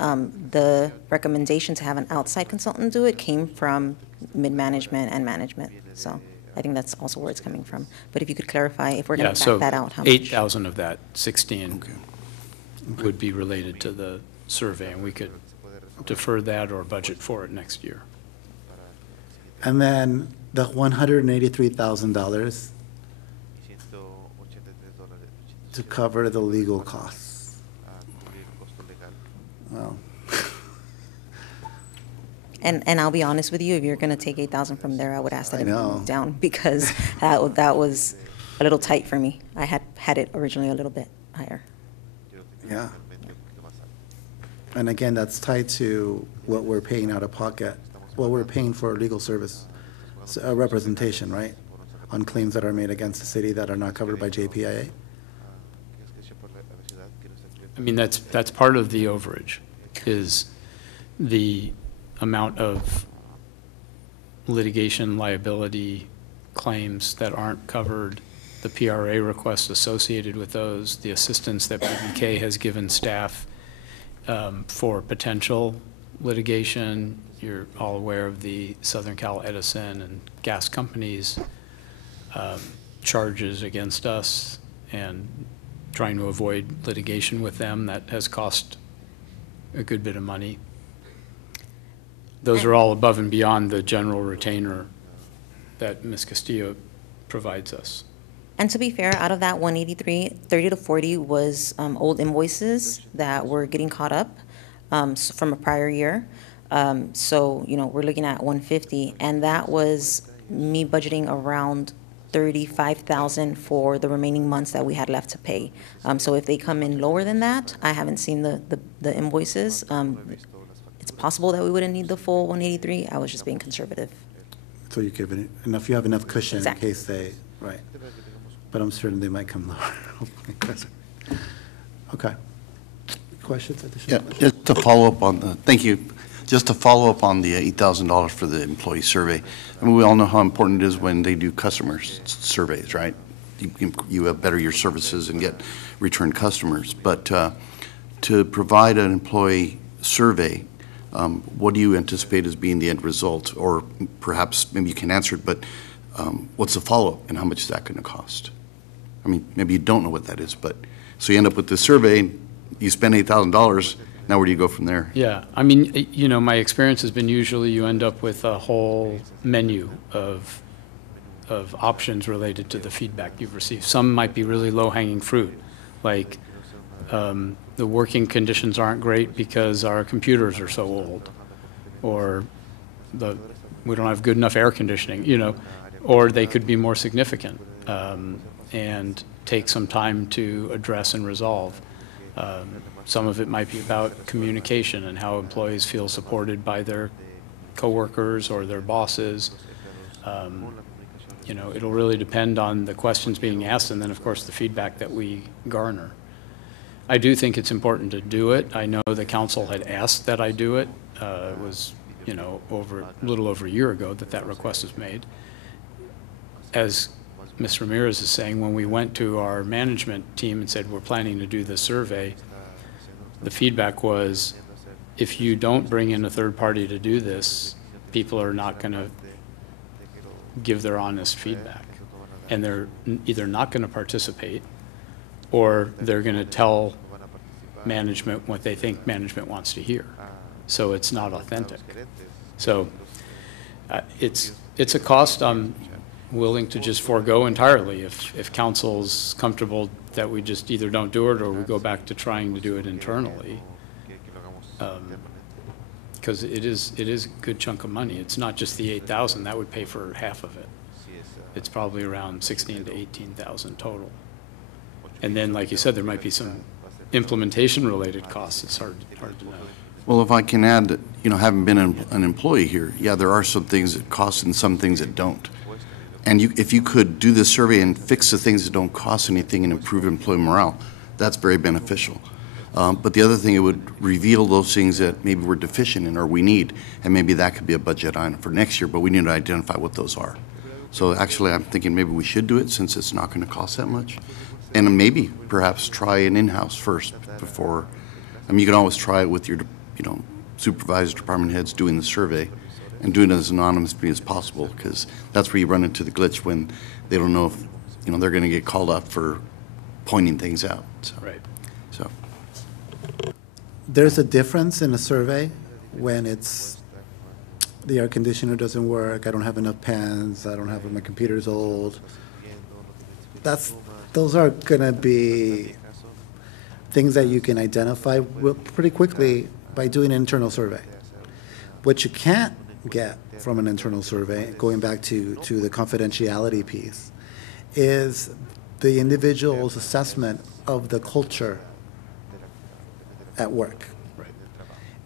the recommendation to have an outside consultant do it came from mid-management and management. So I think that's also where it's coming from. But if you could clarify, if we're going to back that out, how much? 8,000 of that 16 would be related to the survey, and we could defer that or budget for it next year. And then the $183,000 to cover the legal costs. Well. And I'll be honest with you, if you're going to take 8,000 from there, I would ask that it be moved down, because that was a little tight for me. I had it originally a little bit higher. Yeah. And again, that's tied to what we're paying out of pocket, what we're paying for legal service representation, right? On claims that are made against the city that are not covered by JPIA. I mean, that's part of the overage, is the amount of litigation liability claims that aren't covered, the PRA requests associated with those, the assistance that PBK has given staff for potential litigation. You're all aware of the Southern Cal Edison and gas companies charges against us and trying to avoid litigation with them. That has cost a good bit of money. Those are all above and beyond the general retainer that Ms. Castillo provides us. And to be fair, out of that 183, 30 to 40 was old invoices that were getting caught up from a prior year. So, you know, we're looking at 150, and that was me budgeting around 35,000 for the remaining months that we had left to pay. So if they come in lower than that, I haven't seen the invoices. It's possible that we wouldn't need the full 183. I was just being conservative. So you give it enough, you have enough cushion Exactly. in case they, right. But I'm certain they might come lower. Okay. Questions, additional Yeah, questions? just to follow up on the, thank you. Just to follow up on the $8,000 for the employee survey. I mean, we all know how important it is when they do customer surveys, right? You better your services and get return customers. But to provide an employee survey, what do you anticipate as being the end result? Or perhaps, maybe you can answer it, but what's the follow-up and how much is that going to cost? I mean, maybe you don't know what that is, but, so you end up with the survey, you spend $8,000, now where do you go from there? Yeah, I mean, you know, my experience has been usually you end up with a whole menu of options related to the feedback you've received. Some might be really low-hanging fruit, like the working conditions aren't great because our computers are so old, or we don't have good enough air conditioning, you know, or they could be more significant and take some time to address and resolve. Some of it might be about communication and how employees feel supported by their coworkers or their bosses. You know, it'll really depend on the questions being asked and then, of course, the feedback that we garner. I do think it's important to do it. I know the council had asked that I do it. It was, you know, a little over a year ago that request was made. As Ms. Ramirez is saying, when we went to our management team and said, we're planning to do this survey, the feedback was, if you don't bring in a third party to do this, people are not going to give their honest feedback. And they're either not going to participate or they're going to tell management what they think management wants to hear. So it's not authentic. So it's a cost I'm willing to just forego entirely if council's comfortable that we just either don't do it or we go back to trying to do it internally. Because it is a good chunk of money. It's not just the 8,000, that would pay for half of it. It's probably around 16 to 18,000 total. And then, like you said, there might be some implementation-related costs. It's hard to know. Well, if I can add, that, you know, having been an employee here, yeah, there are some things that cost and some things that don't. And if you could do this survey and fix the things that don't cost anything and improve employee morale, that's very beneficial. But the other thing, it would reveal those things that maybe we're deficient in or we need, and maybe that could be a budget item for next year, but we need to identify what those are. So actually, I'm thinking maybe we should do it since it's not going to cost that much. And maybe, perhaps, try an in-house first before, I mean, you can always try it with your, you know, supervisors, department heads doing the survey and doing it as anonymously as possible, because that's where you run into the glitch when they don't know if, you know, they're going to get called up for pointing things out. So. Right. So. There's a difference in a survey when it's the air conditioner doesn't work, I don't have enough pens, my computer's old. Those are gonna be things that you can identify pretty quickly by doing an internal survey. What you can't get from an internal survey, going back to the confidentiality piece, is the individual's assessment of the culture at work. Right.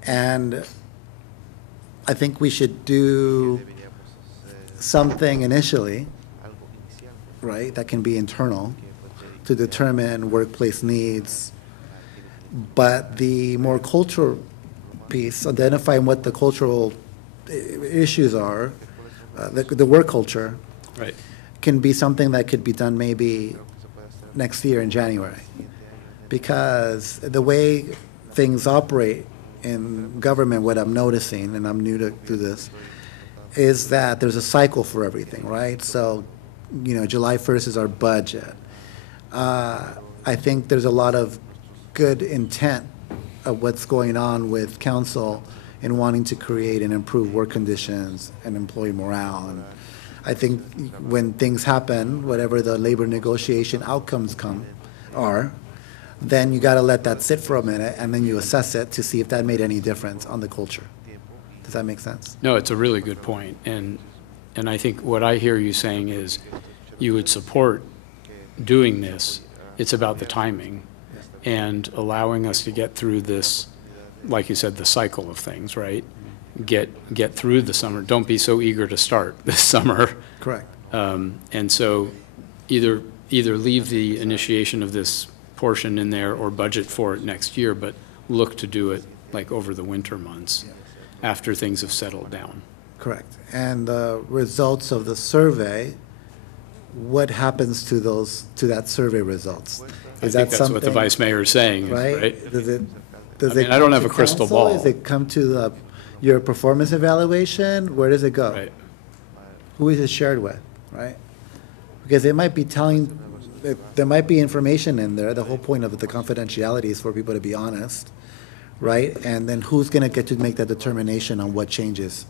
And I think we should do something initially, right, that can be internal to determine workplace needs. But the more cultural piece, identifying what the cultural issues are, the work culture, right, can be something that could be done maybe next year in January. Because the way things operate in government, what I'm noticing, and I'm new to this, is that there's a cycle for everything, right? So July 1st is our budget. I think there's a lot of good intent of what's going on with council in wanting to create and improve work conditions and employee morale. And I think when things happen, whatever the labor negotiation outcomes are, then you got to let that sit for a minute, and then you assess it to see if that made any difference on the culture. Does that make sense? No, it's a really good point. And I think what I hear you saying is you would support doing this. It's about the timing and allowing us to get through this, like you said, the cycle of things, right? Get through the summer. Don't be so eager to start this summer. Correct. And so either leave the initiation of this portion in there or budget for it next year, but look to do it like over the winter months after things have settled down. Correct. And the results of the survey, what happens to that survey results? I think that's what the vice mayor is saying, right? Does it I don't have come a to crystal council? ball. Does it come to your performance evaluation? Where does it go? Right. Who is it shared with, right? Because it might be there might be information in there. The whole point of the confidentiality is for people to be honest, right? And then who's going to get to make that determination on what changes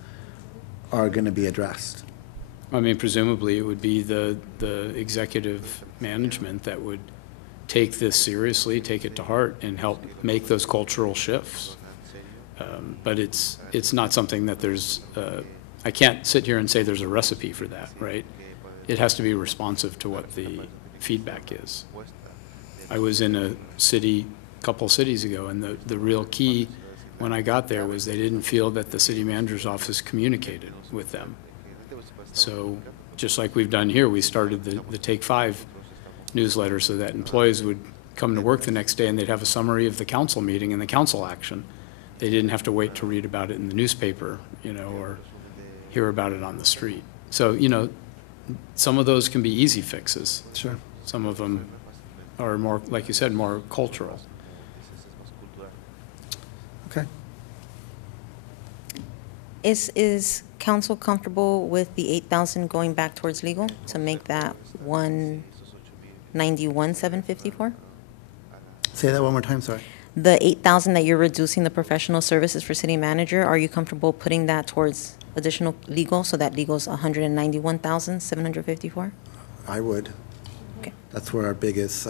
are going to be addressed? I mean, presumably it would be the executive management that would take this seriously, take it to heart, and help make those cultural shifts. But it's not something that there's, I can't sit here and say there's a recipe for that, right? It has to be responsive to what the feedback is. I was in a couple cities ago, and the real key when I got there was they didn't feel that the city manager's office communicated with them. So just like we've done here, we started the Take 5 newsletter so that employees would come to work the next day and they'd have a summary of the council meeting and the council action. They didn't have to wait to read about it in the newspaper, or hear about it on the street. So, some of those can be easy fixes. Sure. Some of them are more, like you said, more cultural. Okay. Is council comfortable with the 8,000 going back towards legal to make that 191,754? Say that one more time, sorry. The 8,000 that you're reducing the professional services for city manager, are you comfortable putting that towards additional legal so that legal's 191,754? I would. Okay. That's where our biggest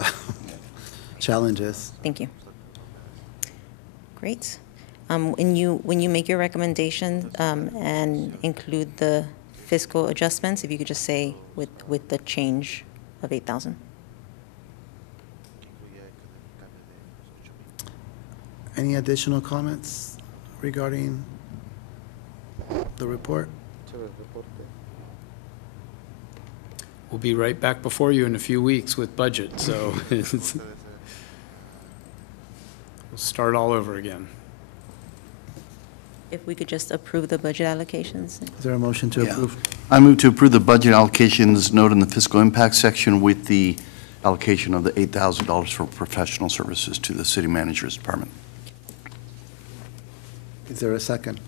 challenge is. Thank you. Great. When you make your recommendation and include the fiscal adjustments, if you could just say with the change of 8,000. Any additional comments regarding the report? We'll be right back before you in a few weeks with budget, so we'll start all over again. If we could just approve the budget allocations. Is there a motion to approve? I move to approve the budget allocations noted in the fiscal impact section with the allocation of the $8,000 for professional services to the city manager's department. Is there a second?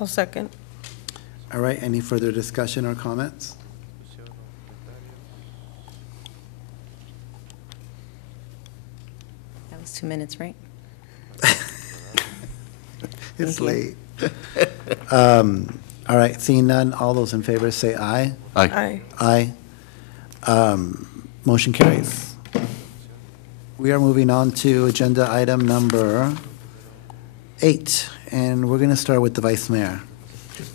I'll second. All right, any further discussion or comments? That was 2 minutes, right? It's late. All right, seeing none, all those in favor say aye. Aye. Aye. Aye. Motion carries. We are moving on to agenda item number 8, and we're going to start with the Vice Mayor.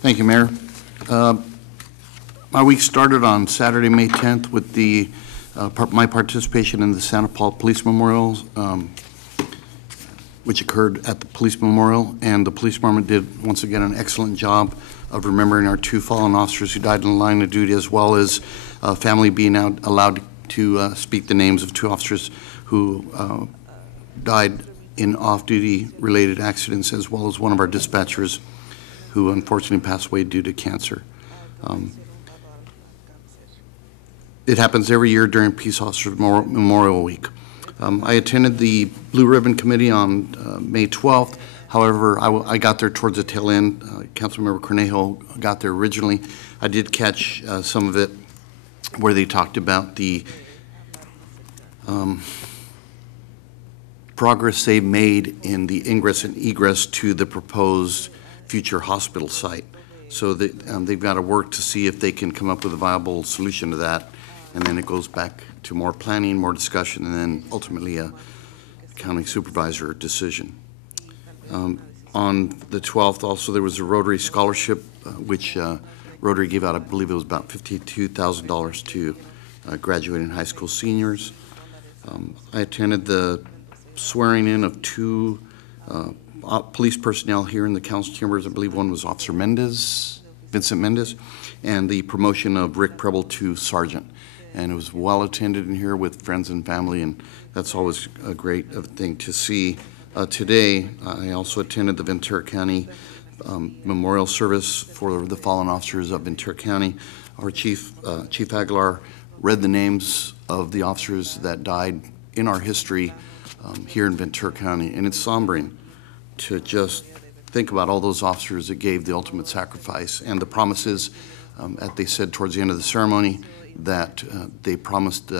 Thank you, Mayor. My week started on Saturday, May 10th with my participation in the Santa Paula Police Memorial, which occurred at the Police Memorial, and the Police Department did, once again, an excellent job of remembering our 2 fallen officers who died in the line of duty, as well as family being allowed to speak the names of 2 officers who died in off-duty related accidents, as well as one of our dispatchers who unfortunately passed away due to cancer. It happens every year during Peace Officers Memorial Week. I attended the Blue Ribbon Committee on May 12th. However, I got there towards the tail end. Councilmember Cornejo got there originally. I did catch some of it where they talked about the progress they've made in the ingress and egress to the proposed future hospital site. So they've got to work to see if they can come up with a viable solution to that, and then it goes back to more planning, more discussion, and then ultimately a county supervisor decision. On the 12th, also, there was a Rotary Scholarship, which Rotary gave out, I believe it was about $52,000 to graduating high school seniors. I attended the swearing in of 2 police personnel here in the council chambers. I believe one was Officer Mendez, Vincent Mendez, and the promotion of Rick Preble to sergeant. And it was well attended in here with friends and family, and that's always a great thing to see. Today, I also attended the Ventura County memorial service for the fallen officers of Ventura County. Our Chief Aguilar read the names of the officers that died in our history here in Ventura County, and it's sombering to just think about all those officers that gave the ultimate sacrifice and the promises that they said towards the end of the ceremony that they promised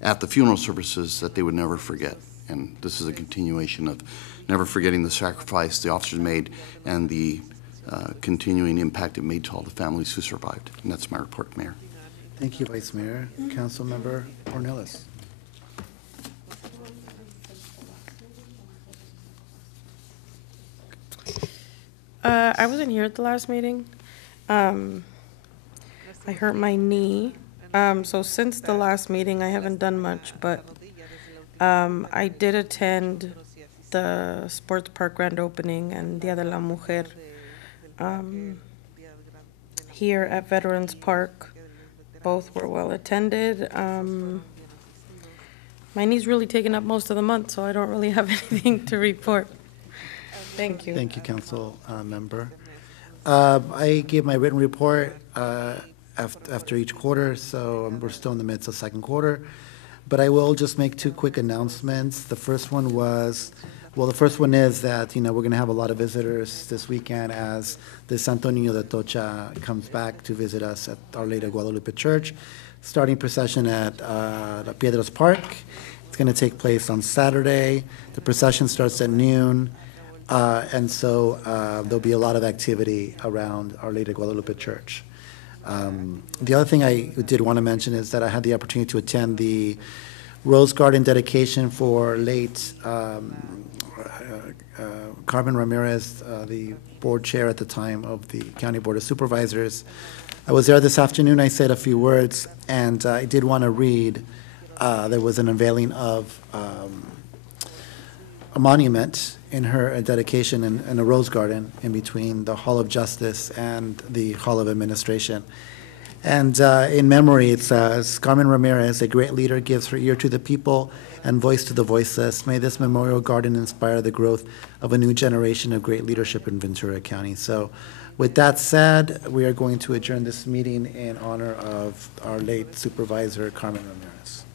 at the funeral services that they would never forget. And this is a continuation of never forgetting the sacrifice the officers made and the continuing impact it made to all the families who survived. And that's my report, Mayor. Thank you, Vice Mayor. Councilmember Ornelas. I wasn't here at the last meeting. I hurt my knee. So since the last meeting, I haven't done much, but I did attend the sports park grand opening and Dia de la Mujer here at Veterans Park. Both were well attended. My knee's really taken up most of the month, so I don't really have anything to report. Thank you. Thank you, Council Member. I gave my written report after each quarter, so we're still in the midst of second quarter. But I will just make 2 quick announcements. The first one is that, we're going to have a lot of visitors this weekend as the Santo Niño de Atocha comes back to visit us at Our Lady of Guadalupe Church, starting procession at Piedras Park. It's going to take place on Saturday. The procession starts at noon. And so there'll be a lot of activity around Our Lady of Guadalupe Church. The other thing I did want to mention is that I had the opportunity to attend the Rose Garden dedication for late Carmen Ramirez, the board chair at the time of the County Board of Supervisors. I was there this afternoon. I said a few words, and I did want to read. There was an unveiling of a monument in her dedication in a rose garden in between the Hall of Justice and the Hall of Administration. And in memory, it says, Carmen Ramirez, a great leader, gives her ear to the people and voice to the voiceless. May this memorial garden inspire the growth of a new generation of great leadership in Ventura County. So with that said, we are going to adjourn this meeting in honor of our late supervisor, Carmen Ramirez.